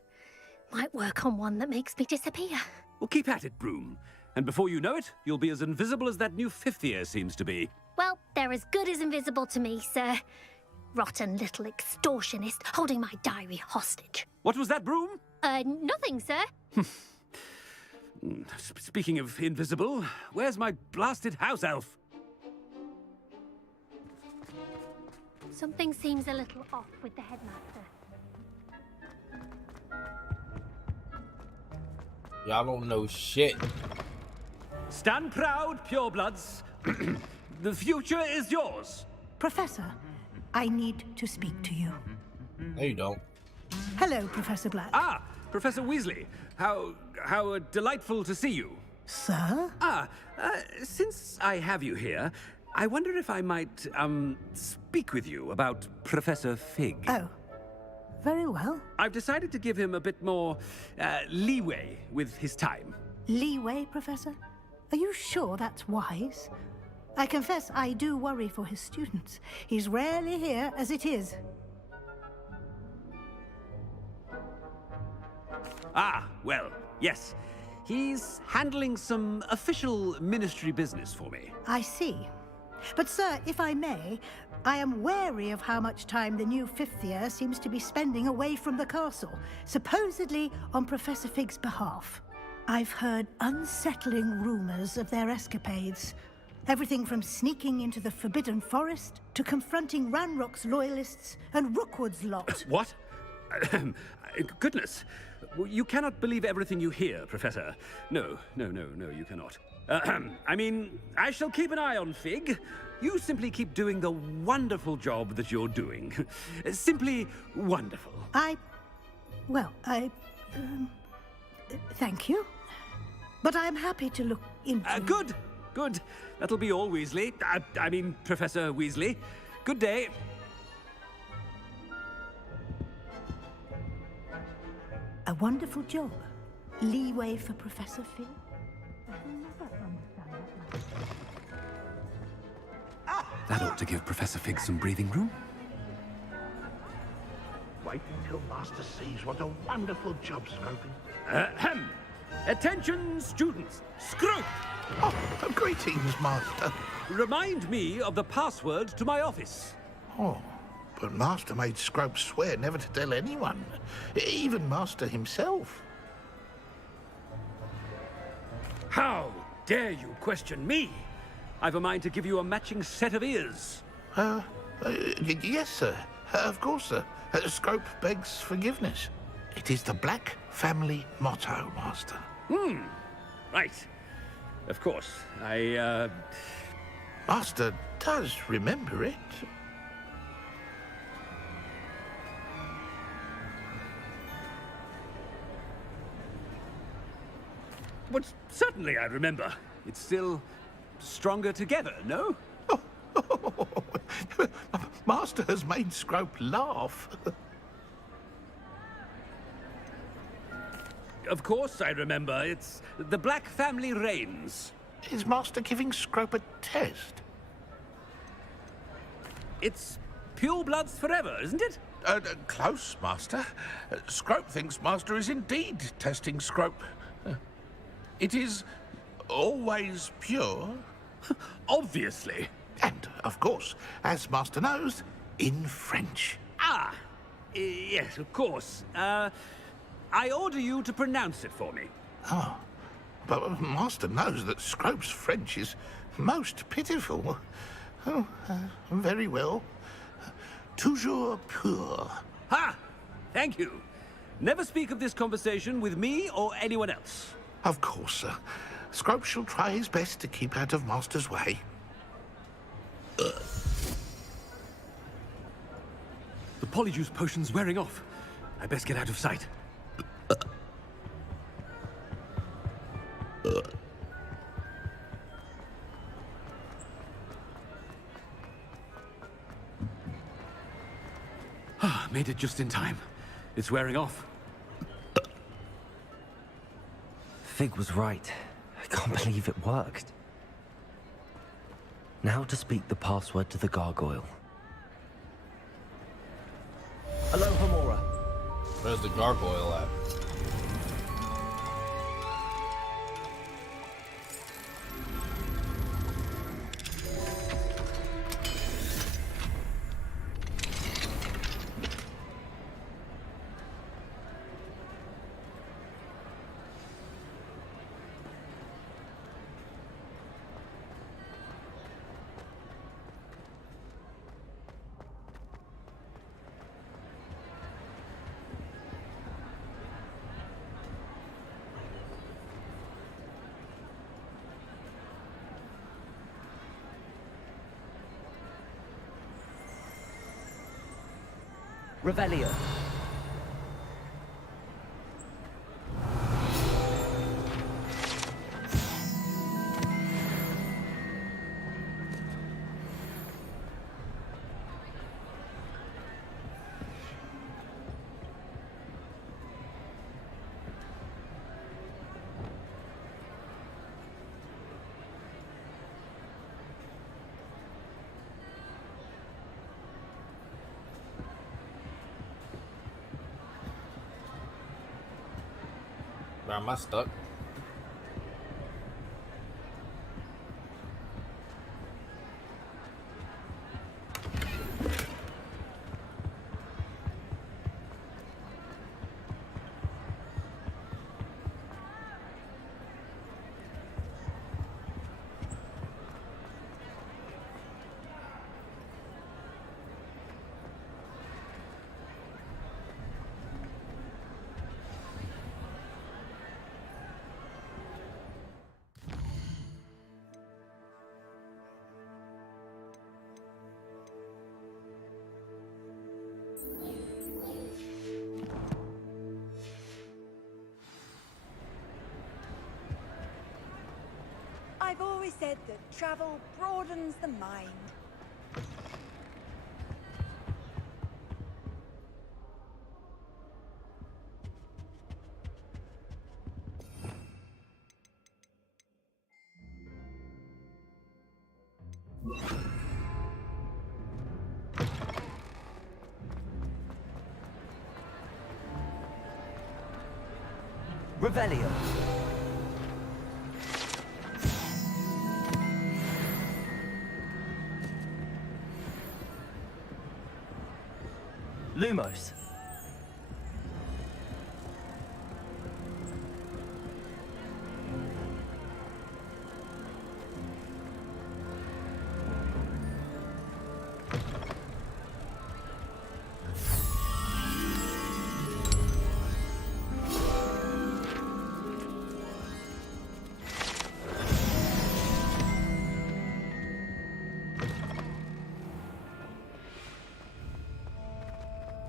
Might work on one that makes me disappear. Well, keep at it, Broom. And before you know it, you'll be as invisible as that new fifth year seems to be. Well, they're as good as invisible to me, sir. Rotten little extortionist holding my diary hostage. What was that, Broom? Nothing, sir. Speaking of invisible, where's my blasted house elf? Something seems a little off with the headmaster. Y'all don't know shit. Stand proud, purebloods. The future is yours. Professor, I need to speak to you. No, you don't. Hello, Professor Black. Ah, Professor Weasley. How delightful to see you. Sir? Since I have you here, I wonder if I might, speak with you about Professor Fig. Oh, very well. I've decided to give him a bit more, leeway with his time. Leeway, Professor? Are you sure that's wise? I confess I do worry for his students. He's rarely here as it is. Ah, well, yes. He's handling some official ministry business for me. I see. But sir, if I may, I am wary of how much time the new fifth year seems to be spending away from the castle, supposedly on Professor Fig's behalf. I've heard unsettling rumors of their escapades. Everything from sneaking into the Forbidden Forest to confronting Ranrock's loyalists and Rookwood's lot. What? Goodness. You cannot believe everything you hear, Professor. No, you cannot. I mean, I shall keep an eye on Fig. You simply keep doing the wonderful job that you're doing. Simply wonderful. Thank you. But I'm happy to look into... Good. That'll be all, Weasley. I mean, Professor Weasley. Good day. A wonderful job. Leeway for Professor Fig. That ought to give Professor Fig some breathing room. Wait until Master sees what a wonderful job Scrope is. Ahem. Attention, students. Scrope! Oh, greetings, Master. Remind me of the password to my office. Oh, but Master made Scrope swear never to tell anyone, even Master himself. How dare you question me? I've a mind to give you a matching set of ears. Yes, sir. Of course, sir. Scrope begs forgiveness. It is the Black family motto, Master. Right. Of course. Master does remember it. But certainly I remember. It's still stronger together, no? Master has made Scrope laugh. Of course I remember. It's the Black family reigns. Is Master giving Scrope a test? It's pure bloods forever, isn't it? Close, Master. Scrope thinks Master is indeed testing Scrope. It is always pure. Obviously. And, of course, as Master knows, in French. Yes, of course. I order you to pronounce it for me. Oh, but Master knows that Scrope's French is most pitiful. Oh, very well. Toujours pur. Ha! Thank you. Never speak of this conversation with me or anyone else. Of course, sir. Scrope shall try his best to keep out of Master's way. The polyjuice potion's wearing off. I best get out of sight. Made it just in time. It's wearing off. Fig was right. I can't believe it worked. Now to speak the password to the gargoyle. Alohomora. Where's the gargoyle at? Revelio. Am I stuck? I've always said that travel broadens the mind. Revelio. Lumos.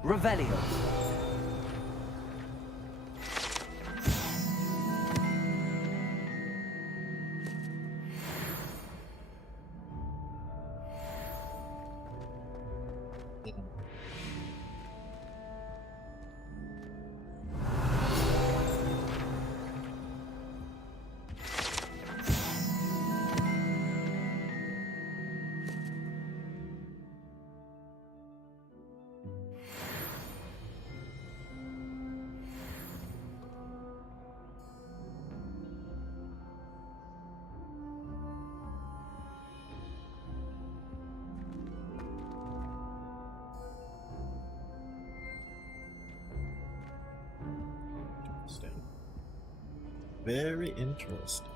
Revelio. Interesting. Very interesting.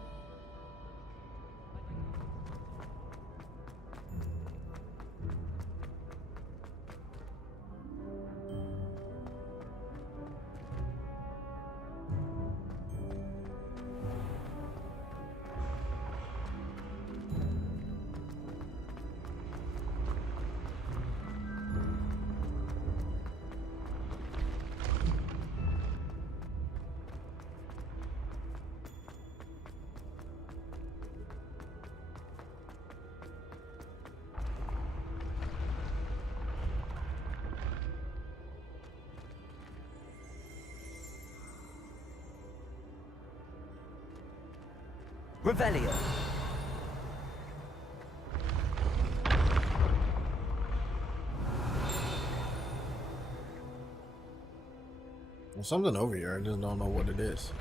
Revelio. There's something over here. I just don't know what it is.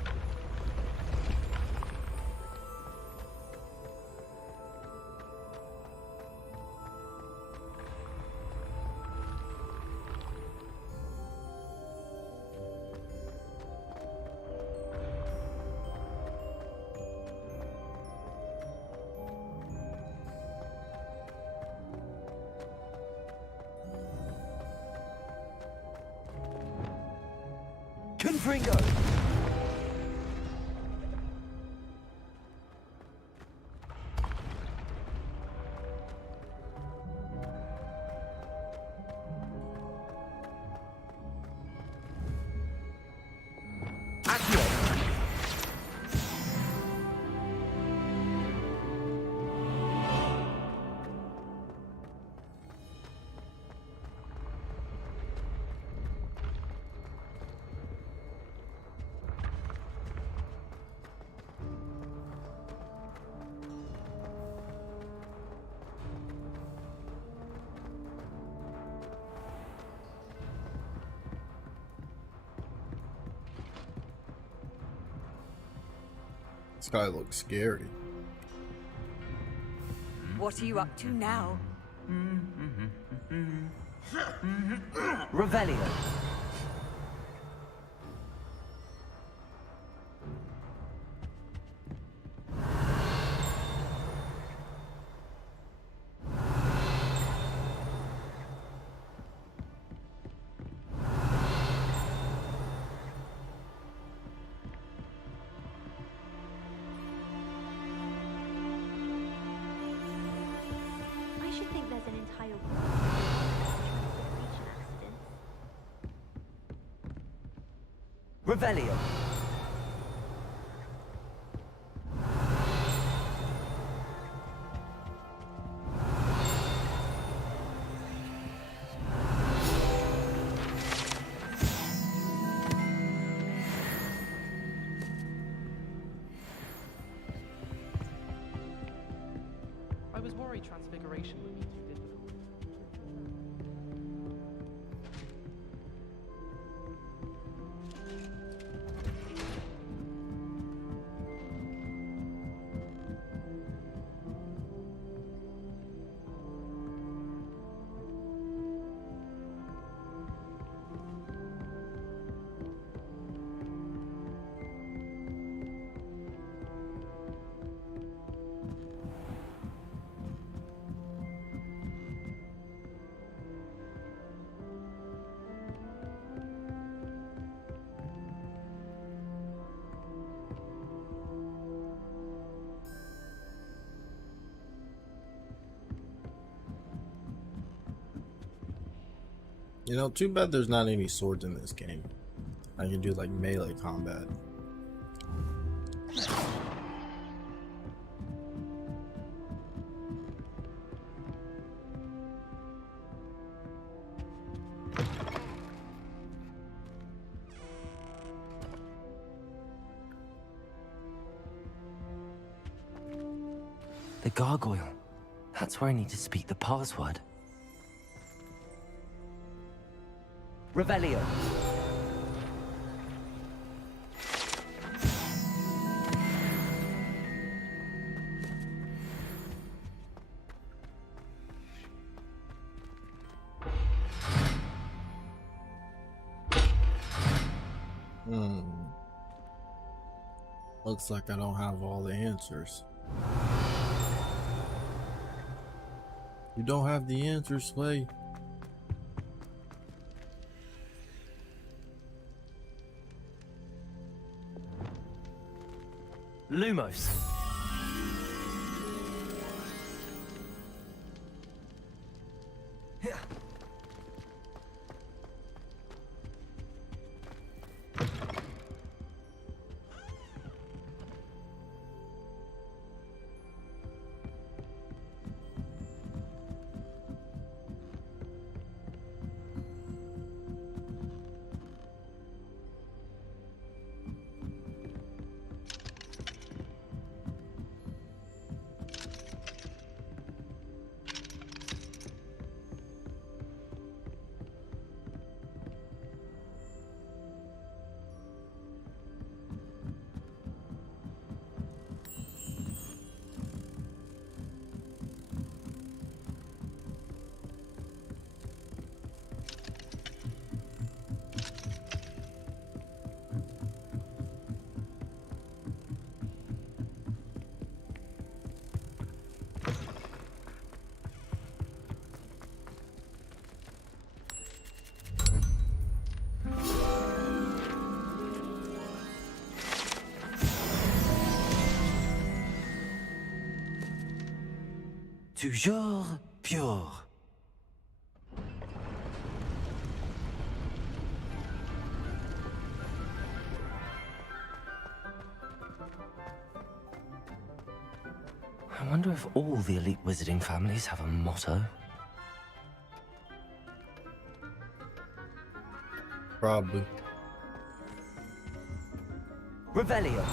Confringo. This guy looks scary. What are you up to now? Revelio. I should think there's an entire world of transformation accidents. Revelio. I was worried transfiguration would be too difficult. You know, too bad there's not any swords in this game. I can do like melee combat. The gargoyle. That's where I need to speak the password. Revelio. Looks like I don't have all the answers. You don't have the answers, Slay. Lumos. Toujours pure. I wonder if all the elite wizarding families have a motto. Probably. Revelio.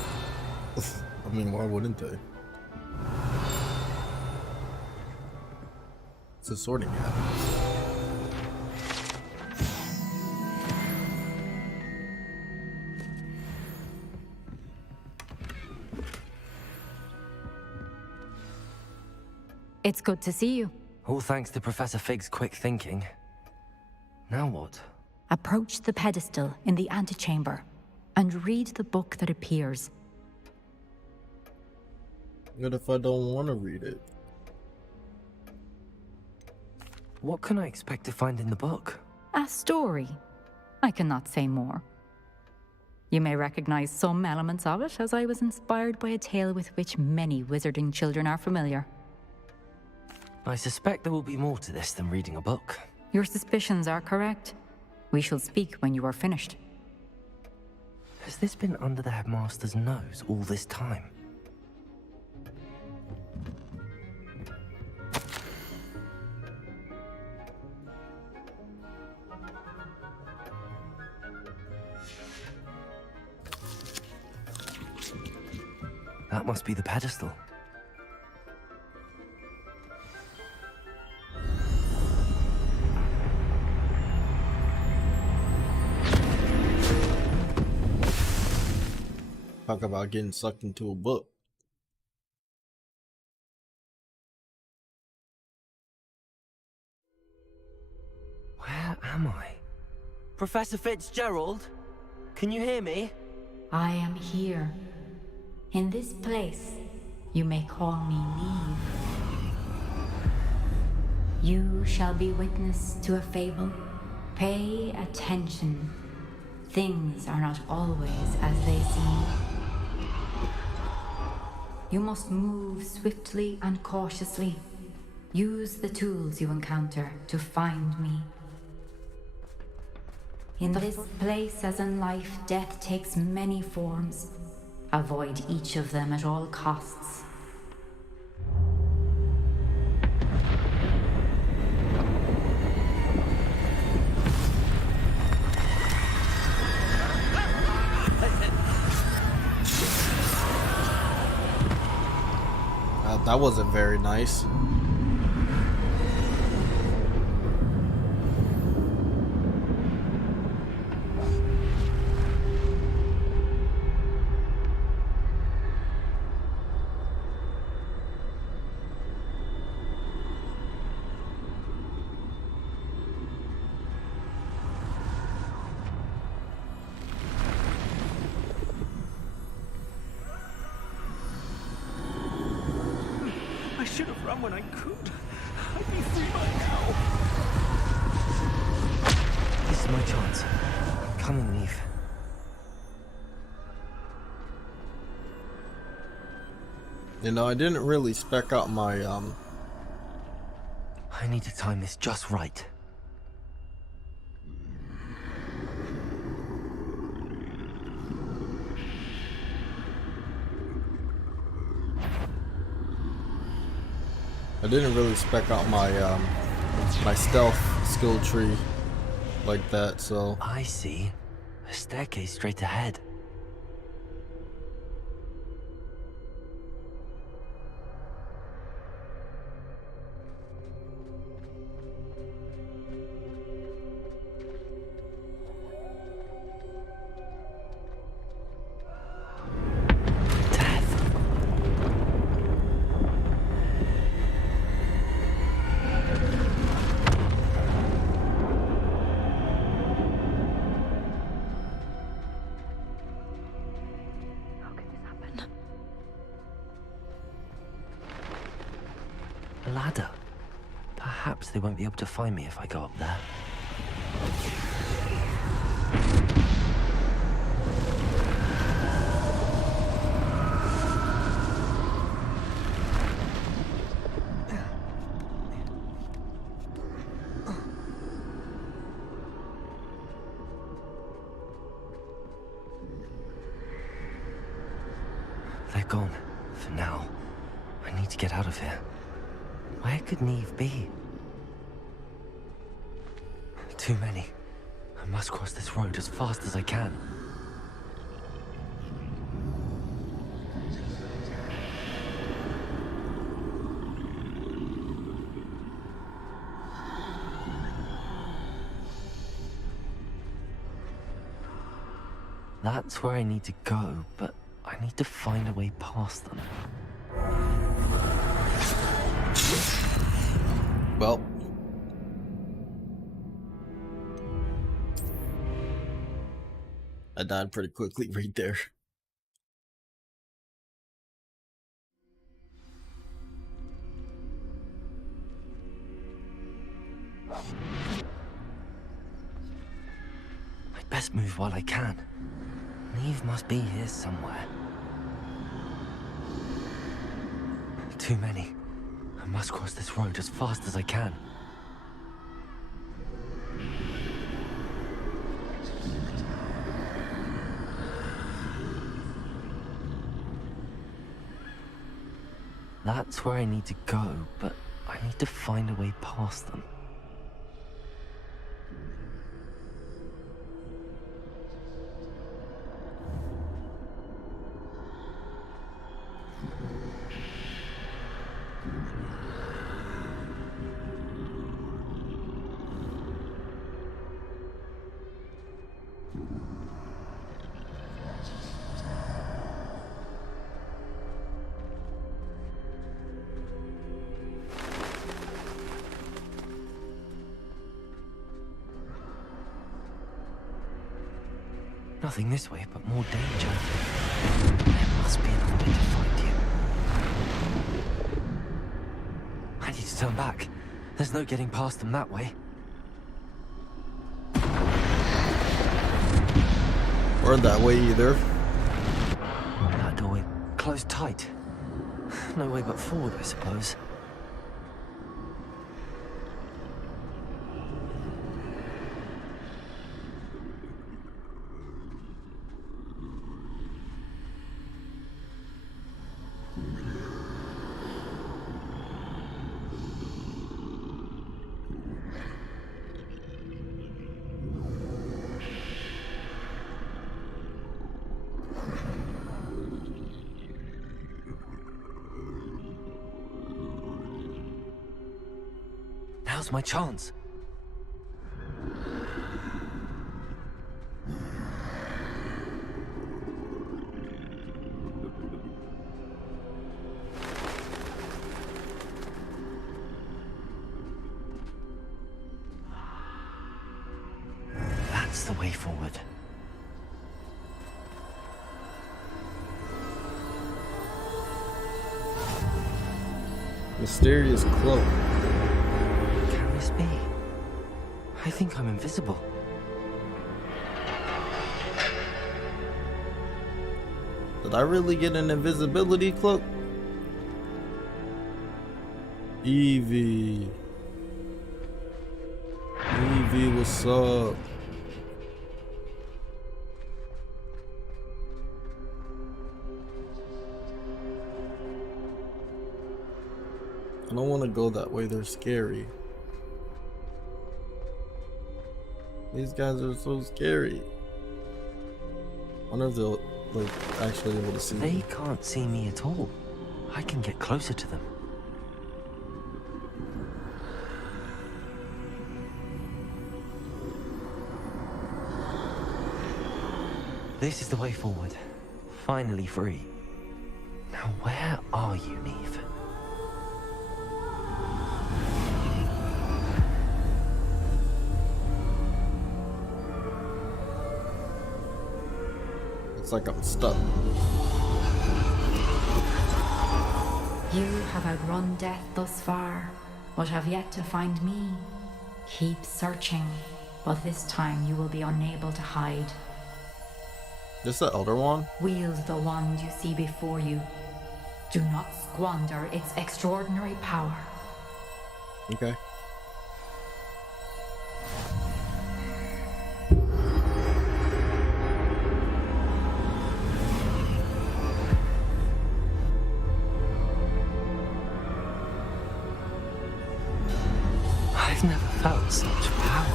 I mean, why wouldn't they? It's a sorting hat. It's good to see you. All thanks to Professor Fig's quick thinking. Now what? Approach the pedestal in the antechamber and read the book that appears. What if I don't want to read it? What can I expect to find in the book? A story. I cannot say more. You may recognize some elements of it, as I was inspired by a tale with which many wizarding children are familiar. I suspect there will be more to this than reading a book. Your suspicions are correct. We shall speak when you are finished. Has this been under the headmaster's nose all this time? That must be the pedestal. Talk about getting sucked into a book. Where am I? Professor Fitzgerald? Can you hear me? I am here. In this place, you may call me Neve. You shall be witness to a fable. Pay attention. Things are not always as they seem. You must move swiftly and cautiously. Use the tools you encounter to find me. In this place, as in life, death takes many forms. Avoid each of them at all costs. That wasn't very nice. I should have run when I could. I'd be free by now. This is my chance. Come on, Eve. You know, I didn't really spec out my I need to time this just right. I didn't really spec out my my stealth skill tree like that, so I see. A staircase straight ahead. A ladder. Perhaps they won't be able to find me if I go up there. They're gone, for now. I need to get out of here. Where could Neve be? Too many. I must cross this road as fast as I can. That's where I need to go, but I need to find a way past them. Well. I died pretty quickly right there. I'd best move while I can. Neve must be here somewhere. Too many. I must cross this road as fast as I can. That's where I need to go, but I need to find a way past them. Nothing this way, but more danger. There must be another way to find you. I need to turn back. There's no getting past them that way. Or that way either. That doorway closed tight. No way but forward, I suppose. Now's my chance. That's the way forward. Mysterious cloak. Can this be? I think I'm invisible. Did I really get an invisibility cloak? Evie. Evie, what's up? I don't want to go that way, they're scary. These guys are so scary. I wonder if they'll like actually able to see me. They can't see me at all. I can get closer to them. This is the way forward. Finally free. Now where are you, Neve? It's like I'm stuck. You have outrun death thus far, but have yet to find me. Keep searching, but this time you will be unable to hide. This the Elder Wand? Wield the wand you see before you. Do not squander its extraordinary power. Okay. I've never felt such power.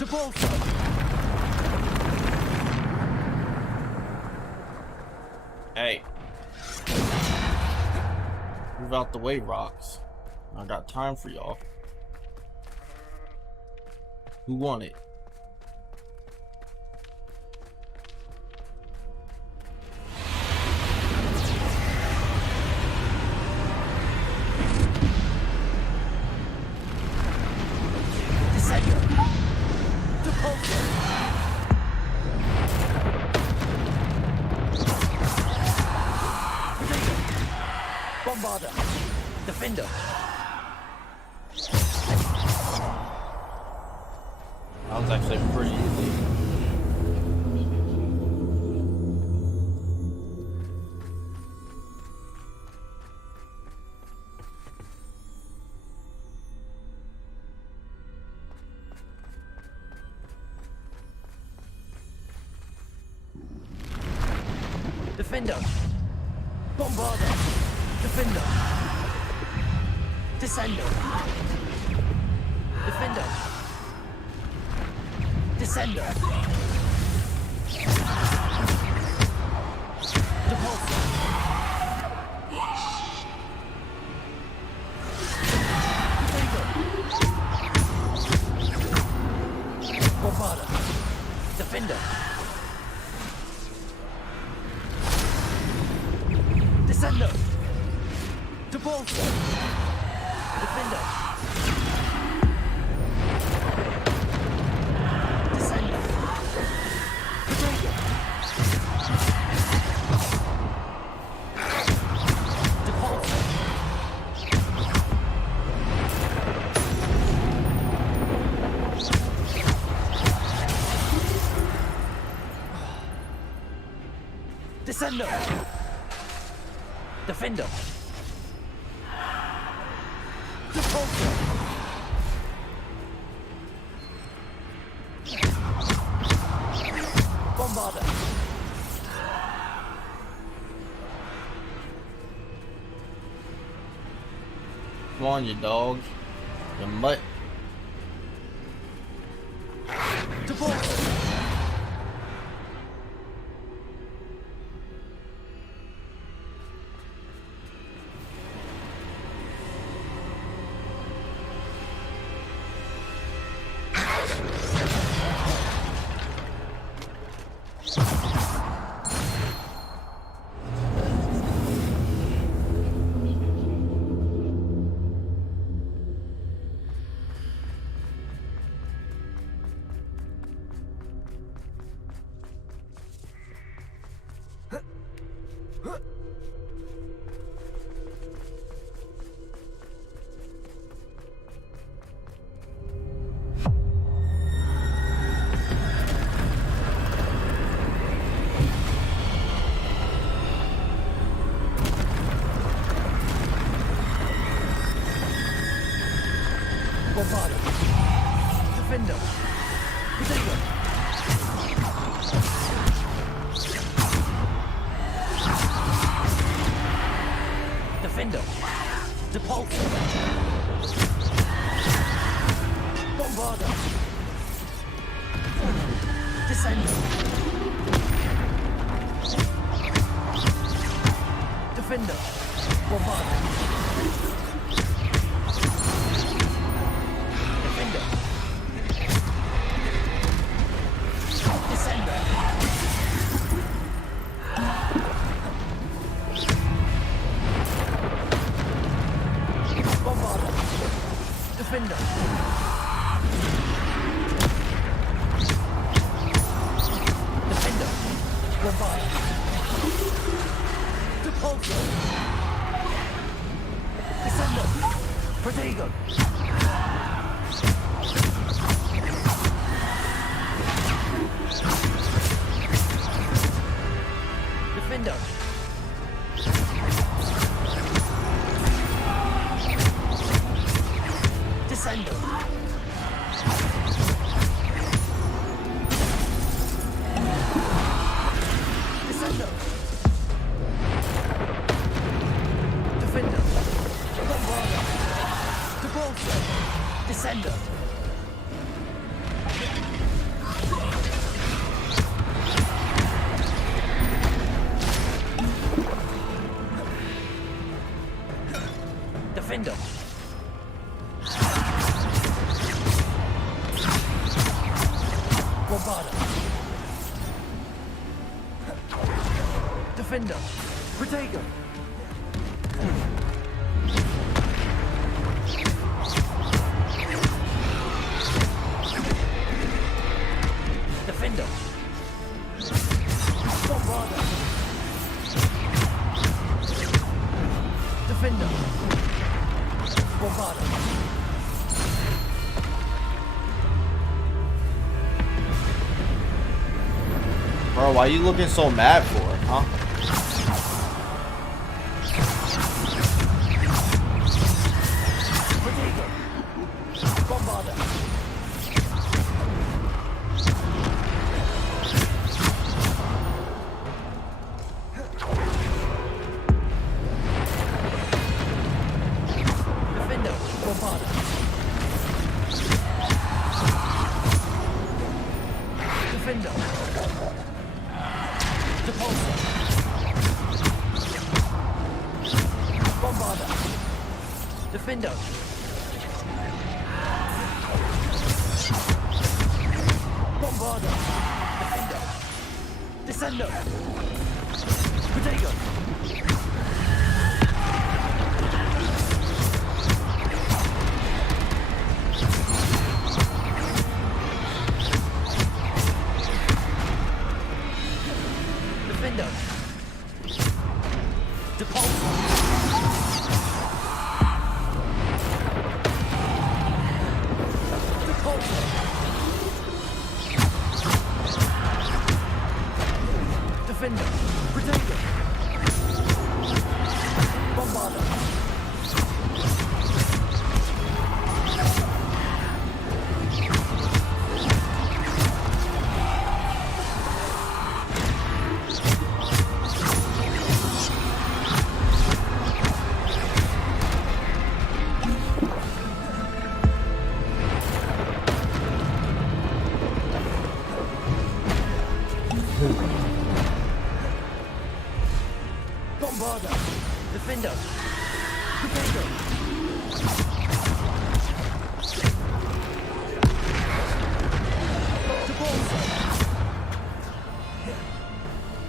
To ball. Hey. Move out the way, rocks. I got time for y'all. Who want it? Bombarder. Defender. That was actually pretty easy. Defender. Bombarder. Defender. Descender. Defender. Descender. Depulsor. Bombarder. Defender. Descender. Depulsor. Defender. Descender. Potato. Depulsor. Descender. Defender. Depulsor. Bombarder. Come on, you dog. You mutt. Depulsor. Bombarder. Defender. Potato. Defender. Depulsor. Bombarder. Descender. Defender. Bombarder. Defender. Descender. Bombarder. Defender. Defender. Bombarder. Depulsor. Descender. Protego. Defender. Descender. Descender. Defender. Bombarder. Depulsor. Descender. Defender. Bombarder. Defender. Protego. Bro, why you looking so mad for, huh?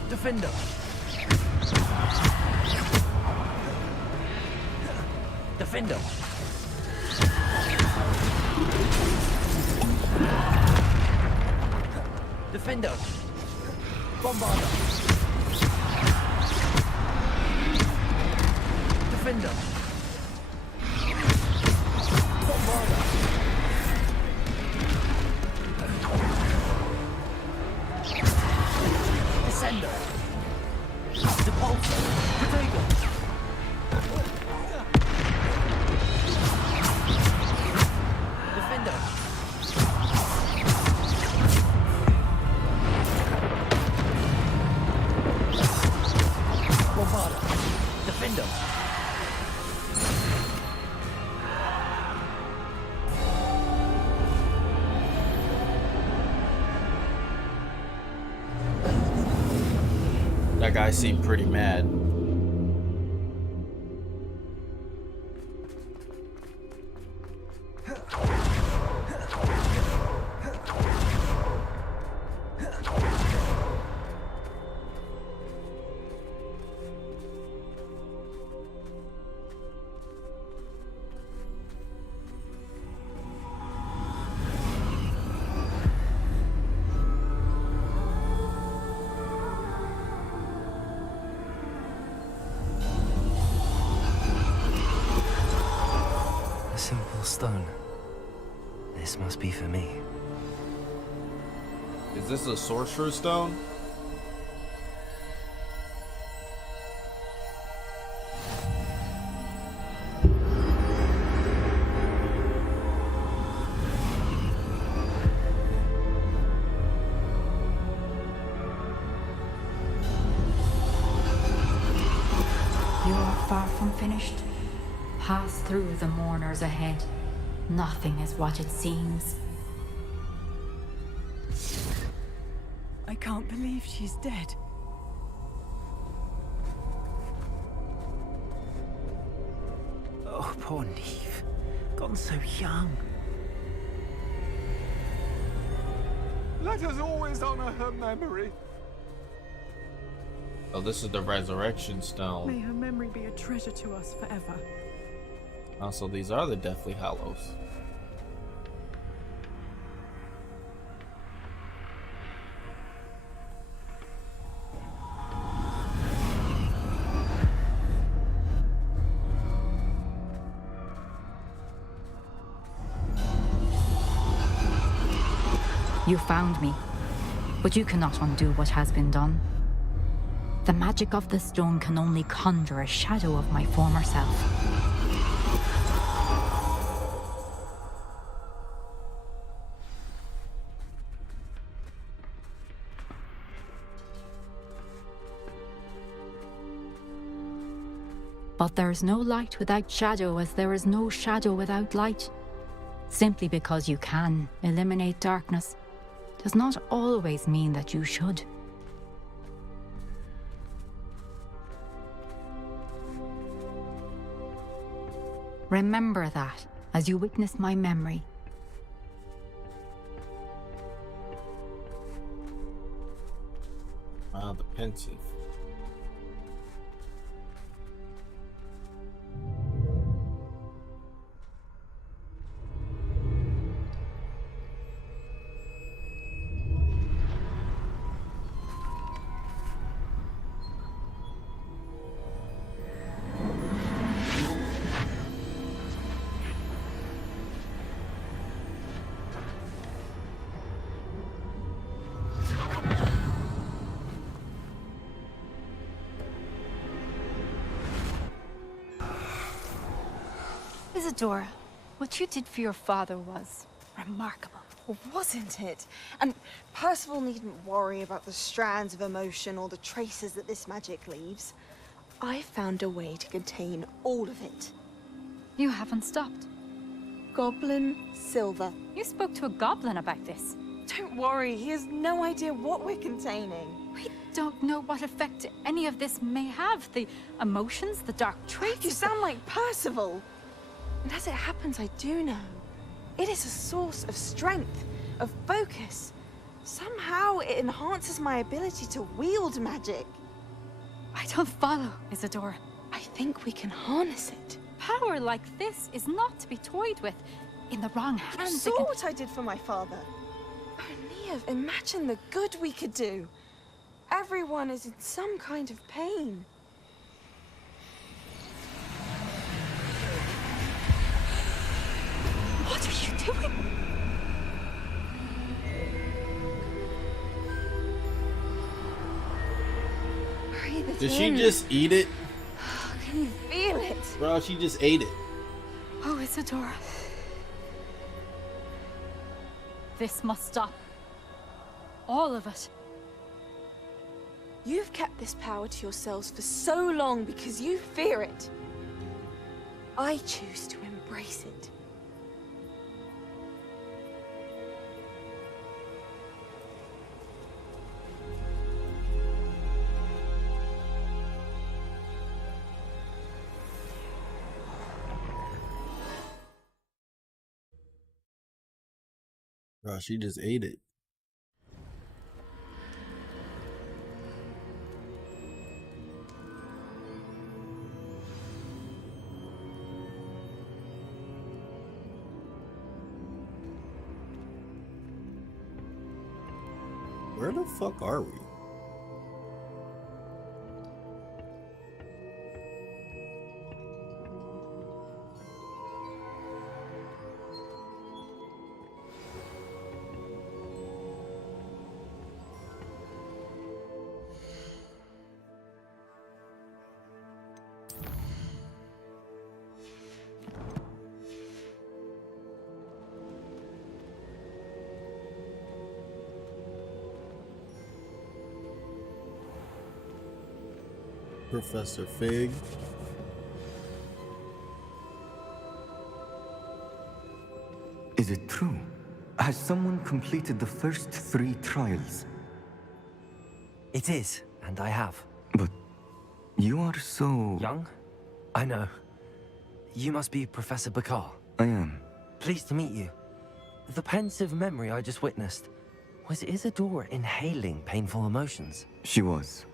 Defender. Defender. Defender. Bombarder. Defender. Bombarder. Descender. Depulsor. Protego. Defender. Bombarder. Defender. That guy seemed pretty mad. A simple stone. This must be for me. Is this a sorcerer's stone? You are far from finished. Pass through the mourners ahead. Nothing is what it seems. I can't believe she's dead. Oh, poor Neve. Gone so young. Let us always honor her memory. Oh, this is the resurrection May stone. her memory be a treasure to us forever. Also, these are the Deathly Hallows. You found me. But you cannot undo what has been done. The magic of the stone can only conjure a shadow of my former self. But there is no light without shadow, as there is no shadow without light. Simply because you can eliminate darkness does not always mean that you should. Remember that as you witness my memory. Ah, the pensive. Isadora, what you did for your father was remarkable. Well, wasn't it? And Percival needn't worry about the strands of emotion or the traces that this magic leaves. I found a way to contain all of it. You haven't stopped. Goblin silver. You spoke to a goblin about this. Don't worry, he has no idea what we're containing. We don't know what effect any of this may have. The emotions, the dark traits. You sound like Percival. And as it happens, I do know. It is a source of strength, of focus. Somehow it enhances my ability to wield magic. I don't follow, Isadora. I think we can harness it. Power like this is not to be toyed with. In the wrong hands, You saw what I did for my father. Oh, Neve, imagine the good we could do. Everyone is in some kind of pain. What are you doing? Breathe it Did she in. just eat it? Can you feel it? Bro, she just ate it. Oh, Isadora. This must stop. All of it. You've kept this power to yourselves for so long because you fear it. I choose to embrace it. Bro, she just ate it. Where the fuck are we? Professor Fig. Is it true? Has someone completed the first 3 trials? It is, and I have. But you are so... Young? I know. You must be Professor Bakar. I am. Pleased to meet you. The pensive memory I just witnessed, was Isadora inhaling painful emotions? She was.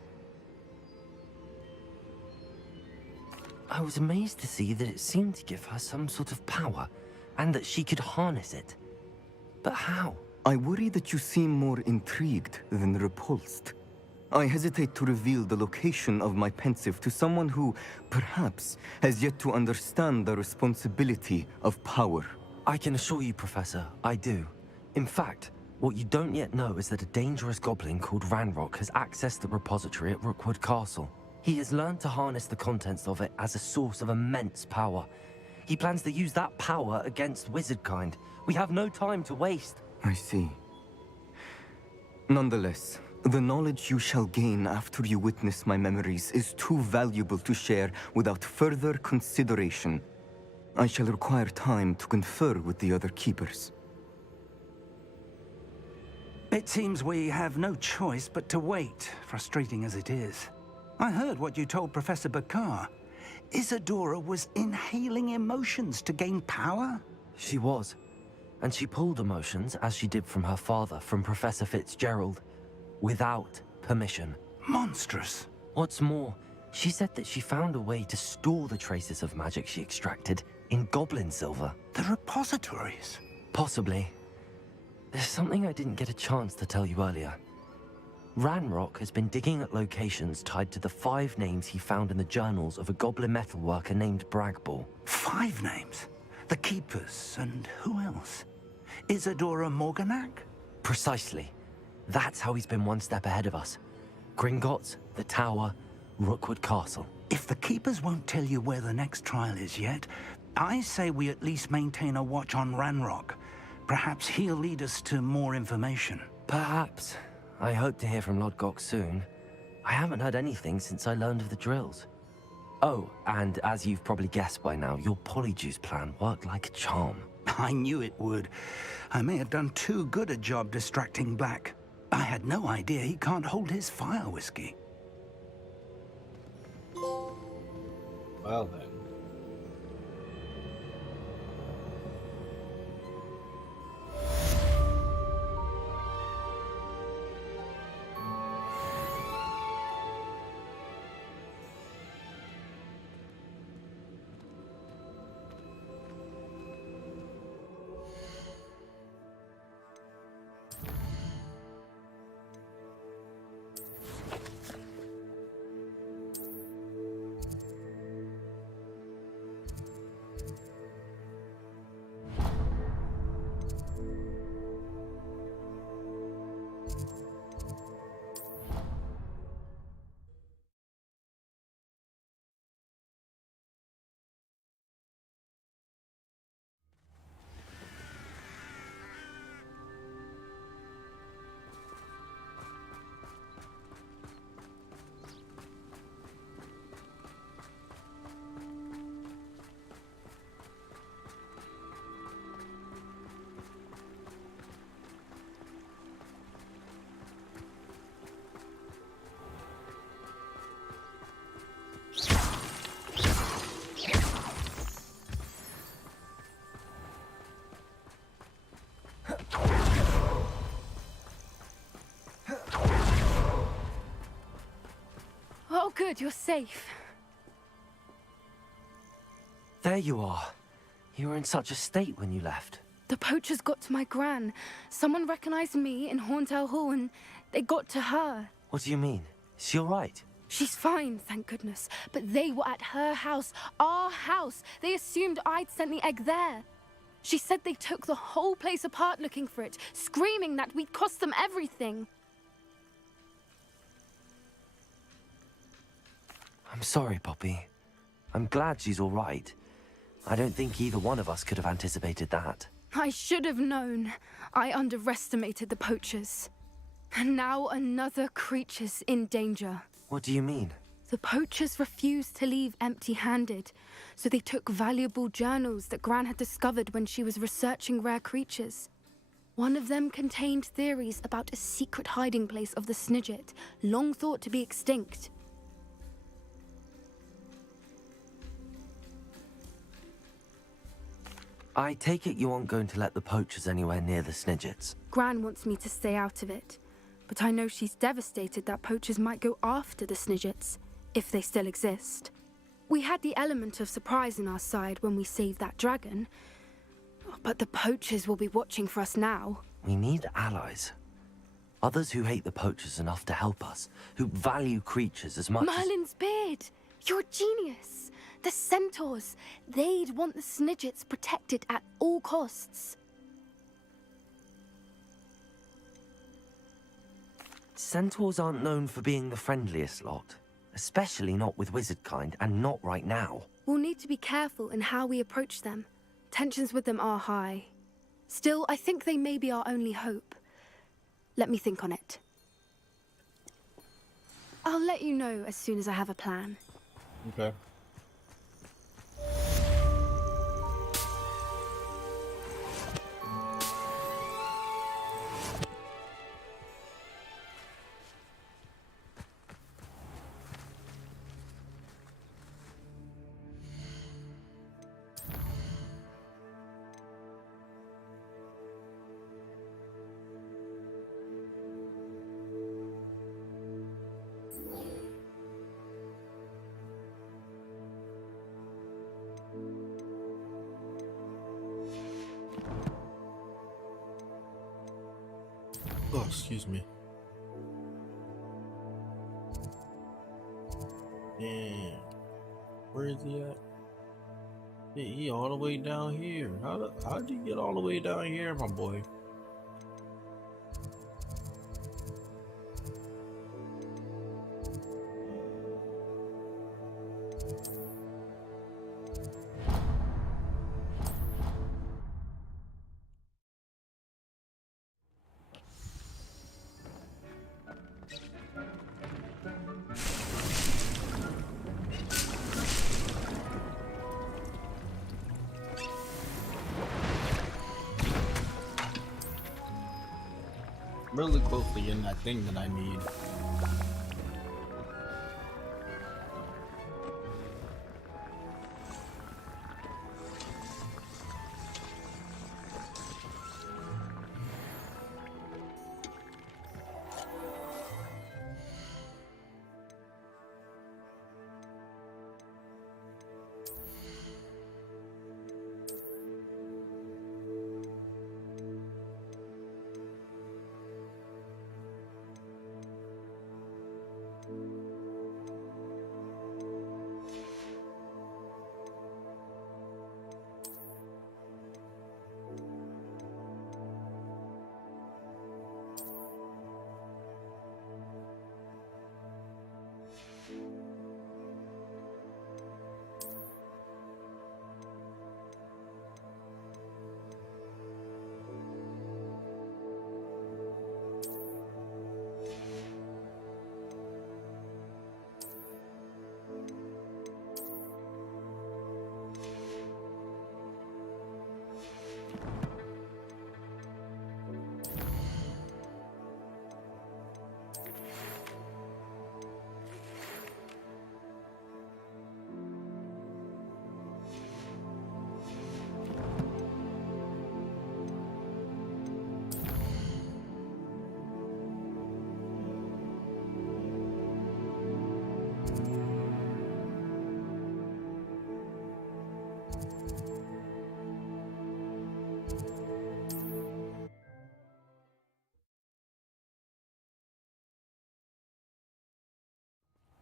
I was amazed to see that it seemed to give her some sort of power, and that she could harness it. But how? I worry that you seem more intrigued than repulsed. I hesitate to reveal the location of my pensive to someone who, perhaps, has yet to understand the responsibility of power. I can assure you, Professor, I do. In fact, What you don't yet know is that a dangerous goblin called Ranrock has accessed the repository at Rookwood Castle. He has learned to harness the contents of it as a source of immense power. He plans to use that power against wizardkind. We have no time to waste. I see. Nonetheless, the knowledge you shall gain after you witness my memories is too valuable to share without further consideration. I shall require time to confer with the other keepers. It seems we have no choice but to wait, frustrating as it is. I heard what you told Professor Bakar. Isadora was inhaling emotions to gain power? She was. And she pulled emotions, as she did from her father, from Professor Fitzgerald, without permission. Monstrous. What's more, she said that she found a way to store the traces of magic she extracted in goblin silver. The repositories? Possibly. There's something I didn't get a chance to tell you earlier. Ranrock has been digging at locations tied to the 5 names he found in the journals of a goblin metalworker named Bragball. 5 names? The Keepers, and who else? Isadora Morganac? Precisely. That's how he's been one step ahead of us. Gringotts, the Tower, Rookwood Castle. If the Keepers won't tell you where the next trial is yet, I say we at least maintain a watch on Ranrock. Perhaps he'll lead us to more information. Perhaps. I hope to hear from Lodgok soon. I haven't heard anything since I learned of the drills. Oh, and as you've probably guessed by now, your polyjuice plan worked like a charm. I knew it would. I may have done too good a job distracting Black. I had no idea he can't hold his fire whiskey. Well then. Oh, good, you're safe. There you are. You were in such a state when you left. The poachers got to my gran. Someone recognized me in Horntail Hall and they got to her. What do you mean? Is she all right? She's fine, thank goodness. But they were at her house, our house. They assumed I'd sent the egg there. She said they took the whole place apart looking for it, screaming that we'd cost them everything. I'm sorry, Poppy. I'm glad she's all right. I don't think either one of us could have anticipated that. I should have known. I underestimated the poachers. And now another creature's in danger. What do you mean? The poachers refused to leave empty-handed, so they took valuable journals that Gran had discovered when she was researching rare creatures. One of them contained theories about a secret hiding place of the Snidget, long thought to be extinct. I take it you aren't going to let the poachers anywhere near the Snidgets. Gran wants me to stay out of it, but I know she's devastated that poachers might go after the Snidgets, if they still exist. We had the element of surprise on our side when we saved that dragon, but the poachers will be watching for us now. We need allies. Others who hate the poachers enough to help us, who value creatures as much Merlin's beard! You're a genius! The centaurs, they'd want the Snidgets protected at all costs. Centaurs aren't known for being the friendliest lot, especially not with wizard kind, and not right now. We'll need to be careful in how we approach them. Tensions with them are high. Still, I think they may be our only hope. Let me think on it. I'll let you know as soon as I have a plan. Okay. Oh, excuse me. Damn. Where is he at? He all the way down here. How'd you get all the way down here, my boy? Really closely in that thing that I need.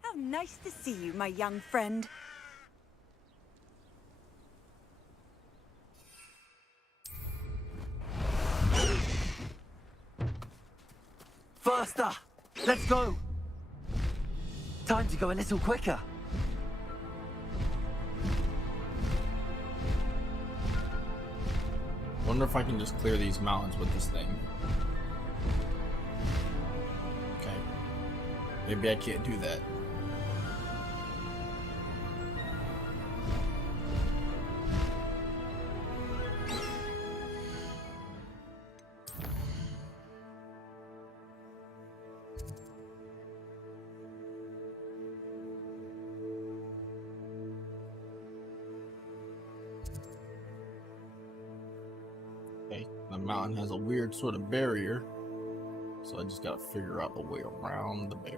How nice to see you, my young friend. Faster! Let's go! Time to go a little quicker. Wonder if I can just clear these mountains with this thing. Okay. Maybe I can't do that. Okay, the mountain has a weird sort of barrier, so I just gotta figure out a way around the barrier.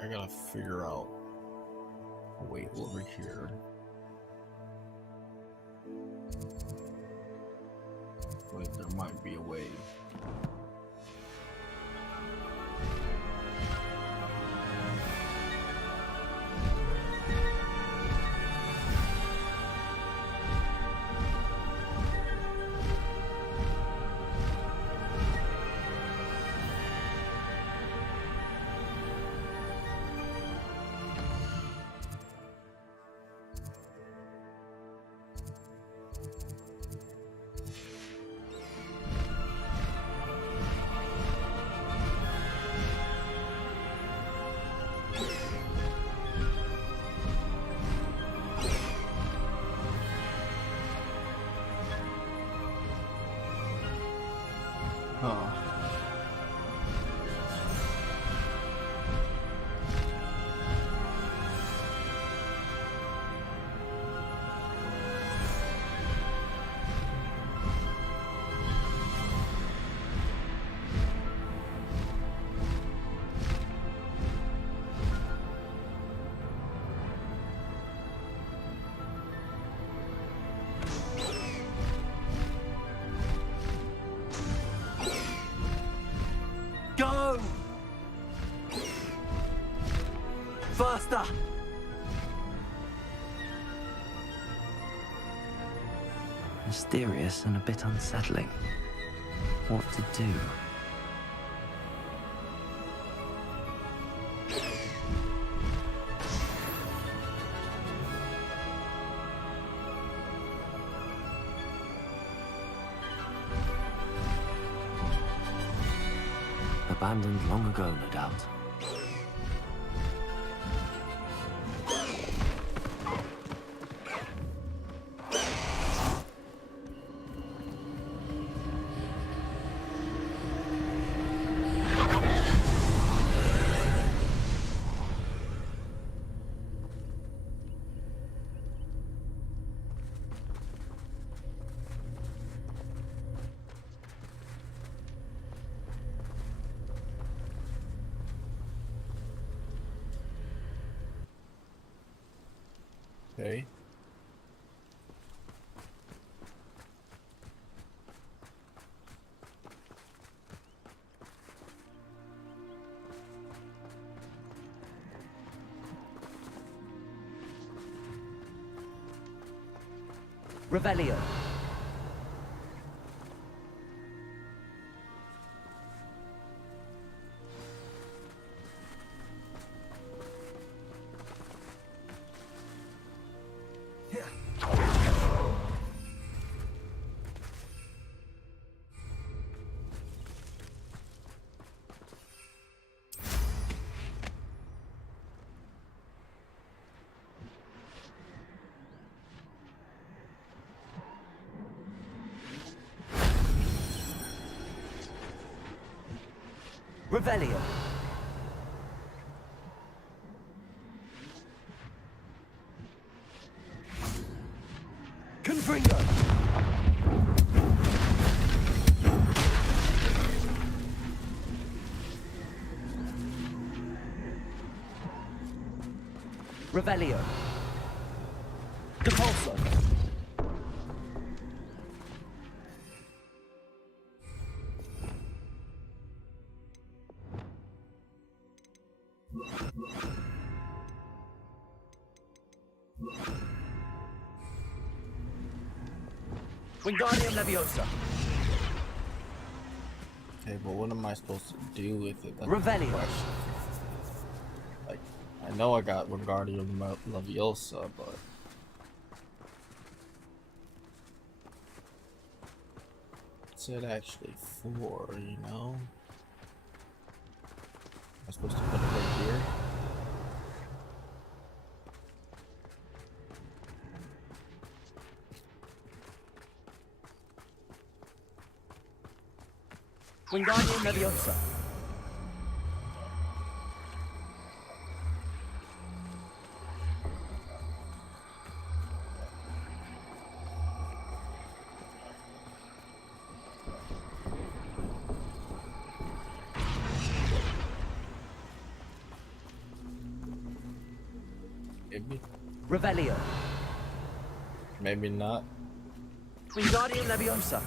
I gotta figure out a way over here. Wait, there might be a way. Huh. Go! Faster! Mysterious and a bit unsettling. What to do? Abandoned long ago, no doubt. Okay. Revelio. Revelio. Confringo. Revelio. Depulso. Wingardium Leviosa. Okay, but what am I supposed to do with it? That's Revelio. the question. Like, I know I got Wingardium Leviosa, but what's it actually for, you know? Am I supposed to put it right here? Wingardium Leviosa. Maybe. Revelio. Maybe not. Wingardium Leviosa.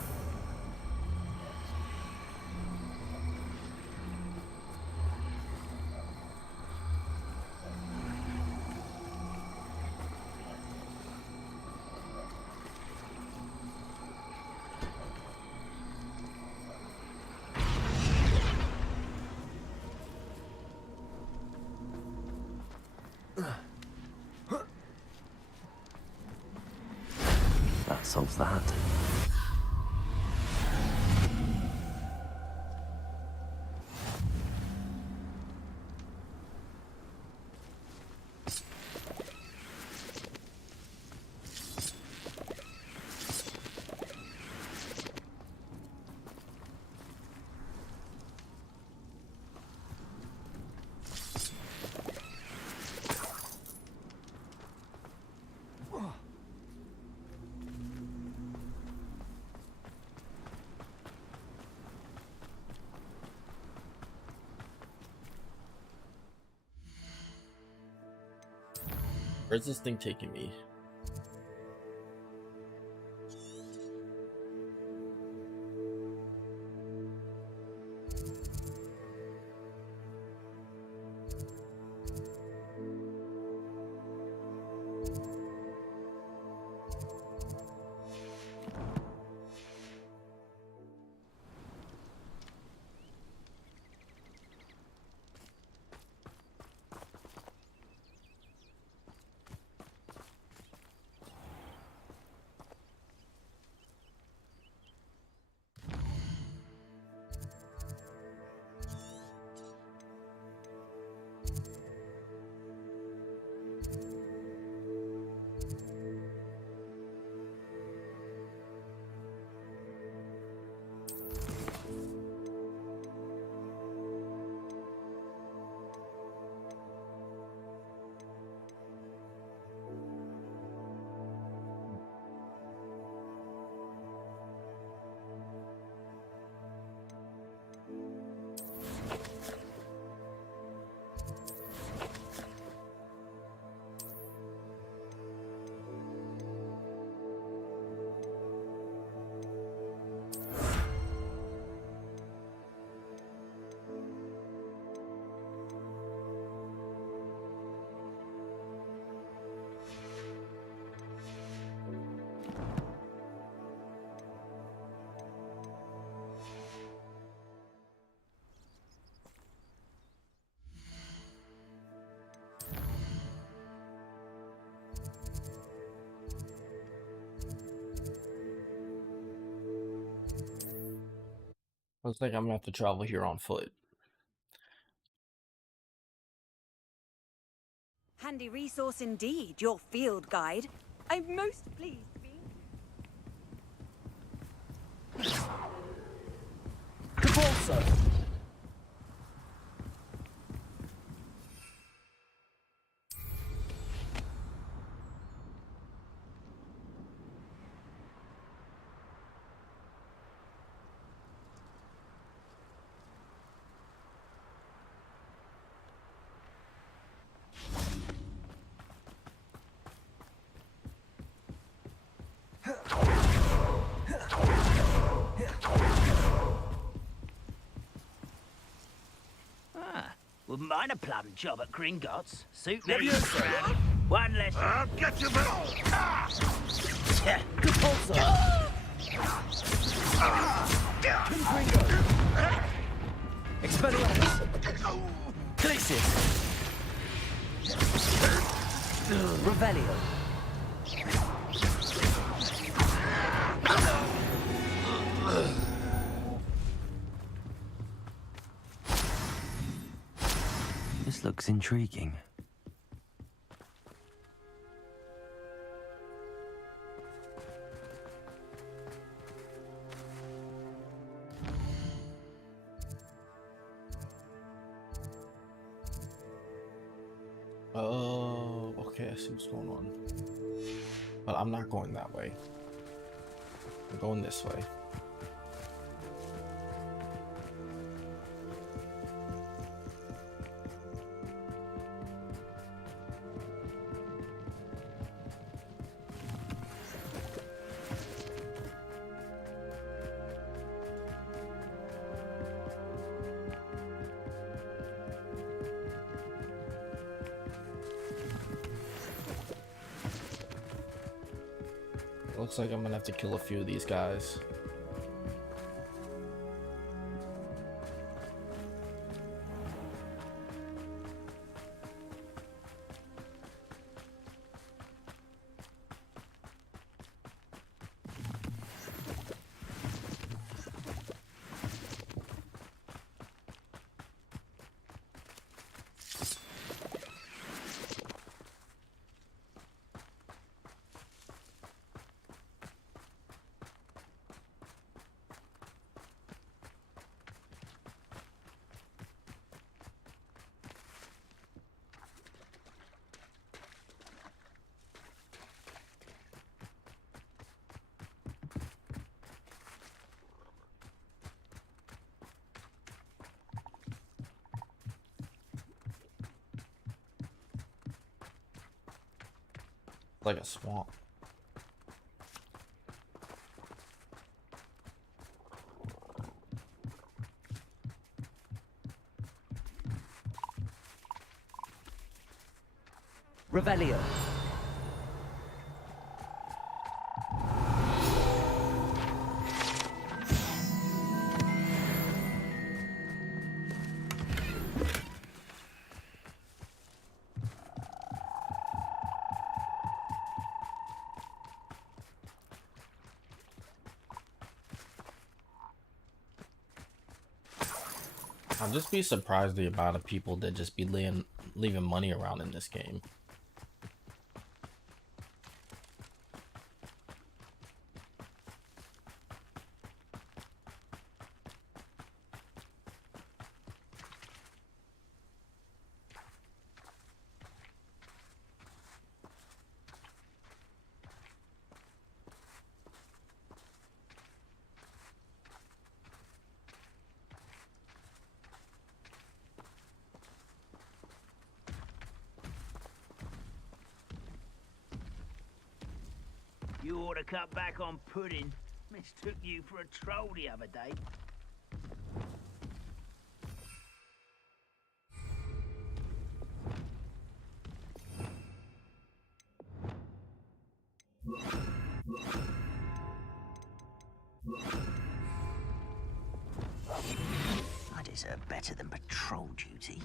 That solves that. Where's this thing taking me? Looks like I'm gonna have to travel here on foot. Handy resource indeed, your field guide. I'm most pleased to be. Capolso. Wouldn't mind a plum job at Gringotts. Suit me. Leviosa. One less. I'll get you back! Capolso. Expelliarmus. Glacis. Revelio. This looks intriguing. Oh, okay, I see what's going on. But I'm not going that way. I'm going this way. Looks like I'm gonna have to kill a few of these guys. Like a swamp. Revelio. I'd just be surprised the amount of people that just be leaving money around in this game. You ought to cut back on pudding. Mistook you for a troll the other day. I deserve better than patrol duty.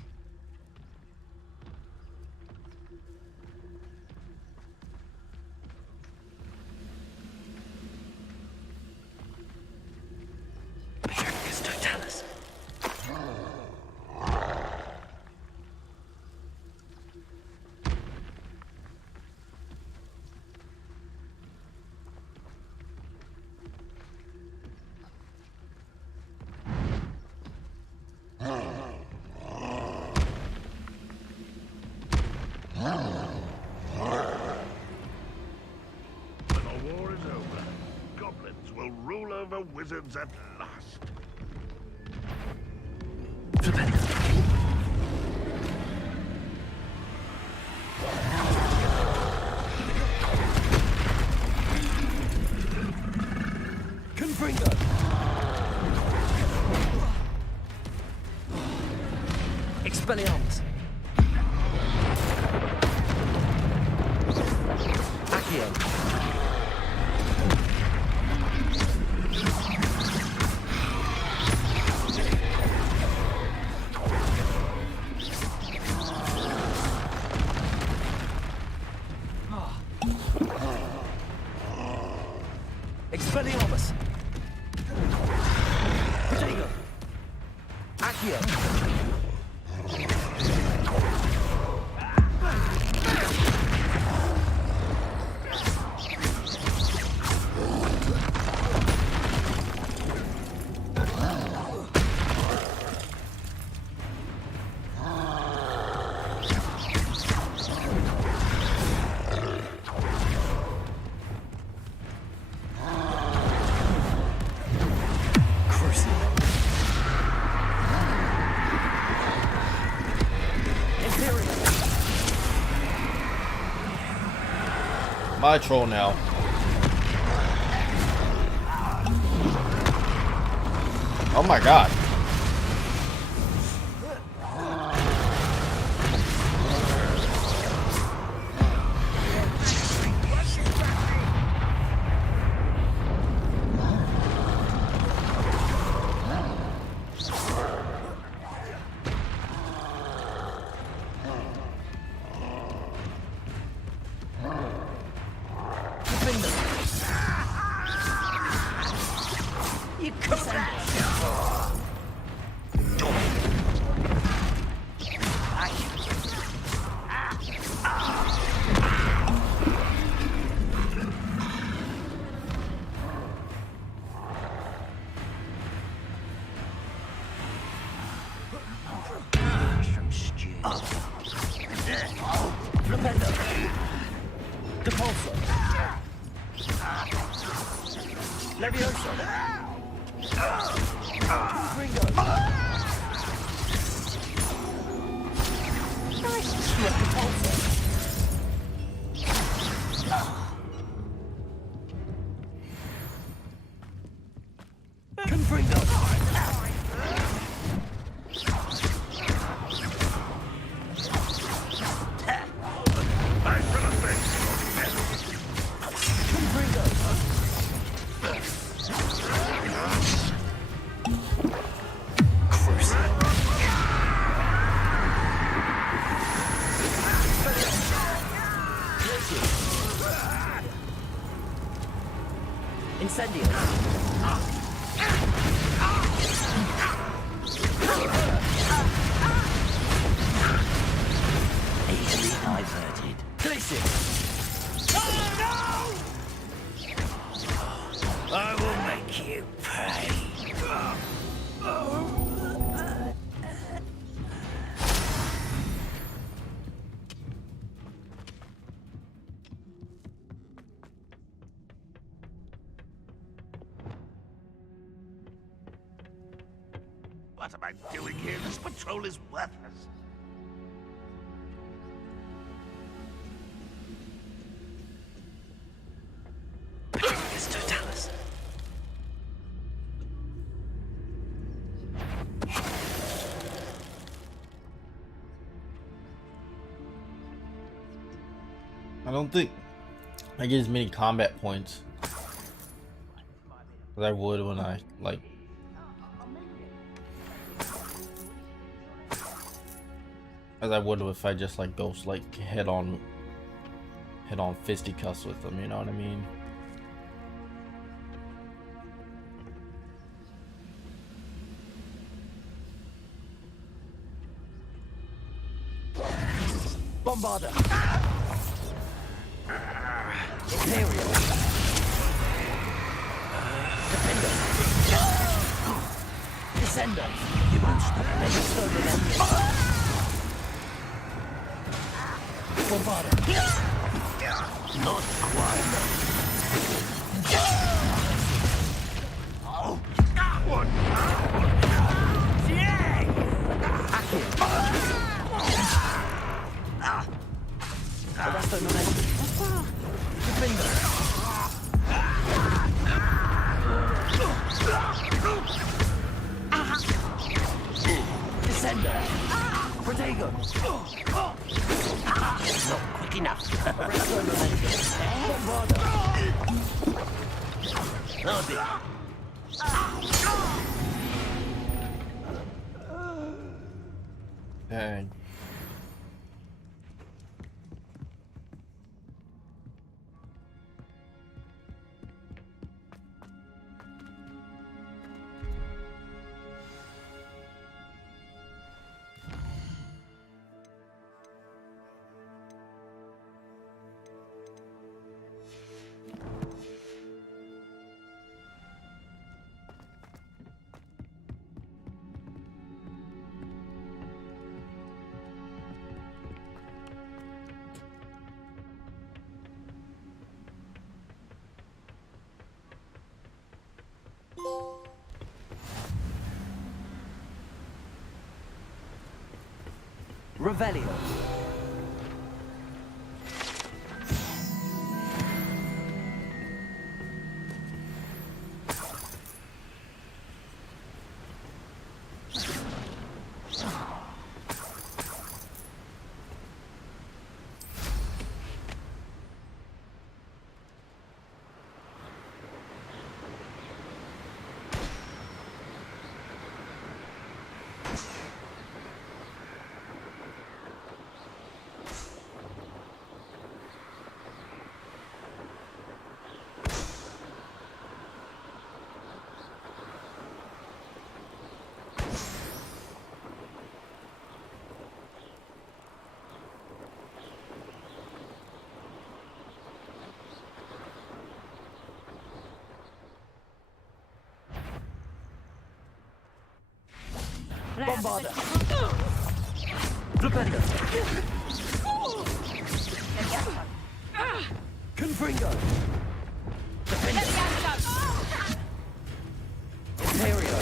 Wizards at last. Confringo. Expelliarmus. Accio. Expelliarmus. Protego. Accio. My troll now. Oh my god. Defender! You come back! Some stew. Defender! Depulso! Levioso! Gringo! Nice struck, Depulso! Confringo! Incendio! Easily diverted. Glacier! I will make you pay. What am I doing here? This patrol is worthless. It's Totalis. I don't think I get as many combat points as I would when I like as I would if I just like go like head on fisticuffs with them, you know what I mean? Bombarder! Imperial! Defender! Descender! You won't stop Bombarder! Not quite. What? Arresto momentum. Defender! Descender! Protego! Not quick enough. Arresto momentum. Bombarder! Dang. Revelio. Bombarda. Flipendo. Confringo. Defender. Imperio.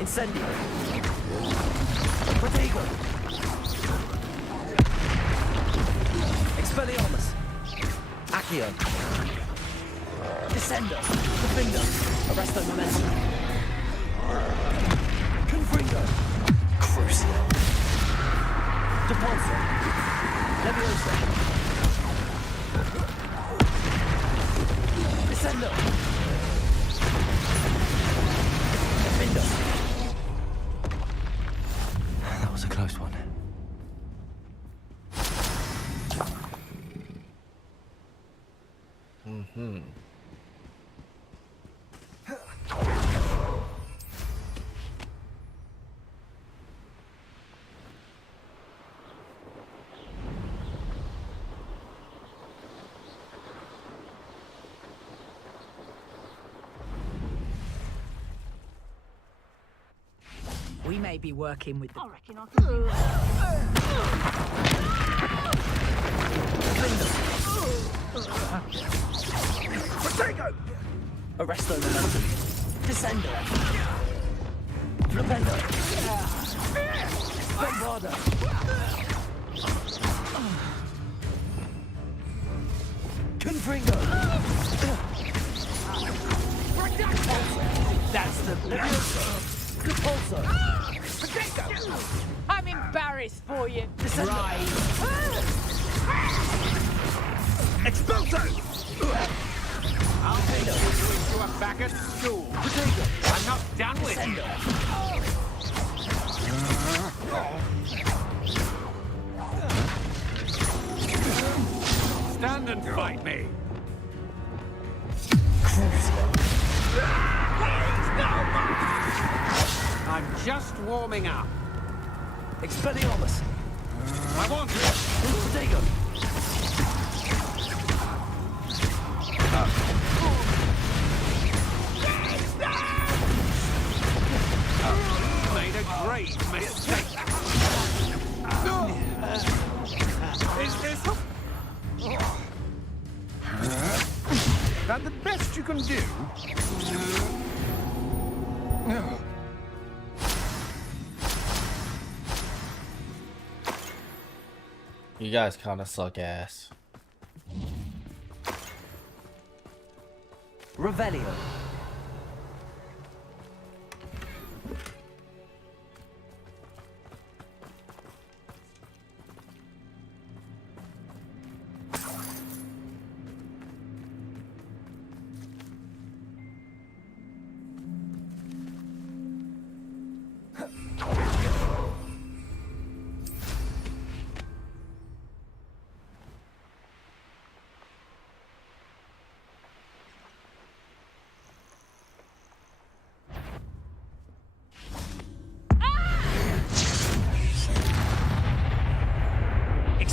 Incendio. Protego. Expelliarmus. Accio. Descendo. Defendo. Arresto momentum. Confringo. Crucio. Depulso. Levioso. Descendo. Defendo. That was a close one. Mm-hmm. We may be working with the... I reckon I Protego! Arresto momentum. Descendo. Flipendo. Bombarda. Confringo. That's the best. Repulsor. I'm embarrassed for you. Right. Expulso! I'll pay them. You are back at school. Potato. I'm not done with you. Stand and fight me. I'm just warming up. Expelliarmus. I want it. Potato. Made a great mistake. Is this that the best you can do? You guys kind of suck ass. Revelio.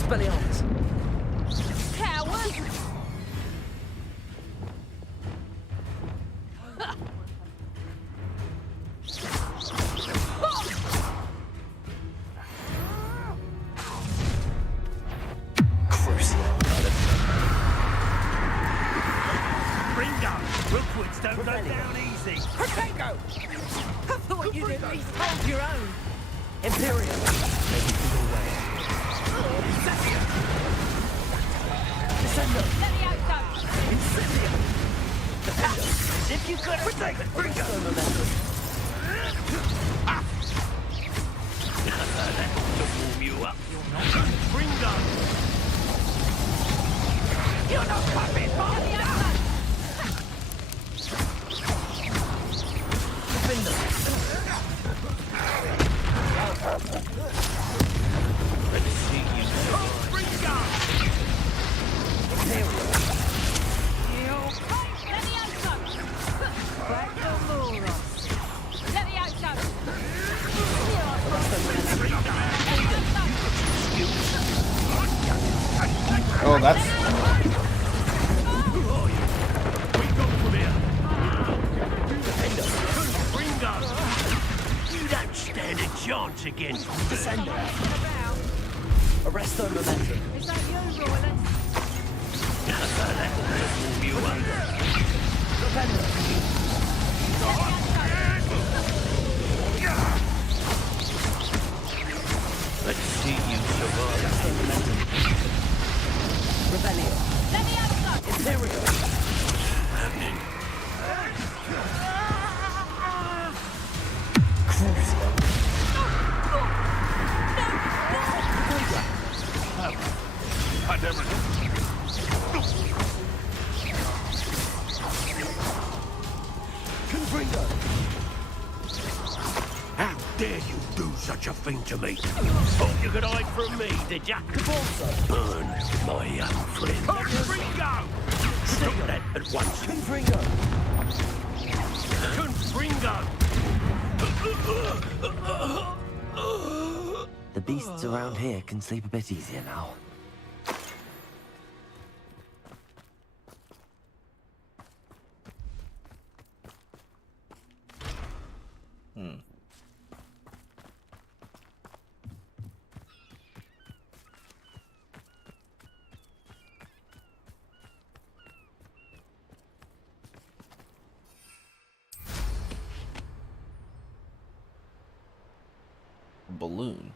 Expelliarmus. Coward! Rookwoods don't go down easy. Protego! I thought you'd at least hold your own. Imperial. Maybe your way. Incendio! Descendo! Levioso! Incendio! Defendo! If you could have taken Bringo! That ought to warm you up. Bringo! You're not puppet master! Let's see you. Bringo! Imperial. Levioso! Back to Moros! Levioso! Oh, that's... You don't stand a chance against me. Descendo. Arresto momentum. Is that you, Royalist? That ought to warm you up. Defendo. Let's see you survive. Rebellion. Levioso! Imperial. Happening. Crucio. I never knew. Confringo. How dare you do such a thing to me? Thought you could hide from me, did ya? Cabalso. Burn, my young friend. Confringo! Stop that at once. Confringo. Confringo! The beasts around here can sleep a bit easier now. Balloon.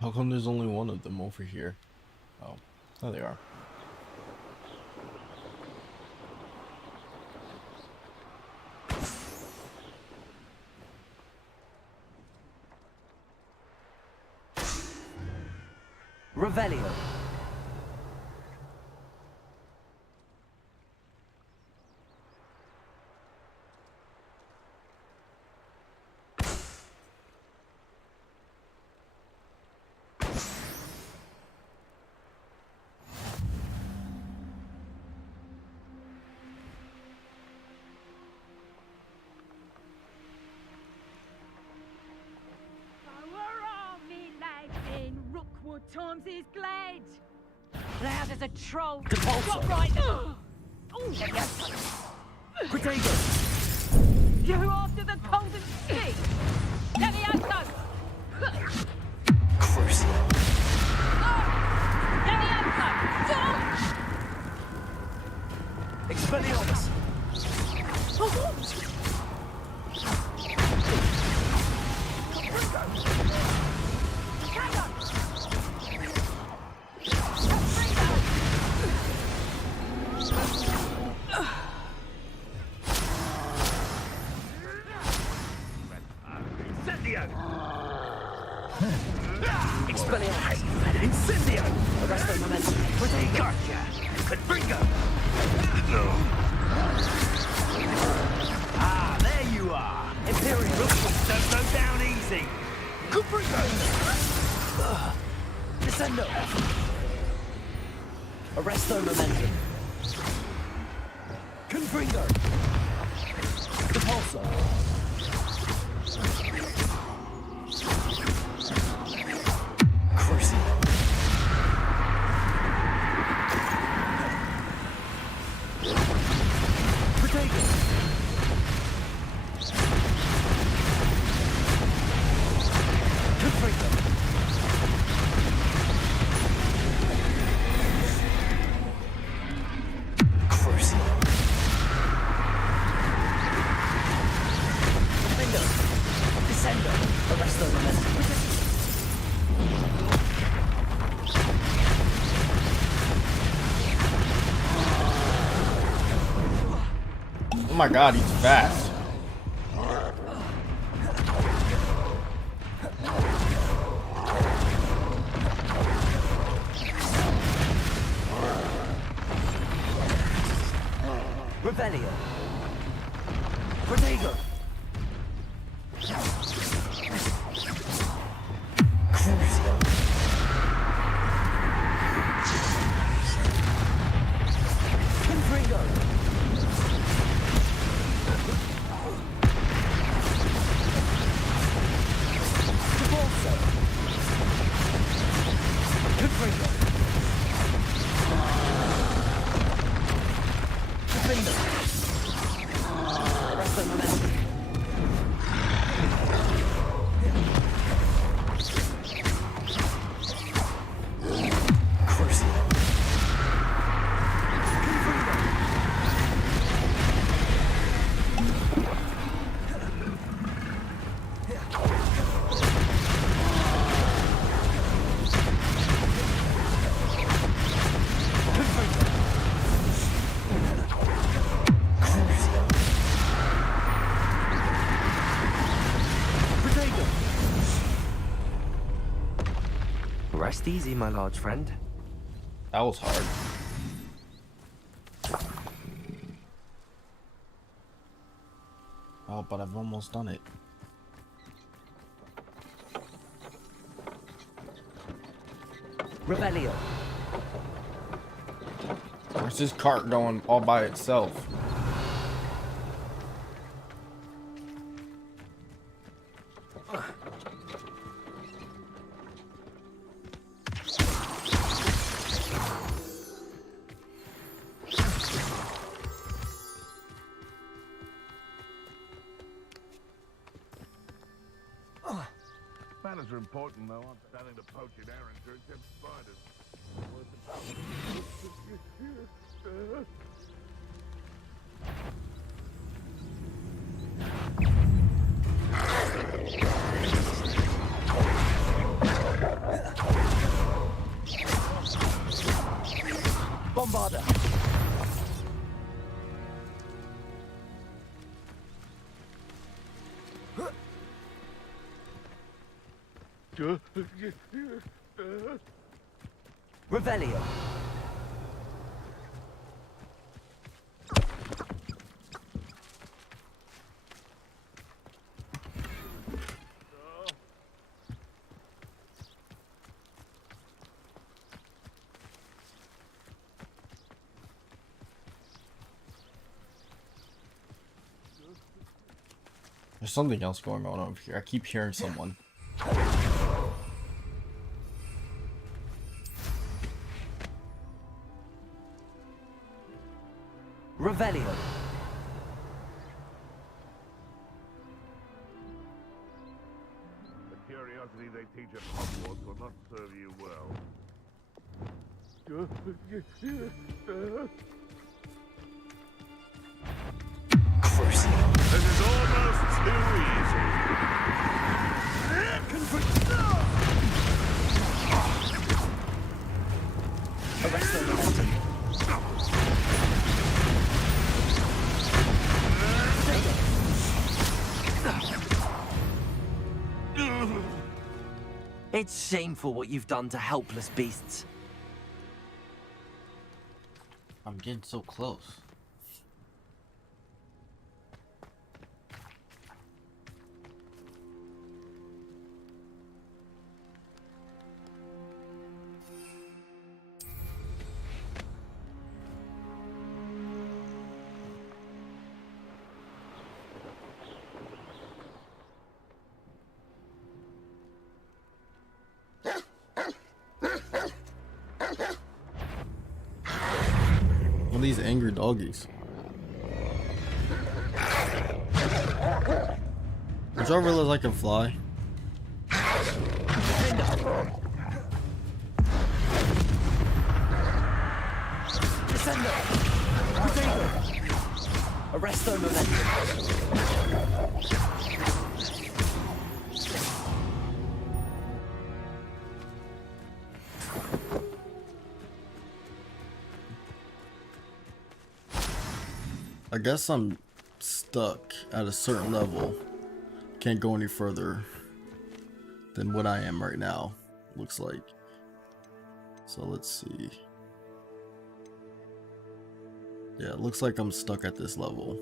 How come there's only one of them over here? Oh, there they are. Revelio. Times is glad. Loud as a troll. Depulso. Got right. Protego. You after the cold and stick. Levioso. Crucio. Levioso. Expelliarmus. Expelliarmus. Incendio. Arresto momentum. Protego. Gotcha! Confringo! Ah, there you are! Imperial. Rookwoods don't go down easy! Confringo. Descendo. Arresto momentum. Confringo. Depulso. Oh my god, he's fast. Rebellion. Protego. Rest easy, my large friend. That was hard. Oh, but I've almost done it. Rebellion. Where's this cart going all by itself? Manners are important, though. I'm starting to poach in errands or except spiders. Bombarder. Revelio. There's something else going on over here. I keep hearing someone. Revelio. The curiosity they teach at Hogwarts will not serve you well. This is almost too easy. Arrest the momentum. It's shameful what you've done to helpless beasts. I'm getting so close. these angry doggies? Did y'all realize I can fly? Arrest their momentum. I guess I'm stuck at a certain level. Can't go any further than what I am right now, looks like. So let's see. Yeah, it looks like I'm stuck at this level.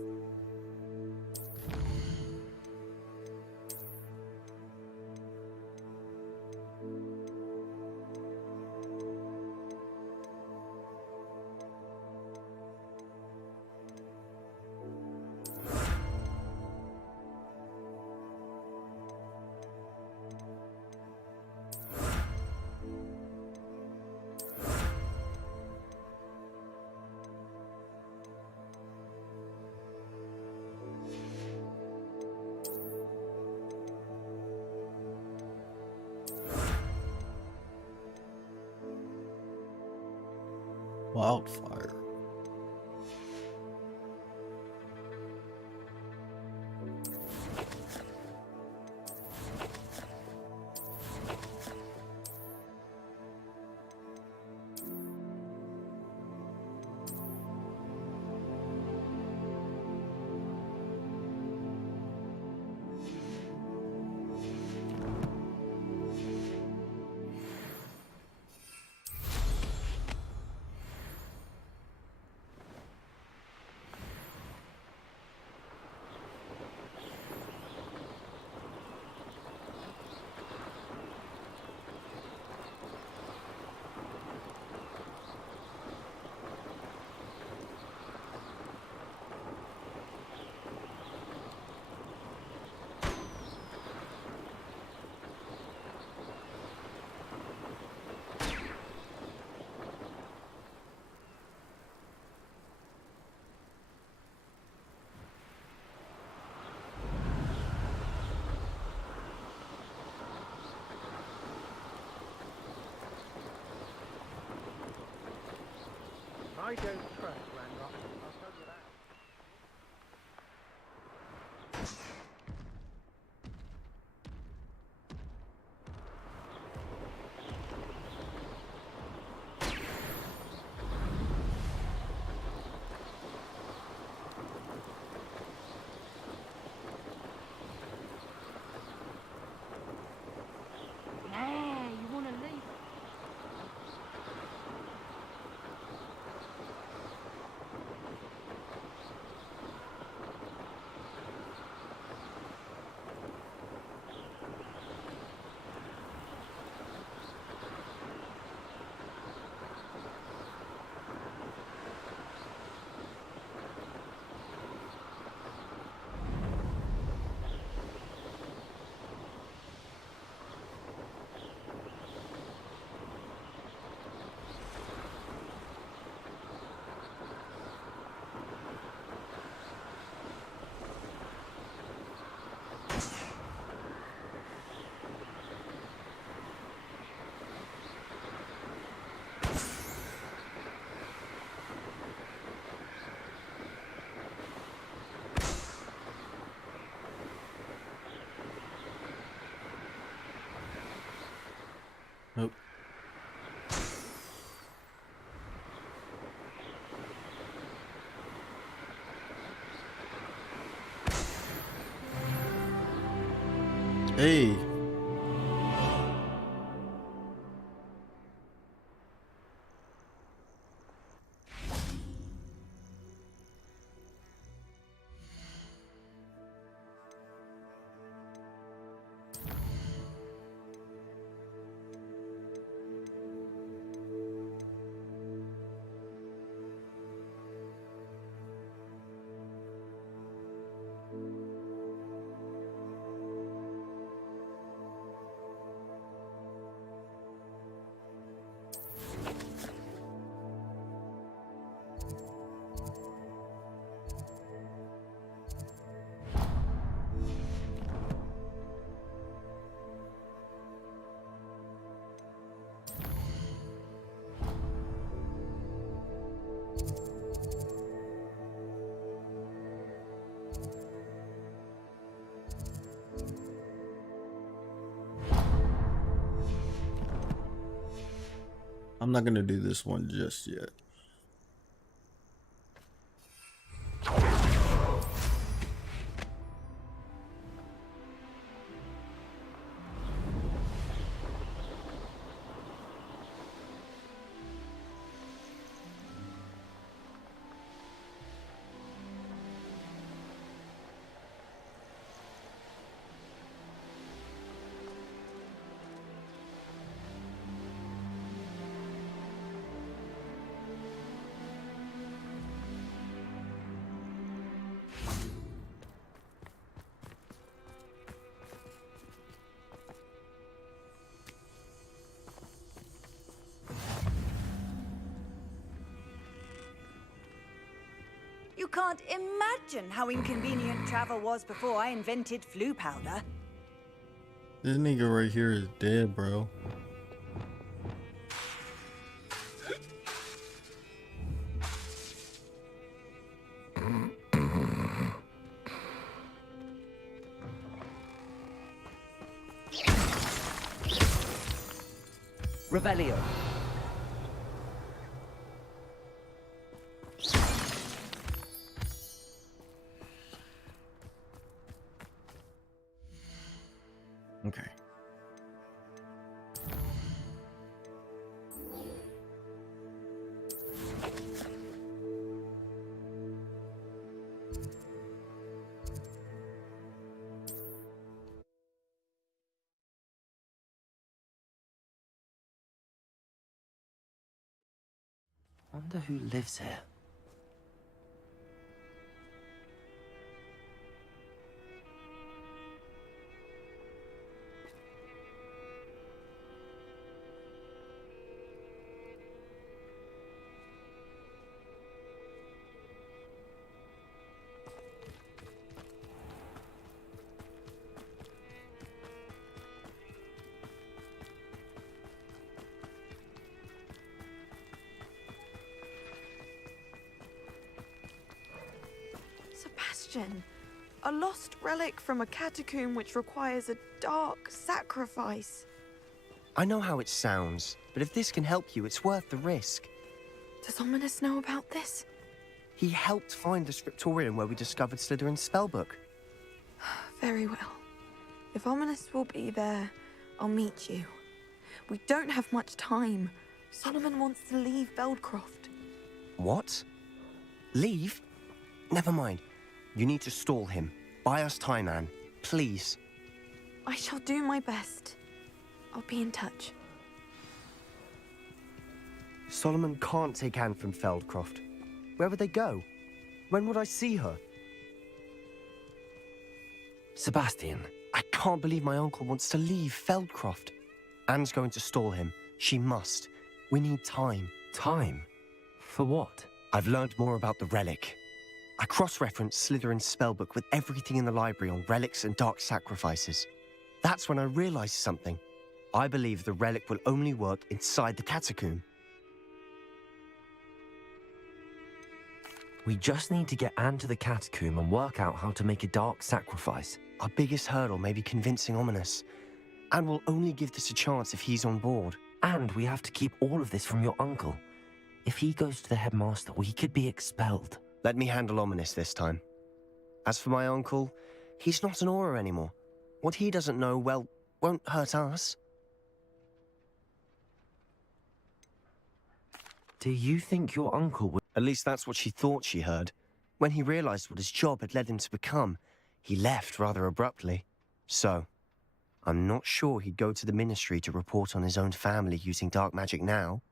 Wildfire. I don't trust Ranrock. I'll tell you that. Yeah, you want to leave? Nope. Hey. I'm not gonna do this one just yet. You can't imagine how inconvenient travel was before I invented flu powder. This nigga right here is dead, bro. Revelio. Okay. Wonder who lives here. Sebastian, a lost relic from a catacomb which requires a dark sacrifice. I know how it sounds, but if this can help you, it's worth the risk. Does Ominous know about this? He helped find the scriptorium where we discovered Slytherin's spellbook. Very well. If Ominous will be there, I'll meet you. We don't have much time. Solomon wants to leave Feldcroft. What? Leave? Never mind. You need to stall him. Buy us time, Anne. Please. I shall do my best. I'll be in touch. Solomon can't take Anne from Feldcroft. Where would they go? When would I see her? Sebastian. I can't believe my uncle wants to leave Feldcroft. Anne's going to stall him. She must. We need time. Time? For what? I've learned more about the relic. I cross-referenced Slytherin's spellbook with everything in the library on relics and dark sacrifices. That's when I realized something. I believe the relic will only work inside the catacomb. We just need to get Anne to the catacomb and work out how to make a dark sacrifice. Our biggest hurdle may be convincing Ominous. Anne will only give this a chance if he's on board. And we have to keep all of this from your uncle. If he goes to the headmaster, we could be expelled. Let me handle Ominous this time. As for my uncle, he's not an Auror anymore. What he doesn't know, well, won't hurt us. Do you think your uncle would... At least that's what she thought she heard. When he realized what his job had led him to become, he left rather abruptly. So, I'm not sure he'd go to the Ministry to report on his own family using dark magic now.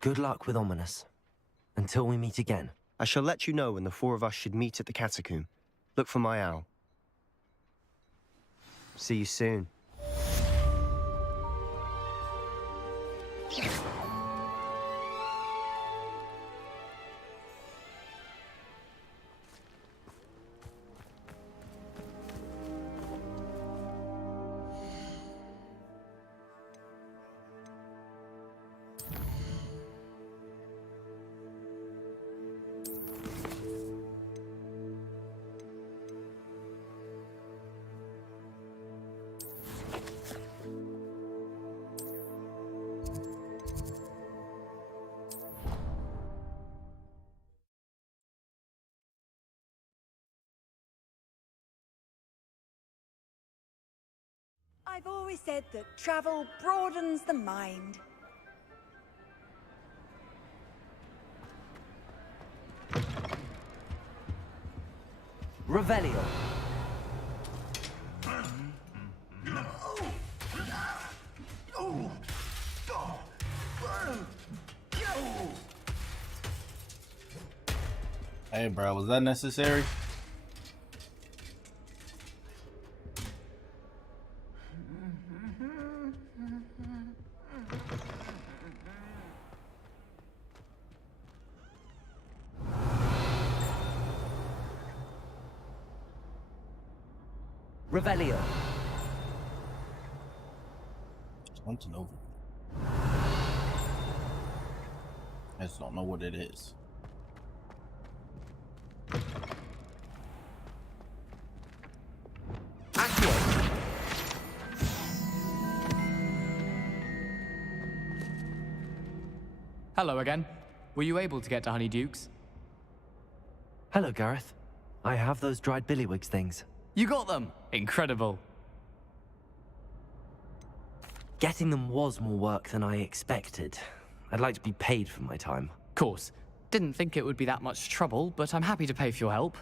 Good luck with Ominous. Until we meet again. I shall let you know when the four of us should meet at the catacomb. Look for my owl. See you soon. I've always said that travel broadens the mind. Revelio. Hey, bro, was that necessary? Revelio. Something over. I just don't know what it is. Hello again. Were you able to get to Honeyduke's? Hello, Gareth. I have those dried billywigs things. You got them! Incredible. Getting them was more work than I expected. I'd like to be paid for my time. Course. Didn't think it would be that much trouble, but I'm happy to pay for your help.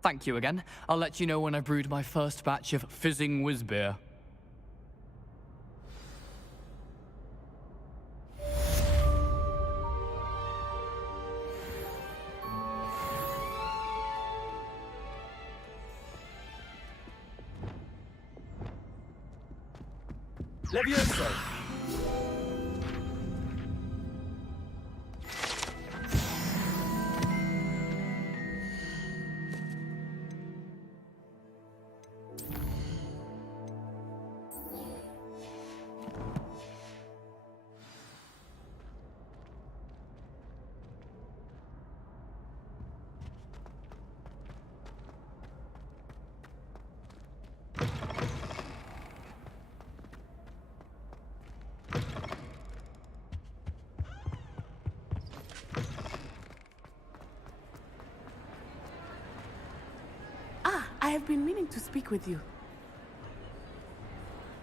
Thank you again. I'll let you know when I've brewed my first batch of fizzing whiz beer. Levioso! I have been meaning to speak with you.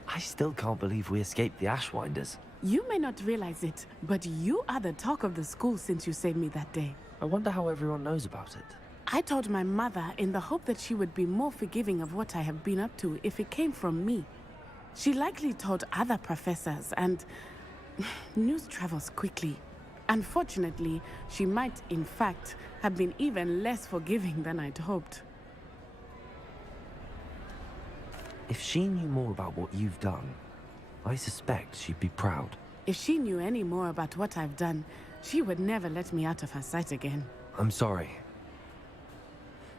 I still can't believe we escaped the Ashwinders. You may not realize it, but you are the talk of the school since you saved me that day. I wonder how everyone knows about it. I told my mother in the hope that she would be more forgiving of what I have been up to if it came from me. She likely told other professors, and news travels quickly. Unfortunately, she might, in fact, have been even less forgiving than I'd hoped. If she knew more about what you've done, I suspect she'd be proud. If she knew any more about what I've done, she would never let me out of her sight again. I'm sorry.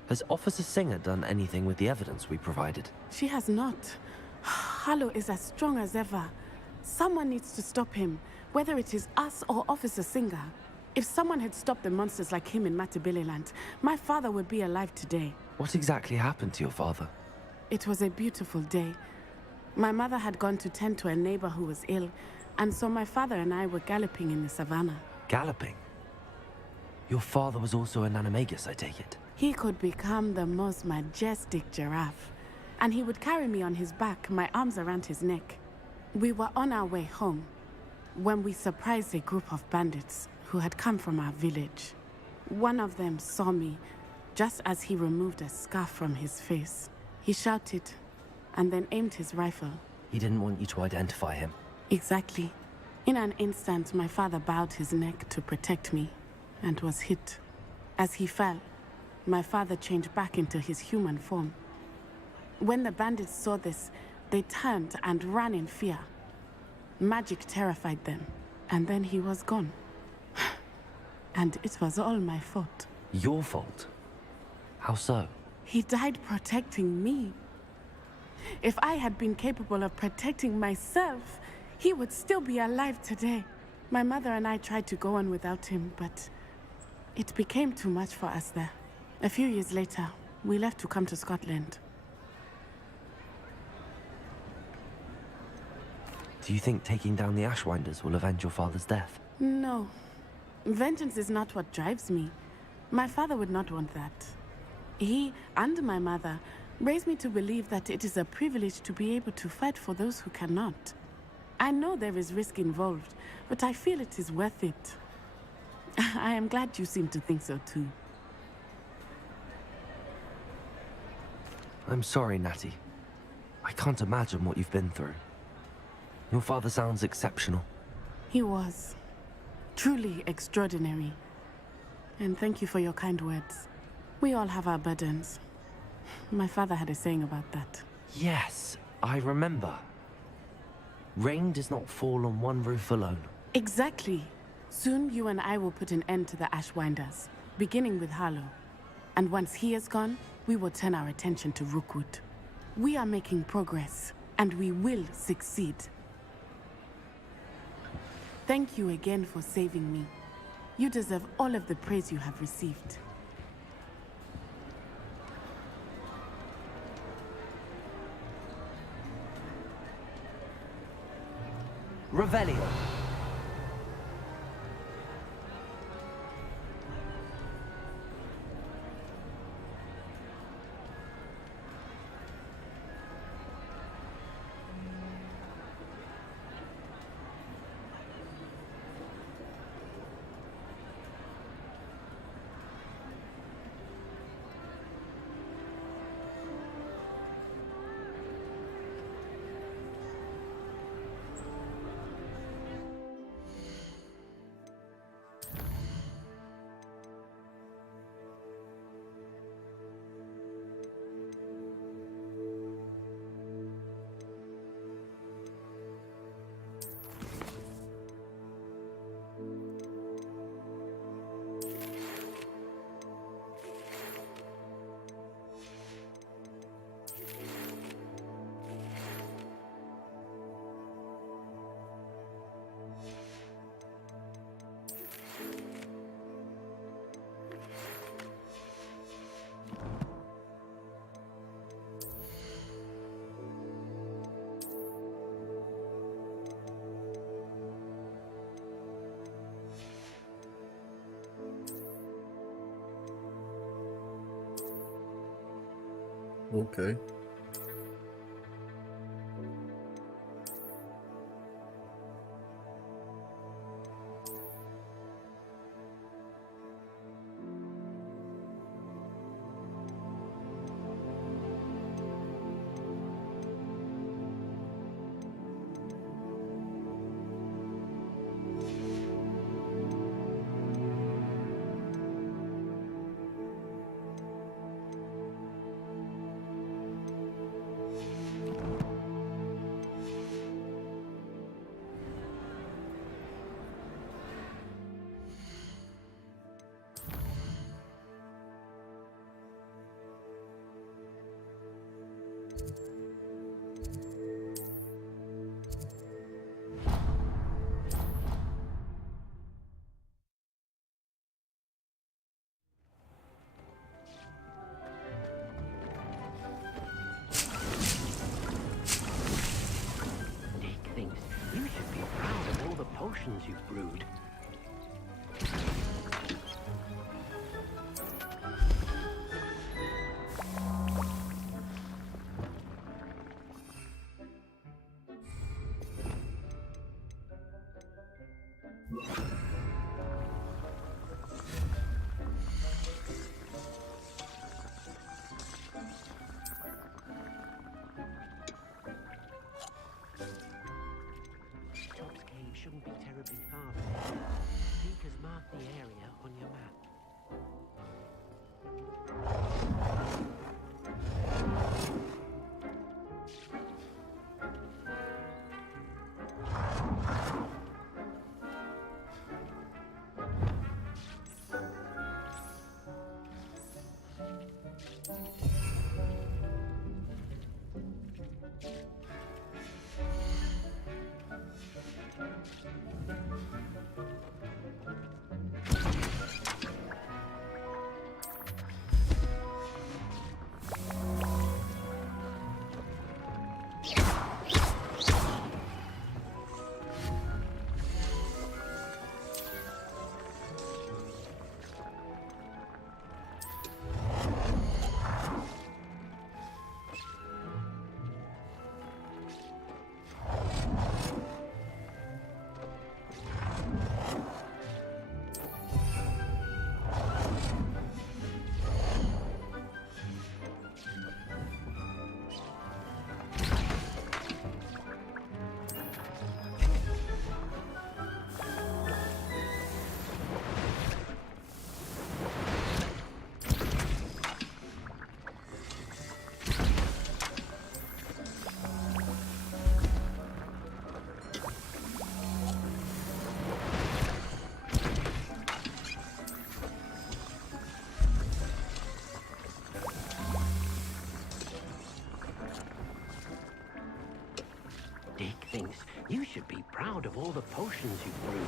Has Officer Singer done anything with the evidence we provided? She has not. Harlow is as strong as ever. Someone needs to stop him, whether it is us or Officer Singer. If someone had stopped the monsters like him in Matabeleland, my father would be alive today. What exactly happened to your father? It was a beautiful day. My mother had gone to tend to a neighbor who was ill, and so my father and I were galloping in the savannah. Galloping? Your father was also an animagus, I take it? He could become the most majestic giraffe, and he would carry me on his back, my arms around his neck. We were on our way home when we surprised a group of bandits who had come from our village. One of them saw me just as he removed a scarf from his face. He shouted and then aimed his rifle. He didn't want you to identify him. Exactly. In an instant, my father bowed his neck to protect me and was hit. As he fell, my father changed back into his human form. When the bandits saw this, they turned and ran in fear. Magic terrified them, and then he was gone. And it was all my fault. Your fault? How so? He died protecting me. If I had been capable of protecting myself, he would still be alive today. My mother and I tried to go on without him, but it became too much for us there. A few years later, we left to come to Scotland. Do you think taking down the Ashwinders will avenge your father's death? No. Vengeance is not what drives me. My father would not want that. He and my mother raised me to believe that it is a privilege to be able to fight for those who cannot. I know there is risk involved, but I feel it is worth it. I am glad you seem to think so too. I'm sorry, Natty. I can't imagine what you've been through. Your father sounds exceptional. He was. Truly extraordinary. And thank you for your kind words. We all have our burdens. My father had a saying about that. Yes, I remember. Rain does not fall on one roof alone. Exactly. Soon you and I will put an end to the Ashwinders, beginning with Harlow. And once he is gone, we will turn our attention to Rookwood. We are making progress, and we will succeed. Thank you again for saving me. You deserve all of the praise you have received. Revelio. Okay. You should be proud of all the potions you've brewed. Shouldn't be terribly far. You should be proud of all the potions you've brewed.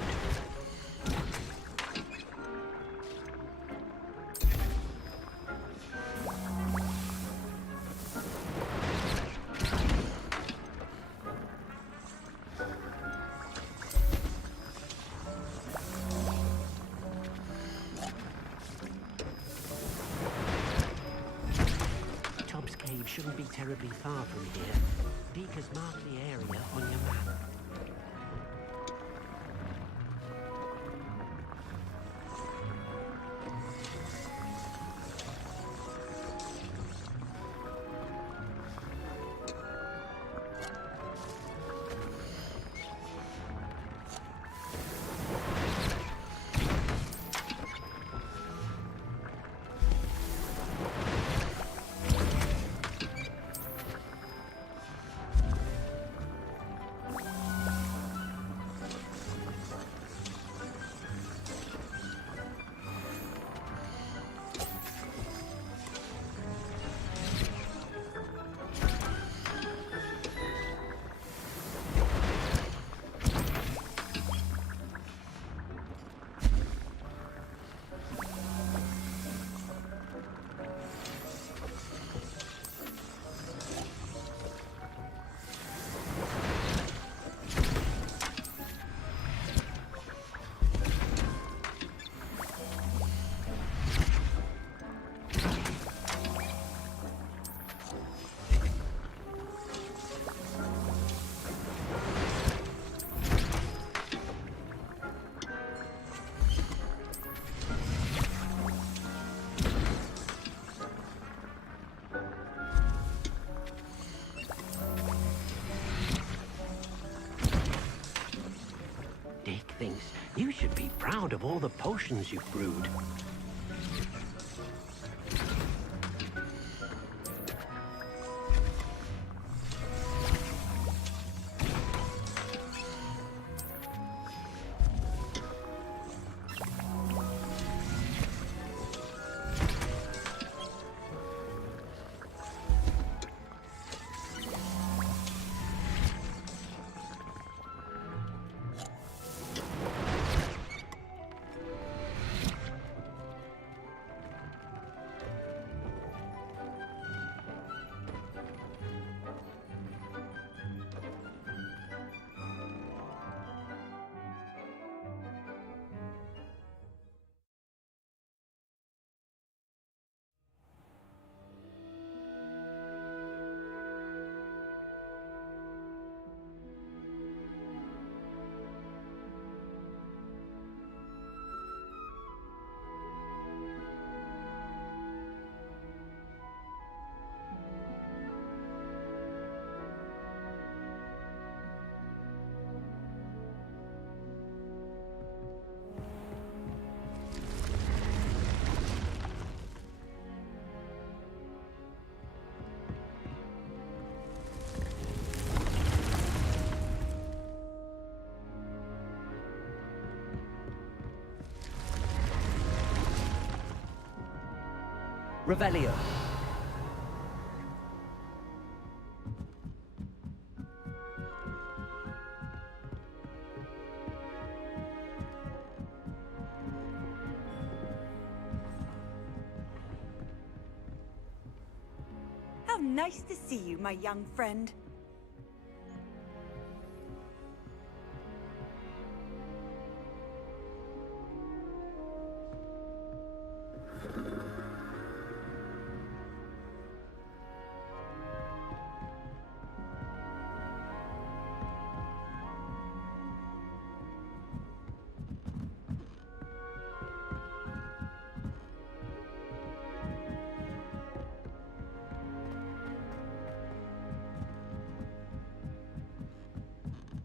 Tubbs Cave shouldn't be terribly far from here. Deek has marked the area on your map. Dick thinks you should be proud of all the potions you've brewed. Revelio. How nice to see you, my young friend.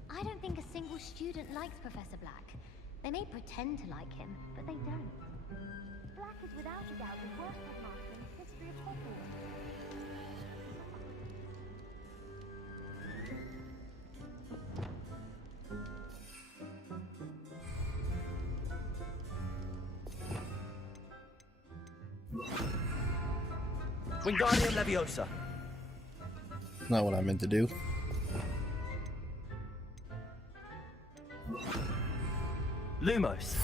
I don't think a single student likes Professor Black. They may pretend to like him, but they don't. Black is without a doubt the worst headmaster in the history of Hogwarts. Wingardium Leviosa. Not what I meant to do. Lumos.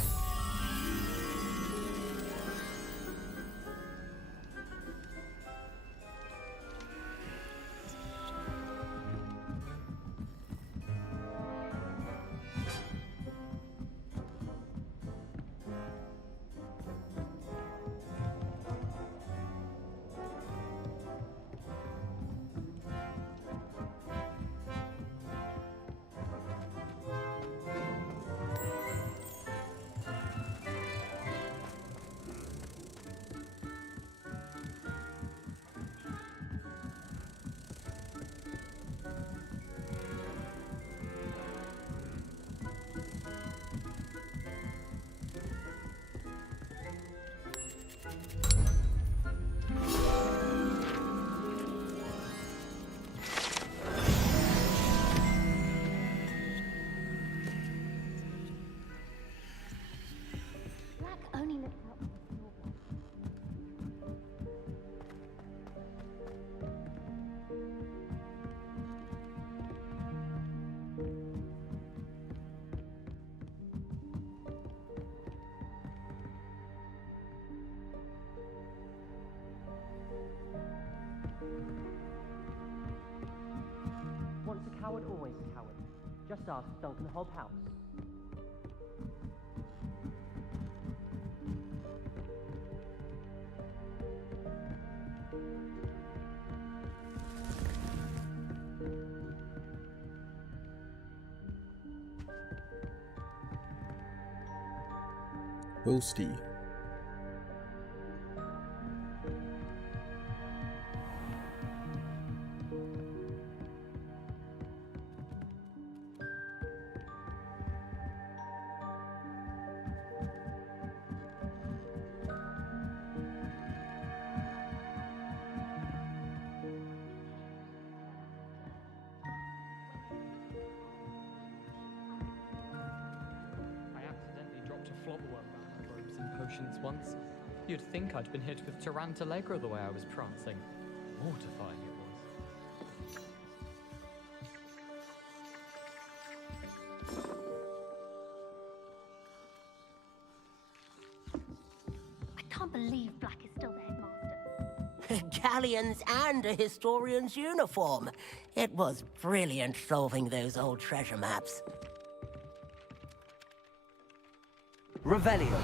Black only looks out for the silver. Once a coward, always a coward. Just ask Duncan Hobhouse. Roasty. I accidentally dropped a flopworm around my robes and potions once. You'd think I'd been hit with Tarantallegra the way I was prancing. Mortifying it was. I can't believe Black is still the headmaster. Galleons and a historian's uniform. It was brilliant solving those old treasure maps. Revelio.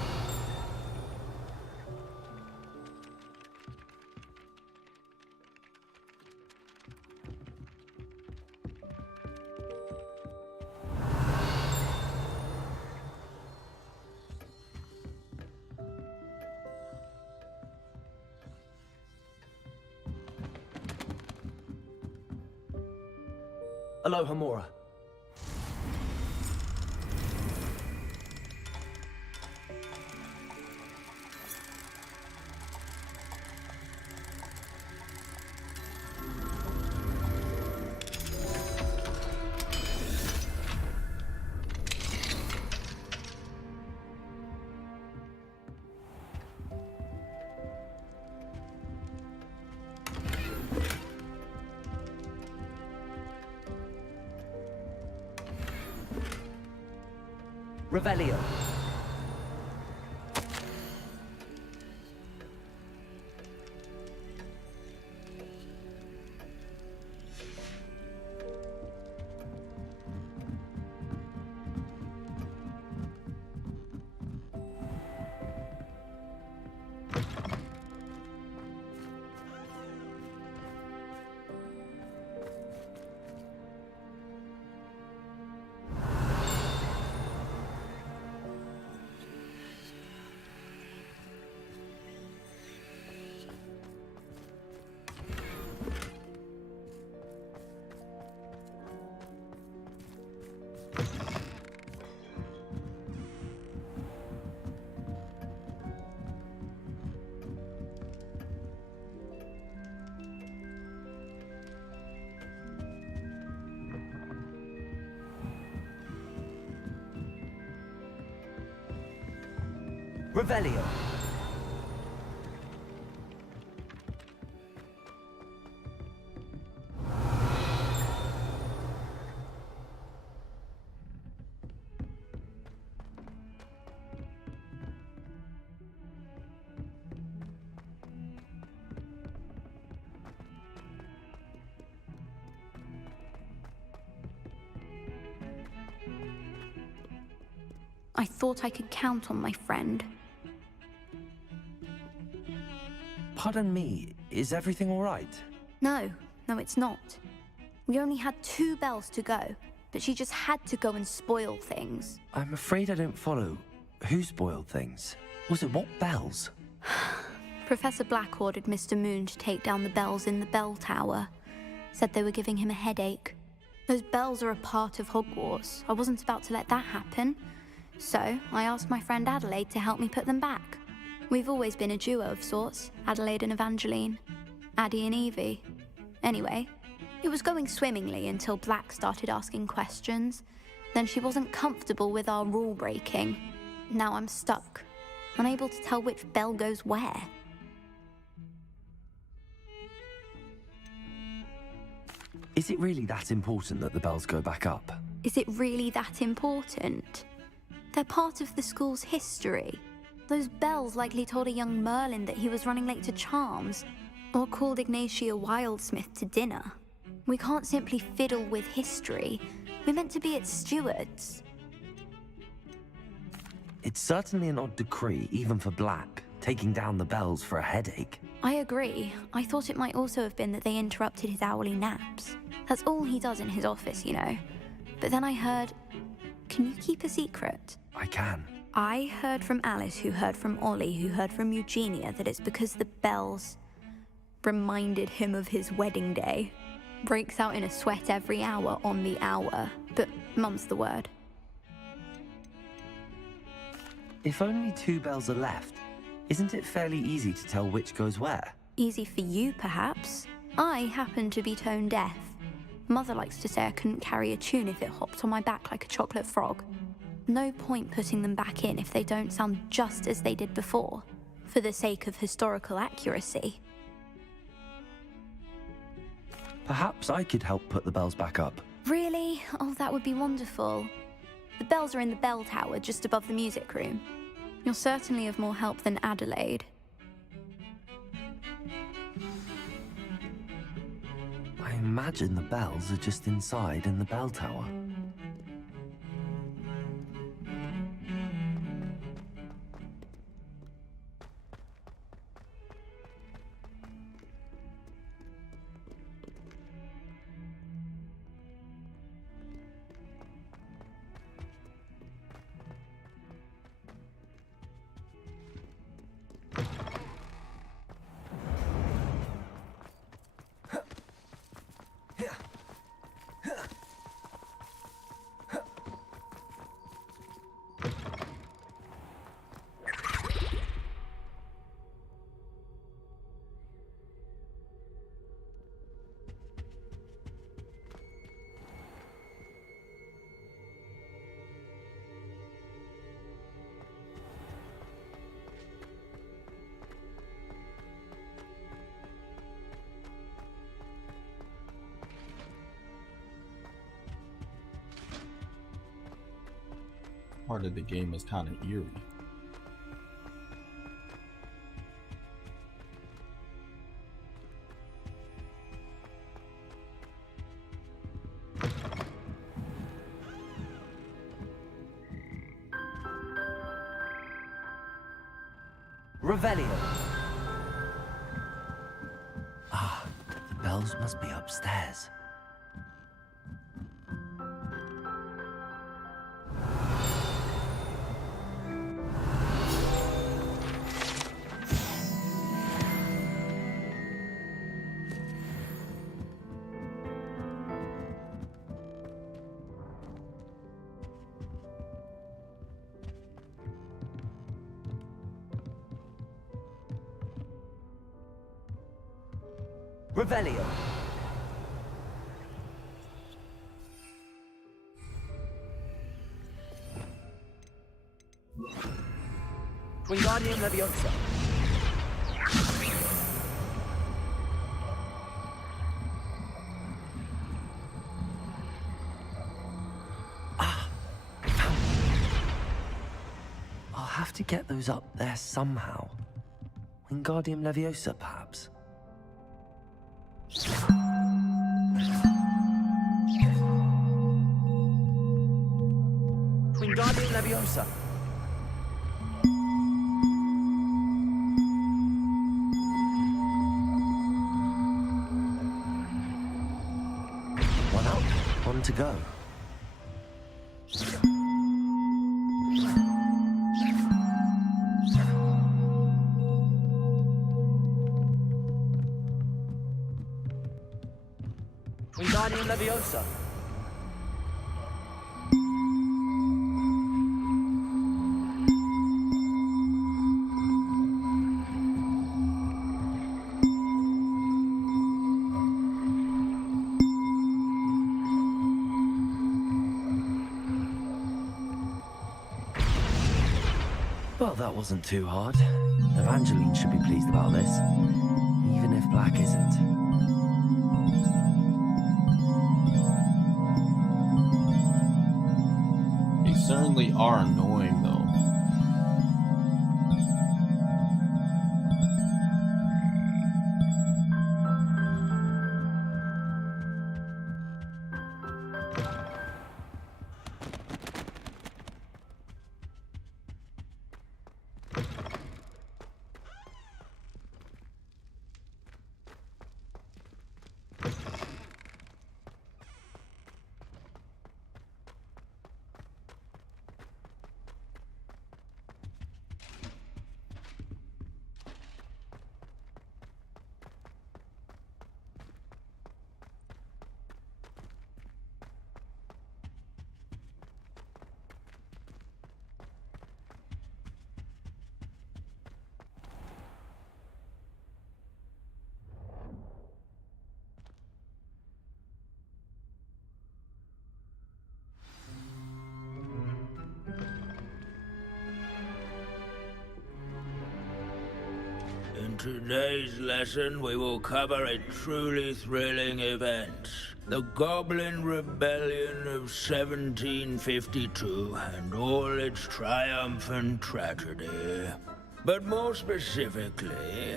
Aloha Mora. Revelio. Revelio. I thought I could count on my friend. Pardon me, is everything all right? No, it's not. We only had 2 bells to go, but she just had to go and spoil things. I'm afraid I don't follow. Who spoiled things? Was it what bells? Professor Black ordered Mr. Moon to take down the bells in the bell tower. Said they were giving him a headache. Those bells are a part of Hogwarts. I wasn't about to let that happen. So I asked my friend Adelaide to help me put them back. We've always been a duo of sorts, Adelaide and Evangeline. Addie and Evie. Anyway, it was going swimmingly until Black started asking questions. Then she wasn't comfortable with our rule breaking. Now I'm stuck, unable to tell which bell goes where. Is it really that important that the bells go back up? Is it really that important? They're part of the school's history. Those bells likely told a young Merlin that he was running late to charms, or called Ignatia Wildsmith to dinner. We can't simply fiddle with history. We're meant to be its stewards. It's certainly an odd decree, even for Black, taking down the bells for a headache. I agree. I thought it might also have been that they interrupted his hourly naps. That's all he does in his office, you know. But then I heard... Can you keep a secret? I can. I heard from Alice, who heard from Ollie, who heard from Eugenia, that it's because the bells reminded him of his wedding day. Breaks out in a sweat every hour on the hour, but mum's the word. If only 2 bells are left, isn't it fairly easy to tell which goes where? Easy for you, perhaps. I happen to be tone deaf. Mother likes to say I couldn't carry a tune if it hopped on my back like a chocolate frog. No point putting them back in if they don't sound just as they did before, for the sake of historical accuracy. Perhaps I could help put the bells back up. Really? Oh, that would be wonderful. The bells are in the bell tower just above the music room. You're certainly of more help than Adelaide. I imagine the bells are just inside in the bell tower. Part of the game is kind of eerie. Revelio. Ah, the bells must be upstairs. Revelio. Wingardium Leviosa. I'll have to get those up there somehow. Wingardium Leviosa, perhaps. Wingardium Leviosa. time to go. Wingardium Leviosa. Well, that wasn't too hard. Evangeline should be pleased about this, even if Black isn't. They certainly are annoying, though. In today's lesson, we will cover a truly thrilling event. The Goblin Rebellion of 1752 and all its triumphant tragedy. But more specifically,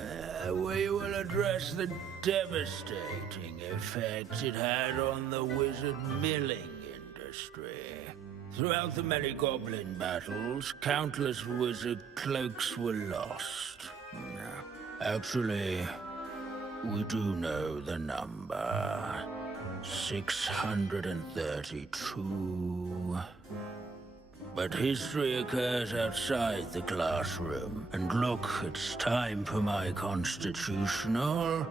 we will address the devastating effect it had on the wizard milling industry. Throughout the many goblin battles, countless wizard cloaks were lost. Actually, we do know the number. 632. But history occurs outside the classroom. And look, it's time for my constitutional.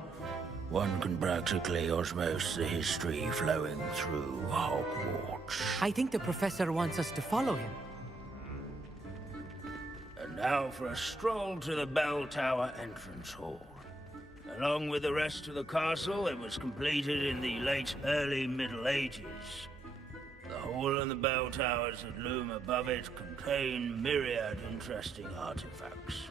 One can practically osmose the history flowing through Hogwarts. I think the professor wants us to follow him. And now for a stroll to the Bell Tower entrance hall. Along with the rest of the castle, it was completed in the early Middle Ages. The hall and the bell towers that loom above it contain myriad interesting artifacts.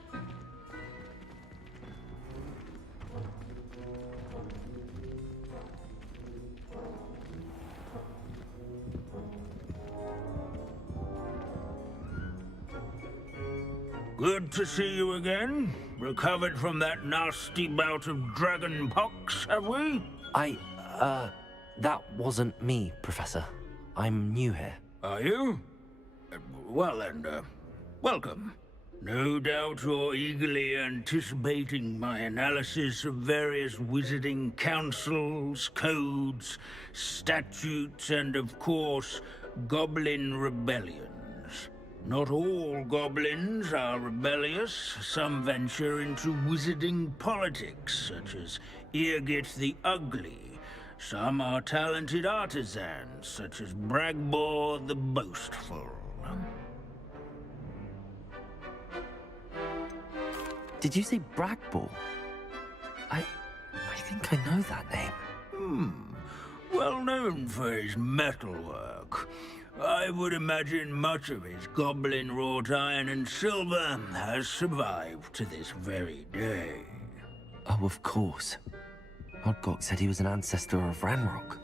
Good to see you again. Recovered from that nasty bout of dragon pox, have we? That wasn't me, Professor. I'm new here. Are you? Well then, welcome. No doubt you're eagerly anticipating my analysis of various wizarding councils, codes, statutes, and of course, goblin rebellions. Not all goblins are rebellious. Some venture into wizarding politics, such as Eargit the Ugly. Some are talented artisans, such as Bragbor the Boastful. Did you say Bragbor? I think I know that name. Well known for his metalwork. I would imagine much of his goblin-wrought iron and silver has survived to this very day. Oh, of course. Odgok said he was an ancestor of Ranrock.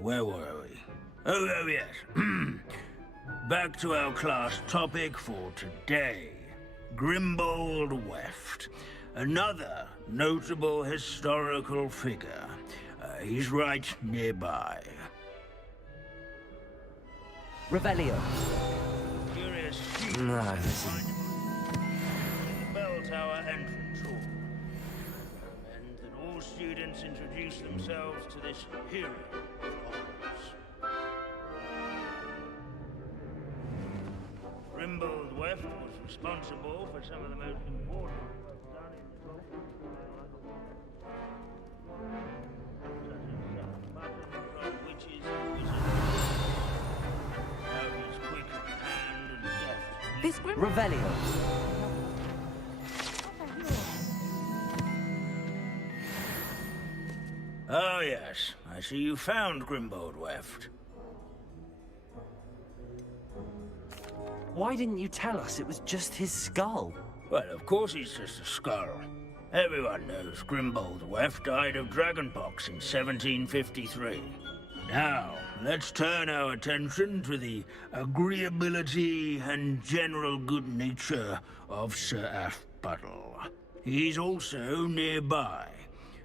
Where were we? Oh yes. Back to our class topic for today. Grimbold Weft. Another notable historical figure. He's right nearby. Revelio. Curious sheep. No, this is... Bell Tower entrance hall. And that all students introduce themselves to this hero of Hogwarts. responsible for some of the most important work done in the book. Witches and wizards. How he's quick of hand and deft. This Revelio. Oh yes, I see you found Grimbold Weft. Why didn't you tell us it was just his skull? Well, of course it's just a skull. Everyone knows Grimbold Weft died of dragonpox in 1753. Now, let's turn our attention to the agreeability and general good nature of Sir Athpuddle. He's also nearby.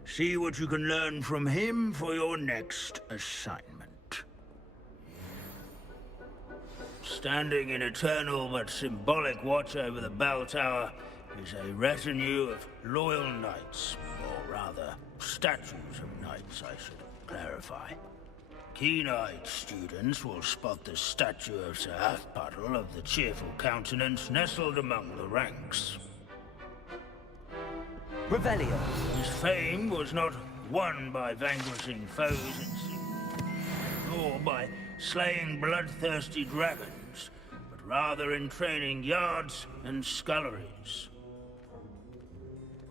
See what you can learn from him for your next assignment. Standing in eternal but symbolic watch over the bell tower is a retinue of loyal knights, or rather, statues of knights, I should clarify. Keen-eyed students will spot the statue of Sir Athpuddle of the cheerful countenance nestled among the ranks. Revelio. His fame was not won by vanquishing foes in sea, nor by slaying bloodthirsty dragons, but rather in training yards and sculleries,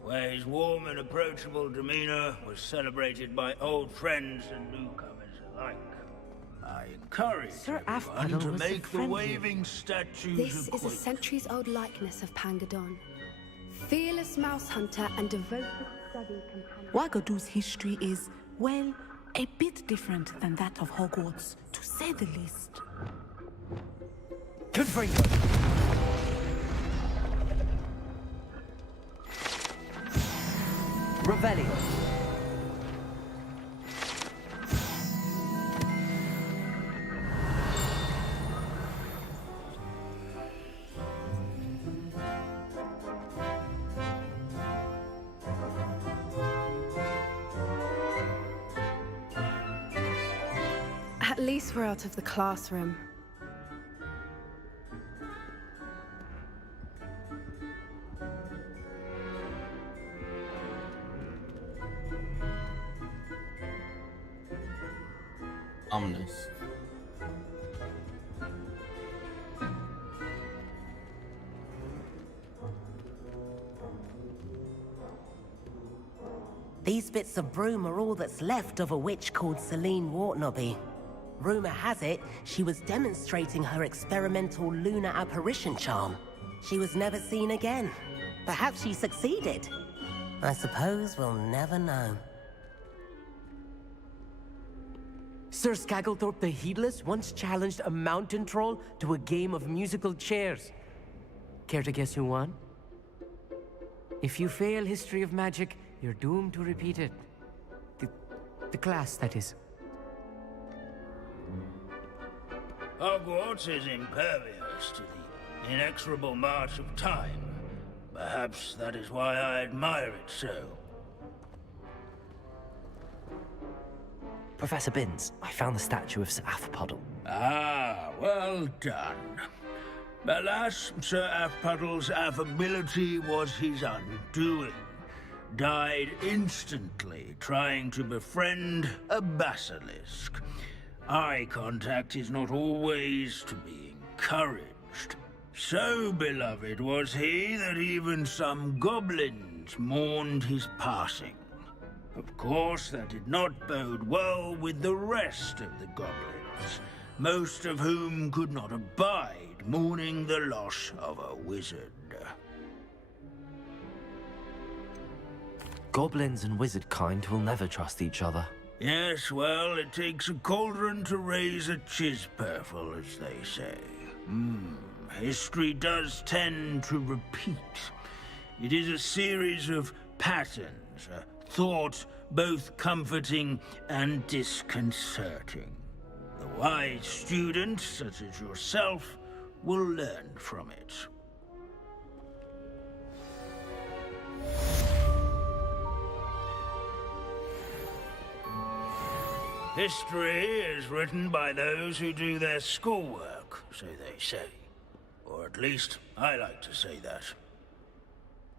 where his warm and approachable demeanor was celebrated by old friends and newcomers alike. I encourage everyone to make the waving statues This of is a centuries-old likeness of Pangadon. Fearless mouse hunter and devoted study companion. Wagadu's history is, well, a bit different than that of Hogwarts, to say the least. Confringo. Revelio. At least we're out of the classroom. Ominous. These bits of broom are all that's left of a witch called Celine Wartnobby. Rumor has it, she was demonstrating her experimental lunar apparition charm. She was never seen again. Perhaps she succeeded. I suppose we'll never know. Sir Skagglethorpe the Heedless once challenged a mountain troll to a game of musical chairs. Care to guess who won? If you fail History of Magic, you're doomed to repeat it. The class, that is. Hogwarts is impervious to the inexorable march of time. Perhaps that is why I admire it so. Professor Binns, I found the statue of Sir Athpuddle. Ah, well done. Alas, Sir Athpuddle's affability was his undoing. Died instantly trying to befriend a basilisk. Eye contact is not always to be encouraged. So beloved was he that even some goblins mourned his passing. Of course, that did not bode well with the rest of the goblins, most of whom could not abide mourning the loss of a wizard. Goblins and wizard kind will never trust each other. Yes, well, it takes a cauldron to raise a chisperful, as they say. History does tend to repeat. It is a series of patterns, a thought both comforting and disconcerting. The wise student, such as yourself, will learn from it. History is written by those who do their schoolwork, so they say. Or At least, I like to say that.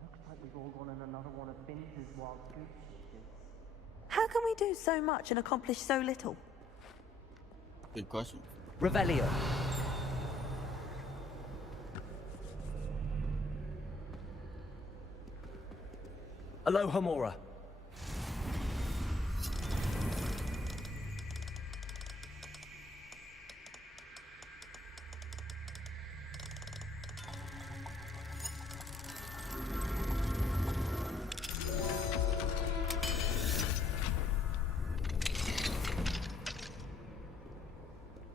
Looks like we've all gone on another one of Vince's wild goose chases. How can we do so much and accomplish so little? Good question. Revelio. Alohomora.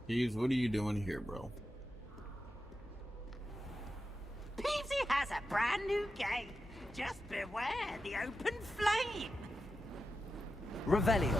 Jeeves, what are you doing here, bro? Peasy has a brand new game. Just beware the open flame. Revelio.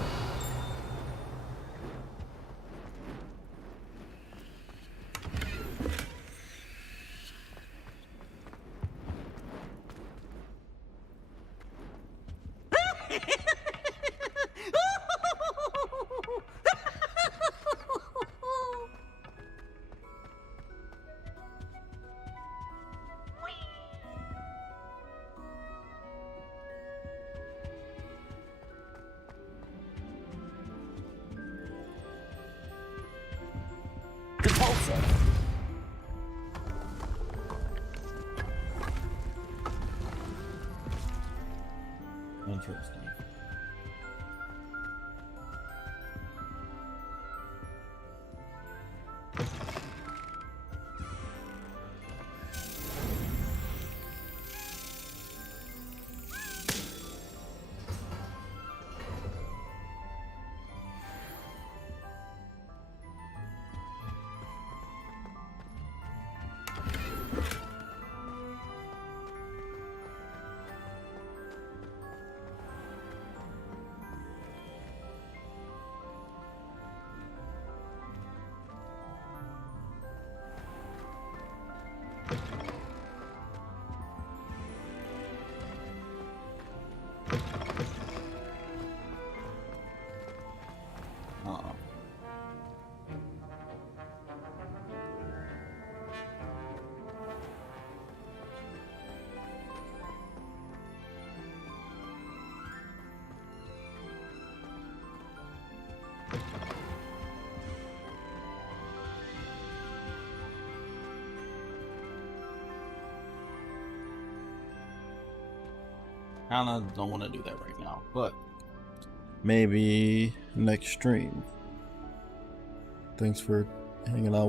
Interesting. Kinda don't want to do that right now, but maybe next stream. Thanks for hanging out.